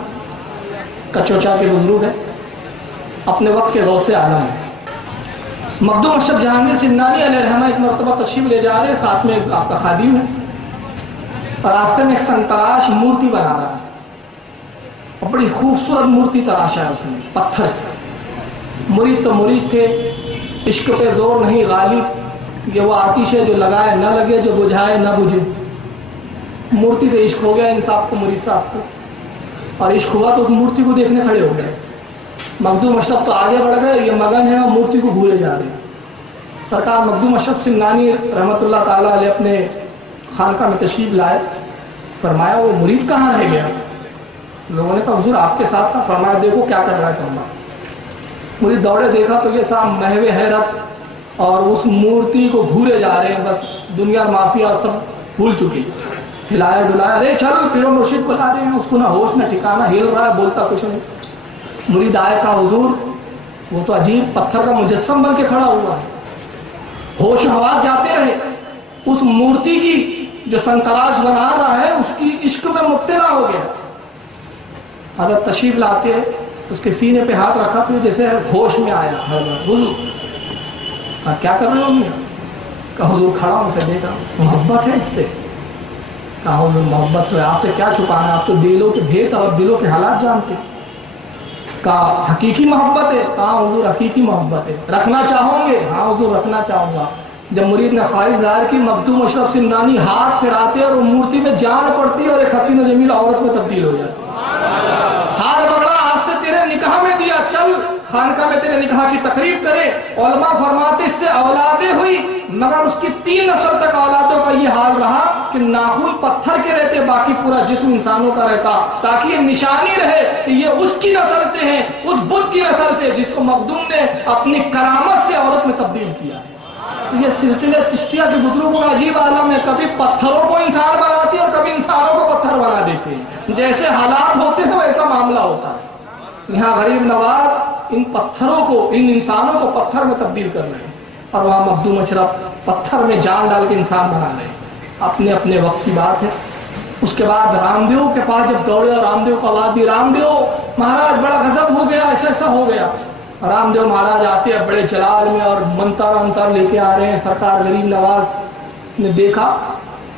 کچوچا کے بزرگ ہے, اپنے وقت کے غوث اعظم ہیں. مخدوم اشرف جہانگیر سمنانی علیہ رحمہ ایک مرتبہ تشریف لے جا رہے ہیں, ساتھ میں آپ کا خادم ہے, اور راستے میں ایک سنتراش مورتی بنا رہا ہے, اور بڑی خوبصورت مورتی تراشا ہے اس نے پتھر. مرید تو مرید تھے, عشق پہ زور نہیں غالب, یہ وہ آتش ہے جو لگائے نہ لگے, جو بجھائے نہ بجھے. مورتی سے عشق ہو گیا انصاف کو, مرید صاحب کو, اور عشق ہوا تو اس مورتی کو دیکھنے کھڑے ہو گئے. مخدوم اشرف تو آگے بڑھ گئے, یہ مگن ہے اور مورتی کو بھولے جا رہے ہیں. سرکار مخدوم اشرف سمنانی رحمۃ اللہ تعالیٰ علیہ اپنے خانقاہ میں تشریف لائے. فرمایا وہ مرید کہاں رہ گیا؟ لوگوں نے کہا حضور آپ کے ساتھ تھا. فرمایا دیکھو کیا کر رہا ہے کمبا. مرید دوڑے, دیکھا تو یہ صاحب محو حیرت اور اس مورتی کو بھولے جا رہے ہیں. بس دنیا اور مافیا اور سب بھول چکی. ہلایا ڈلایا, ارے چل پیر و مرشد بلا رہے ہیں, اس کو نہ ہوش نہ ٹھکانا, ہل رہا ہے, بولتا کچھ نہیں. مرید آئے, کہا حضور وہ تو عجیب پتھر کا مجسم بن کے کھڑا ہوا ہے. ہوش و حواس جاتے رہے. اس مورتی کی جو سنتراش بنا رہا ہے اس کی عشق میں مبتلا ہو گیا. حضرت تشریف لاتے اس کے سینے پہ ہاتھ رکھا تو جیسے ہوش میں آیا. حضور کیا کر رہے ہو؟ کہا حضور کھڑا ہوں, اسے دیکھا, محبت ہے اس سے. کہا حضور محبت تو ہے, آپ سے کیا چھپانا, آپ تو دلوں کے بھید اور دلوں کے حالات جانتے. کہا حقیقی محبت ہے. کہا حضور حقیقی محبت ہے. رکھنا چاہوں گے؟ ہاں حضور رکھنا چاہوں گا. جب مرید نے خواہش ظاہر کی, مخدوم اشرف سمنانی ہاتھ پھراتے اور وہ مورتی میں جان پڑتی اور ایک حسین و جمیل عورت میں تبدیل ہو جاتی. ہاتھ پکڑا, آج سے تیرے نکاح میں دیا, چل خانقاہ میں تیرے نکاح کی تقریب کرے. علماء فرماتے اس سے اولادیں ہوئی, مگر اس کی 3 نسل تک اولادوں کا یہ حال رہا کہ ناخن پتھر کے رہتے, باقی پورا جسم انسانوں کا رہتا, تاکہ یہ نشانی رہے کہ یہ اس کی نسل سے ہیں, اس بت کی نسل سے جس کو مخدوم نے اپنی کرامت سے عورت میں تبدیل کیا. یہ سلسلے چشتیہ کے بزرگوں کا عجیب عالم ہے. کبھی پتھروں کو انسان بناتی اور کبھی انسانوں کو پتھر بنا دیتے ہیں. جیسے حالات ہوتے ہیں ویسا معاملہ ہوتا ہے. یہاں غریب نواز ان پتھروں کو, ان انسانوں کو پتھر میں تبدیل کر رہے ہیں, اور وہاں مخدوم اشرف پتھر میں جان ڈال کے انسان بنا رہے ہیں. اپنے اپنے وقت کی بات ہے. اس کے بعد رامدیو کے پاس جب دوڑے اور رامدیو کو آواز دی، رامدیو مہاراج بڑا غضب ہو گیا، ایسا ہو گیا۔ رامدیو مہاراج آتے ہیں بڑے جلال میں اور منتر لے کے آ رہے ہیں۔ سرکار غریب نواز نے دیکھا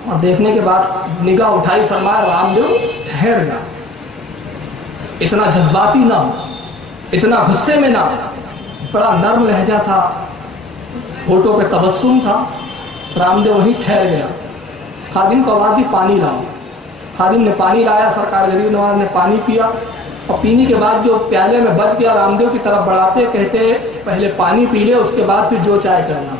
اور دیکھنے کے بعد نگاہ اٹھائی، فرمایا رامدیو ٹھہر جا، اتنا جذباتی نہ ہو، اتنا غصے میں نہ ہو۔ بڑا نرم لہجہ تھا، ہونٹوں پہ تبسم تھا۔ رامدیو وہیں ٹھہر گیا۔ خادم کو آواز دی پانی لاؤ۔ خادم نے پانی لایا، سرکار غریب نواز نے پانی پیا اور پینے کے بعد جو پیالے میں بچ گیا رامدیو کی طرف بڑھاتے کہتے پہلے پانی پی لے، اس کے بعد پھر جو چائے کرنا۔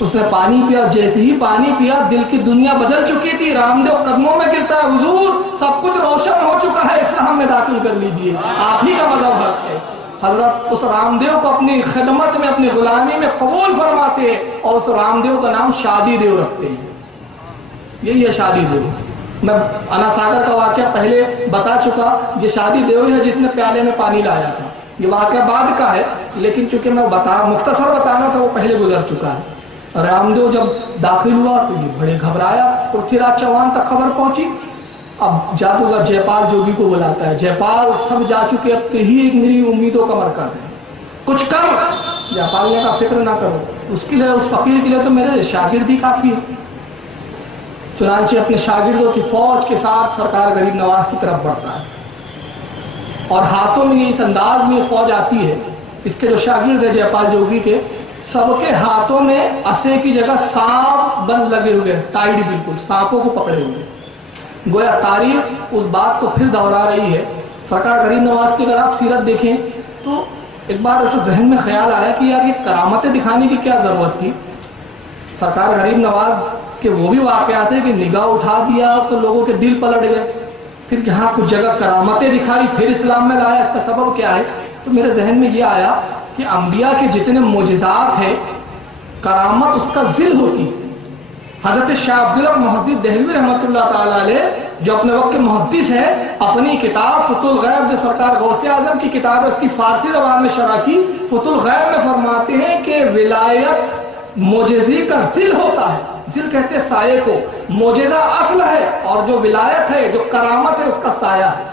اس نے پانی پیا، جیسے ہی پانی پیا دل کی دنیا بدل چکی تھی۔ رامدیو قدموں میں گرتا ہے، حضور سب کچھ روشن ہو چکا ہے، اسلام میں داخل کر لیجیے، آپ ہی کا مذہب حق ہے۔ حضرت اس رامدیو کو اپنی خدمت میں، اپنی غلامی میں قبول فرماتے ہیں اور اس رامدیو کا نام شادی دیو رکھتے ہیں۔ یہی ہے شادی دیو۔ میں انا ساگر کا واقعہ پہلے بتا چکا، یہ شادی دیو ہے جس نے پیالے میں پانی لایا تھا۔ یہ واقعہ بعد کا ہے لیکن چونکہ میں مختصر بتانا تھا وہ پہلے گزر چکا ہے۔ رامدیو جب داخل ہوا تو یہ بڑے گھبرایا۔ پرتھویراج چوہان تک خبر پہنچی۔ اب جادوگر جے پال جوگی کو بلاتا ہے، جے پال سب جا چکے، اب تو ہی ایک میری امیدوں کا مرکز ہے، کچھ کر۔ جے پال نے کہا فکر نہ کرو، اس کے لیے، اس فقیر کے لیے تو میرے شاگرد ہی کافی ہے۔ چنانچہ اپنے شاگردوں کی فوج کے ساتھ سرکار غریب نواز کی طرف بڑھتا ہے اور ہاتھوں میں اس انداز میں فوج آتی ہے۔ اس کے جو شاگرد ہے جے پال جوگی کے، سب کے ہاتھوں میں اسے کی جگہ سانپ بند لگے ہوئے، ٹائٹ بالکل، سانپوں کو پکڑے ہوئے۔ گویا تاریخ اس بات کو پھر دہرا رہی ہے۔ سرکار غریب نواز کی اگر آپ سیرت دیکھیں تو ایک بار ایسے ذہن میں خیال آیا کہ یار یہ کرامتیں دکھانے کی کیا ضرورت تھی۔ سرکار غریب نواز کے وہ بھی واقعات ہیں کہ نگاہ اٹھا دیا تو لوگوں کے دل پلٹ گئے، پھر یہاں کچھ جگہ کرامتیں دکھائی، پھر اسلام میں لایا، اس کا سبب کیا ہے؟ تو میرے ذہن میں یہ آیا کہ انبیاء کے جتنے معجزات ہیں کرامت اس کا ذل ہوتی ہے۔ حضرت شاہ عبداللہ محدث دہلوی رحمۃ اللہ تعالیٰ علیہ جو اپنے وقت کے محدث ہیں، اپنی کتاب فتح الغیب جو سرکار غوث اعظم کی کتاب ہے اس کی فارسی زبان میں شرح کی، فتح الغیب میں فرماتے ہیں کہ ولایت معجزے کا ذل ہوتا ہے۔ ذل کہتے ہیں سائے کو، معجزہ اصل ہے اور جو ولایت ہے، جو کرامت ہے اس کا سایہ ہے۔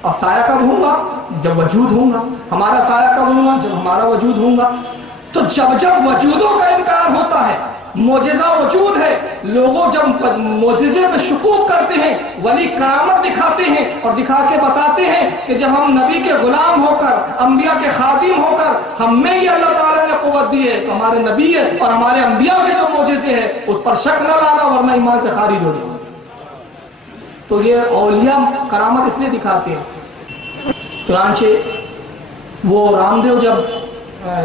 اور سایہ کب ہوں گا؟ جب وجود ہوں گا۔ ہمارا سایہ کب ہوں گا؟ جب ہمارا وجود ہوں گا۔ تو جب وجودوں کا انکار ہوتا ہے، معجزہ وجود ہے، لوگوں جب معجزے میں شکوک کرتے ہیں، ولی کرامت دکھاتے ہیں اور دکھا کے بتاتے ہیں کہ جب ہم نبی کے غلام ہو کر، انبیاء کے خادم ہو کر، ہم میں یہ اللہ تعالیٰ نے قوت دی ہے، تو ہمارے نبی ہے اور ہمارے انبیاء کے جو معجزے ہیں اس پر شک نہ لانا ورنہ ایمان سے خارج ہو جائے۔ تو یہ اولیاء کرامت اس لیے دکھاتے ہیں۔ چنانچہ وہ رامدیو جب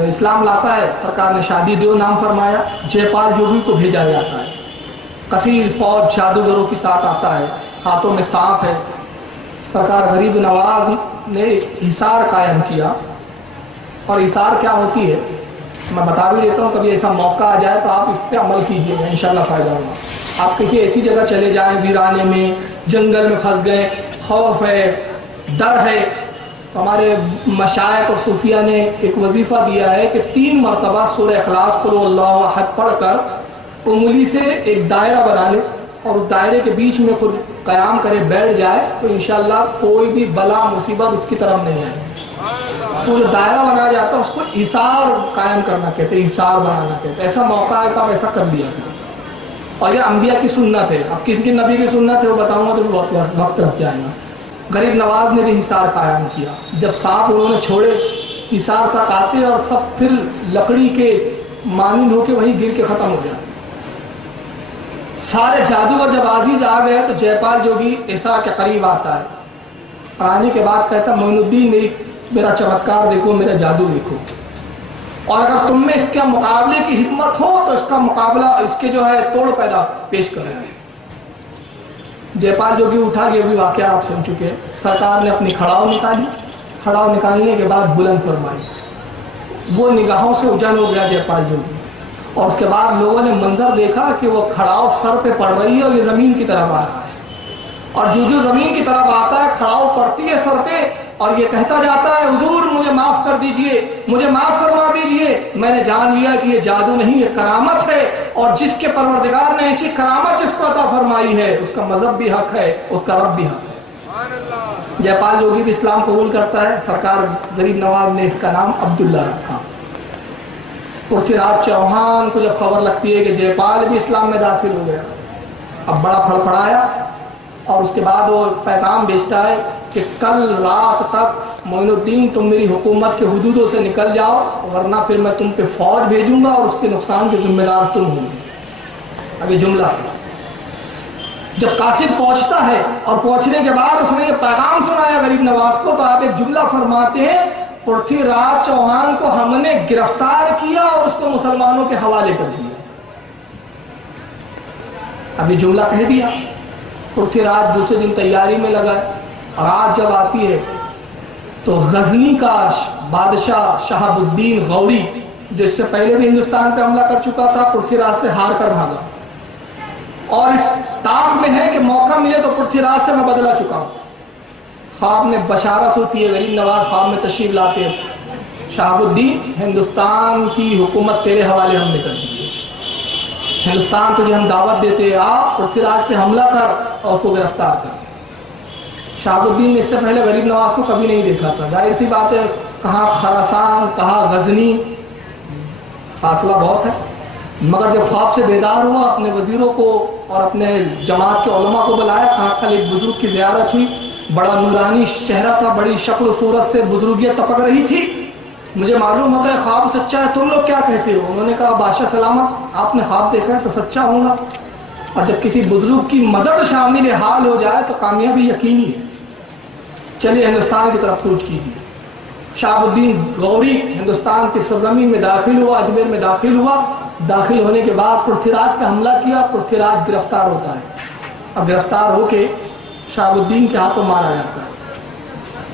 اسلام لاتا ہے، سرکار نے شادی دیو نام فرمایا، جے پال جوگی کو بھیجا جاتا ہے۔ کثیر فوج جادوگروں کے ساتھ آتا ہے، ہاتھوں میں سانپ ہے۔ سرکار غریب نواز نے حصار قائم کیا، اور حصار کیا ہوتی ہے میں بتا بھی دیتا ہوں، کبھی ایسا موقع آ جائے تو آپ اس پہ عمل کیجئے گا، انشاءاللہ فائدہ ہوگا۔ آپ کسی ایسی جگہ چلے جائیں ویرانے میں، جنگل میں پھنس گئے، خوف ہے، ڈر ہے، ہمارے مشائخ اور صوفیہ نے ایک وظیفہ دیا ہے کہ 3 مرتبہ سورہ اخلاص قل اللہ احد پڑھ کر انگلی سے ایک دائرہ بنا لے اور اس دائرے کے بیچ میں خود قیام کرے، بیٹھ جائے تو انشاءاللہ کوئی بھی بلا مصیبت اس کی طرف نہیں آئے۔ تو جو دائرہ بنا جاتا ہے اس کو حصار قائم کرنا کہتے ہیں، حصار بنانا کہتے ہیں۔ ایسا موقع ہے تو ایسا کر دیا تھا، اور یہ انبیاء کی سنت ہے۔ اب کن کن نبی کی سنت ہے وہ بتاؤں گا تو وقت رکھ جائے گا۔ غریب نواز نے بھی حصار قائم کیا، جب سانپ انہوں نے چھوڑے حصار تک آتے اور سب پھر لکڑی کے مانند ہو کے وہیں گر کے ختم ہو جاتے۔ سارے جادوگر جب عزیز آ گئے تو جے پال جوگی ایسا کے قریب آتا ہے، آنے کے بعد کہتا معین الدین میرا چمتکار دیکھو، میرا جادو دیکھو، اور اگر تم میں اس کے مقابلے کی ہمت ہو تو اس کا مقابلہ، اس کے جو ہے توڑ پیدا پیش کریں گے۔ جے پال جوگی اٹھا، یہ بھی واقعہ آپ سن چکے ہیں۔ سرکار نے اپنی کھڑاؤ نکالی، کھڑاؤ نکالنے کے بعد بلند فرمائی، وہ نگاہوں سے اجل ہو گیا جے پال جوگی، اور اس کے بعد لوگوں نے منظر دیکھا کہ وہ کھڑاؤ سر پہ پڑ رہی ہے اور یہ زمین کی طرف آ رہا ہے، اور جو زمین کی طرف آتا ہے کھڑاؤ پڑتی ہے سر پہ اور یہ کہتا جاتا ہے حضور مجھے معاف کر دیجئے، مجھے معاف فرما دیجئے، میں نے جان لیا کہ یہ جادو نہیں، یہ کرامت ہے، اور جس کے پروردگار نے ایسی کرامت جس کو عطا فرمائی ہے اس کا مذہب بھی حق ہے، اس کا رب بھی حق ہے۔ جے پال جوگی بھی اسلام قبول کرتا ہے، سرکار غریب نواز نے اس کا نام عبداللہ رکھا۔ پرتھوی راج چوہان کو جب خبر لگتی ہے کہ جے پال بھی اسلام میں داخل ہو گیا، اب بڑا پھڑ پڑایا، اور اس کے بعد وہ پیغام بھیجتا ہے کہ کل رات تک معین الدین تم میری حکومت کے حدودوں سے نکل جاؤ، ورنہ پھر میں تم پہ فوج بھیجوں گا اور اس کے نقصان کے ذمہ دار تم ہوں گے۔ اب یہ جملہ ہے۔ جب قاصد پہنچتا ہے اور پہنچنے کے بعد اس نے یہ پیغام سنایا غریب نواز کو، تو آپ ایک جملہ فرماتے ہیں، پرتھوی راج چوہان کو ہم نے گرفتار کیا اور اس کو مسلمانوں کے حوالے کر دیا۔ اب یہ جملہ کہہ دیا، پرتھوی راج دوسرے دن تیاری میں لگا ہے، اور رات جب آتی ہے تو غزنی کا بادشاہ شہاب الدین غوری، جو اس سے پہلے بھی ہندوستان پہ حملہ کر چکا تھا، پرتھوی راج سے ہار کر بھاگا، اور اس طاق میں ہے کہ موقع ملے تو پرتھوی راج سے میں بدلا چکا ہوں۔ خواب میں بشارت ہوتی ہے، غریب نواز خواب میں تشریف لاتے ہیں، شہاب الدین ہندوستان کی حکومت تیرے حوالے ہم نے کر دی ہے، ہندوستان تجھے ہم دعوت دیتے ہیں، آ پرتھوی راج پہ حملہ کر اور اس کو گرفتار کر۔ شہاب الدین نے اس سے پہلے غریب نواز کو کبھی نہیں دیکھا تھا، ظاہر سی بات ہے، کہاں خراسان کہاں غزنی، فاصلہ بہت ہے، مگر جب خواب سے بیدار ہوا اپنے وزیروں کو اور اپنے جماعت کے علماء کو بلایا، کہا کل ایک بزرگ کی زیارت ہوئی، بڑا نورانی چہرہ تھا، بڑی شکل و صورت سے بزرگیت ٹپک رہی تھی، مجھے معلوم ہوتا ہے خواب سچا ہے، تم لوگ کیا کہتے ہو؟ انہوں نے کہا بادشاہ سلامت، آپ نے خواب دیکھا ہے تو سچا ہوں گا، اور جب کسی بزرگ کی مدد شامل حال ہو جائے تو کامیابی یقینی ہے، چلیے ہندوستان کی طرف کوچ کیجیے۔ شہاب الدین غوری ہندوستان کی سرزمین میں داخل ہوا، اجمیر میں داخل ہوا، داخل ہونے کے بعد پرتھوی راج پہ حملہ کیا، پرتھوی راج گرفتار ہوتا ہے، اب گرفتار ہو کے شہاب الدین کے ہاتھوں مارا جاتا ہے۔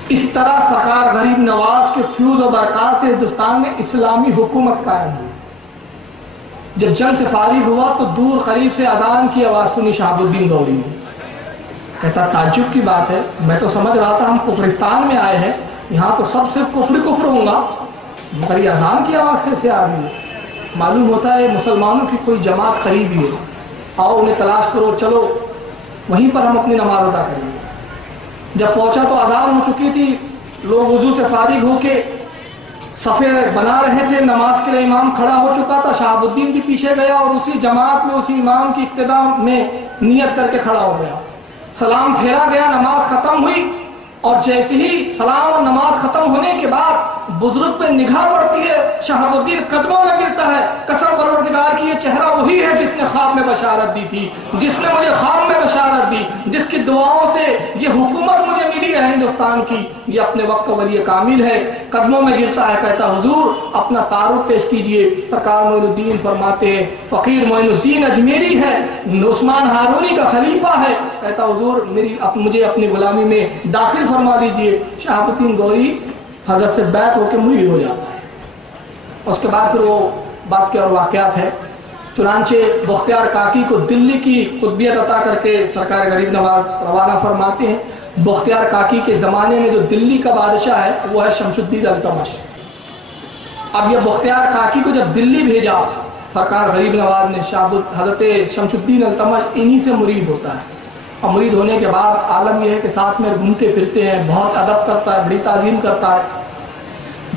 اس طرح سرکار غریب نواز کے فیوز و برکات سے ہندوستان میں اسلامی حکومت قائم ہوئی۔ جب جنگ سے فارغ ہوا تو دور قریب سے اذان کی آواز سنی شہاب الدین غوری نے، کہتا تعجب کی بات ہے، میں تو سمجھ رہا تھا ہم کفرستان میں آئے ہیں، یہاں تو سب سے کفر ہوں گا، مگر یہ اذان کی آواز کیسے آ رہی ہے؟ معلوم ہوتا ہے مسلمانوں کی کوئی جماعت قریب ہی ہے، آؤ انہیں تلاش کرو، چلو وہیں پر ہم اپنی نماز ادا کریں گے۔ جب پہنچا تو اذان ہو چکی تھی، لوگ وضو سے فارغ ہو کے صفے بنا رہے تھے، نماز کے لیے امام کھڑا ہو چکا تھا، شہاب الدین بھی پیچھے گیا اور اسی جماعت میں اسی امام کی اقتداء میں نیت کر کے کھڑا ہو گیا، سلام پھیرا گیا، نماز ختم ہوئی، اور جیسے ہی سلام اور نماز ختم ہونے کے بعد بزرگ پہ نگاہ پڑتی ہے، شہاب الدین قدموں میں گرتا ہے، قسم پروردگار کی یہ چہرہ وہی ہے جس نے خواب میں بشارت دی تھی، جس نے مجھے خواب میں بشارت دی، جس کی دعاؤں سے یہ حکومت مجھے ملی ہے ہندوستان کی، یہ اپنے وقت کا ولی کامل ہے۔ قدموں میں گرتا ہے، کہتا حضور اپنا تعارف پیش کیجئے۔ سرکار معین الدین فرماتے ہیں فقیر معین الدین اجمیری ہے، عثمان ہارونی کا خلیفہ ہے، کہتا حضور مجھے اپنی غلامی میں داخل فرما دیجئے۔ شہاب الدین غوری حضرت سے بیعت ہو کے مرید ہو جاتا ہے۔ اس کے بعد پھر وہ بات کے اور واقعات ہے، چنانچہ بختیار کاکی کو دلی کی قطبیت عطا کر کے سرکار غریب نواز روانہ فرماتے ہیں۔ بختیار کاکی کے زمانے میں جو دلی کا بادشاہ ہے وہ ہے شمس الدین التمش۔ اب یہ بختیار کاکی کو جب دلی بھیجا سرکار غریب نواز نے، حضرت شمس الدین التمش انہی سے مرید ہوتا ہے، اور مرید ہونے کے بعد عالم یہ ہے کہ ساتھ میں گھومتے پھرتے ہیں، بہت ادب کرتا ہے، بڑی تعظیم کرتا ہے۔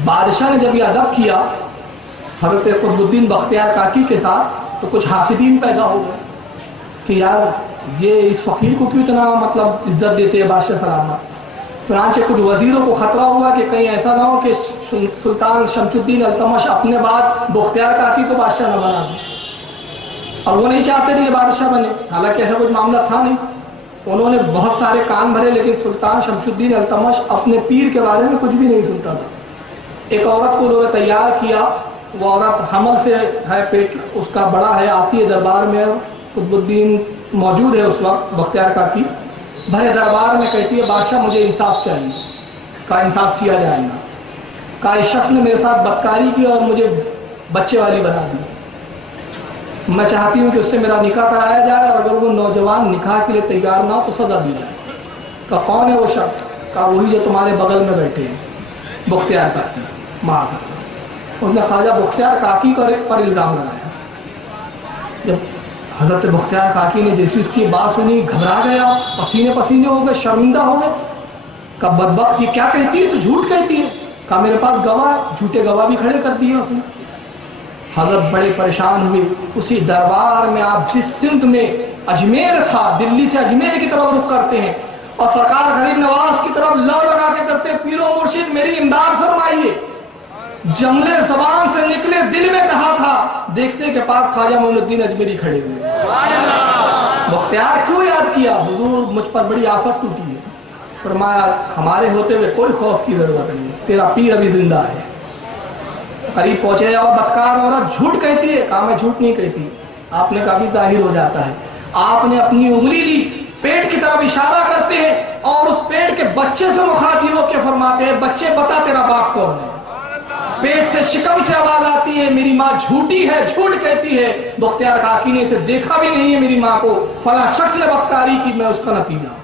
بادشاہ نے جب یہ ادب کیا حضرت قطب الدین بختیار کاکی کے ساتھ تو کچھ حافظین پیدا ہو گئے کہ یار یہ اس فقیر کو کیوں اتنا عزت دیتے ہیں بادشاہ سلامت۔ چنانچہ کچھ وزیروں کو خطرہ ہوا کہ کہیں ایسا نہ ہو کہ سلطان شمس الدین التمش اپنے بعد بختیار کاکی کو بادشاہ نہ بنا دے، اور وہ نہیں چاہتے تھے کہ بادشاہ بنے، حالانکہ ایسا کچھ معاملہ تھا نہیں۔ انہوں نے بہت سارے کان بھرے، لیکن سلطان شمس الدین التمش اپنے پیر کے بارے میں کچھ بھی نہیں سنتا تھا۔ ایک عورت کو انہوں نے تیار کیا، وہ عورت حمل سے ہے، پیٹ اس کا بڑا ہے، آتی ہے دربار میں، قطب الدین موجود ہے اس وقت بختیار کاکی، بھرے دربار میں کہتی ہے بادشاہ مجھے انصاف چاہیے۔ کہا انصاف کیا جائے گا۔ کہا اس شخص نے میرے ساتھ بدکاری کی اور مجھے بچے والی بنا دی، میں چاہتی ہوں کہ اس سے میرا نکاح کرایا جائے، اور اگر وہ نوجوان نکاح کے لیے تیار نہ ہو تو سزا دی جائے۔ کہا کون ہے وہ شخص؟ کہا وہی جو تمہارے بغل میں بیٹھے ہیں بختیار کاکی معاذ اللہ. اس نے خواجہ بختیار کاکی پر الزام لگایا. جب حضرت بختیار کاکی نے جیسی اس کی بات سنی گھبرا گیا, پسینے پسینے ہو گئے, شرمندہ ہو گئے. کہا بدبخت یہ کیا کہتی ہے, تو جھوٹ کہتی ہے. کہا میرے پاس گواہ, جھوٹے گواہ بھی کھڑے کر دیے اس نے. حضرت بڑے پریشان ہوئے. اسی دربار میں آپ جس سمت میں اجمیر تھا, دلی سے اجمیر کی طرف رخ کرتے ہیں اور سرکار غریب نواز کی طرف لو لگا کے کرتے, پیرو مرشد میری امداد فرمائیے. جملے زبان سے نکلے, دل میں کہا تھا, دیکھتے کے پاس خواجہ معین الدین اجمیری کھڑے ہوئے. بختیار کیوں یاد کیا, حضور مجھ پر بڑی آفت ٹوٹی ہے. فرمایا ہمارے ہوتے ہوئے کوئی خوف کی ضرورت نہیں, تیرا پیر ابھی زندہ ہے. قریب پہنچے اور بدکار عورت جھوٹ کہتی ہے. کہا میں جھوٹ نہیں کہتی. آپ نے کہا بھی ظاہر ہو جاتا ہے. آپ نے اپنی انگلی لی, پیٹ کی طرف اشارہ کرتے ہیں اور اس پیٹ کے بچے سے مخاطب ہو کے فرماتے ہیں بچے بتا تیرا باپ کون ہے. پیٹ سے شکم سے آواز آتی ہے میری ماں جھوٹی ہے, جھوٹ کہتی ہے. بختیار کاکی نے اسے دیکھا بھی نہیں ہے میری ماں کو, فلاں شخص نے بدکاری کی, میں اس کا نتیجہ ہوں.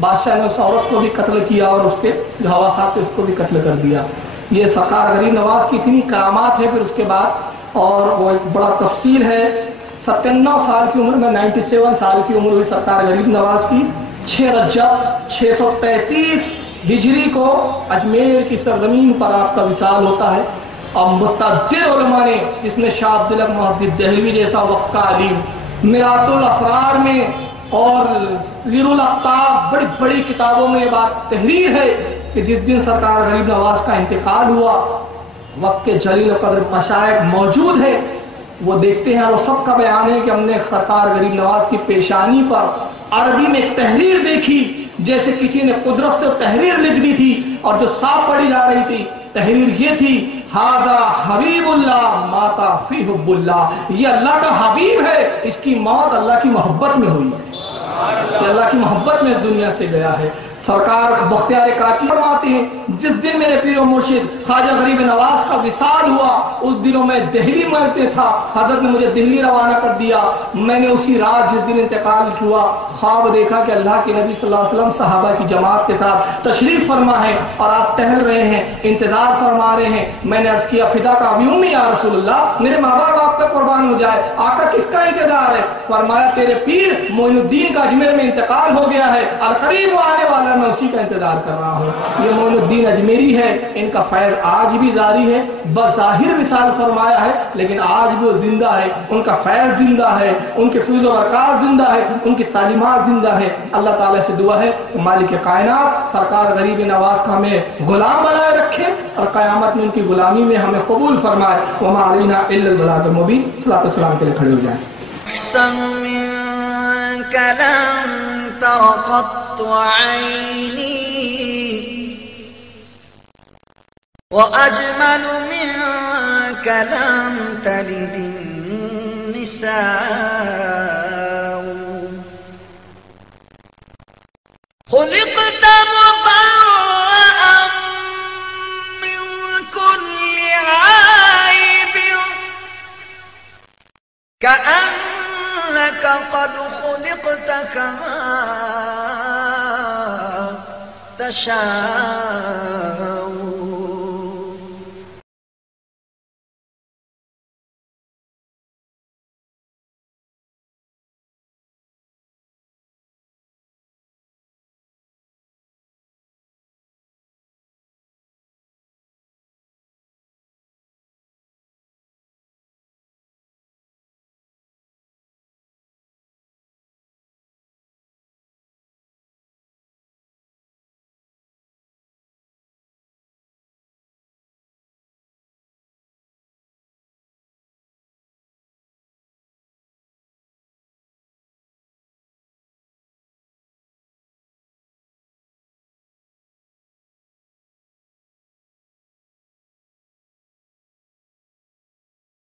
بادشاہ نے اس عورت کو بھی قتل کیا اور اس کے جو ہوا خواہ تھے اس کو بھی قتل کر دیا. یہ سرکار غریب نواز کی اتنی کرامات ہے پھر اس کے بعد, اور وہ ایک بڑا تفصیل ہے. 97 سال کی عمر میں 97 سال کی عمر ہوئی سرکار غریب نواز کی. 6 رجب 633 ہجری کو اجمیر کی سرزمین پر آپ کا وصال ہوتا ہے. اور متعدد علماء نے, جس میں شاہ عبدالحق محدث دہلوی جیسا وقت کا عالم, میرات الاسرار میں اور سیر الاقطاب, بڑی بڑی کتابوں میں یہ بات تحریر ہے کہ جس دن سرکار غریب نواز کا انتقال ہوا, وقت کے جلیل قدر مشائخ موجود ہے, وہ دیکھتے ہیں اور وہ سب کا بیان ہے کہ ہم نے سرکار غریب نواز کی پیشانی پر عربی میں ایک تحریر دیکھی جیسے کسی نے قدرت سے تحریر لکھ دی تھی, اور جو صاف پڑھی جا رہی تھی تحریر یہ تھی ہذا حبیب اللہ ماتا فی حب اللہ, یہ اللہ کا حبیب ہے, اس کی موت اللہ کی محبت میں ہوئی ہے, یہ اللہ کی محبت میں دنیا سے گیا ہے. سرکار بختیار کاکی فرماتے ہیں جس دن میرے پیر و مرشد خواجہ غریب نواز کا وصال ہوا اس دنوں میں دہلی میں تھا. حضرت نے مجھے دہلی روانہ کر دیا. میں نے اسی رات جس دن انتقال ہوا خواب دیکھا کہ اللہ کے نبی صلی اللہ علیہ وسلم صحابہ کی جماعت کے ساتھ تشریف فرما ہے اور آپ ٹہل رہے ہیں, انتظار فرما رہے ہیں. میں نے عرض کیا فدا کا ابی امی یا رسول اللہ, میرے ماں باپ آپ پہ قربان ہو جائے, آقا کس کا انتظار ہے؟ فرمایا تیرے پیر معین الدین کا اجمیر میں انتقال ہو گیا ہے, القریب آنے والا, میں اسی کا انتظار کر رہا ہوں. یہ معین الدین اجمیری ہے, ان کا فیض آج بھی جاری ہے. بظاہر وصال فرمایا ہے لیکن آج بھی وہ زندہ ہے, ان کا فیض زندہ ہے, ان کے فیض و برکات زندہ ہے, ان کی تعلیمات زندہ ہے. اللہ تعالیٰ سے دعا ہے کہ مالک کائنات سرکار غریب نواز کا ہمیں غلام بنائے رکھے اور قیامت میں ان کی غلامی میں ہمیں قبول فرمائے. وما علینا الا البلاغ المبین. صلاۃ والسلام کے لیے کھڑے ہو جائیں. أحسن منك لم تر قط عيني وأجمل منك لم تلد النساء خلقت مبرأ من كل عيب كأنك قد خلقت كما تشاء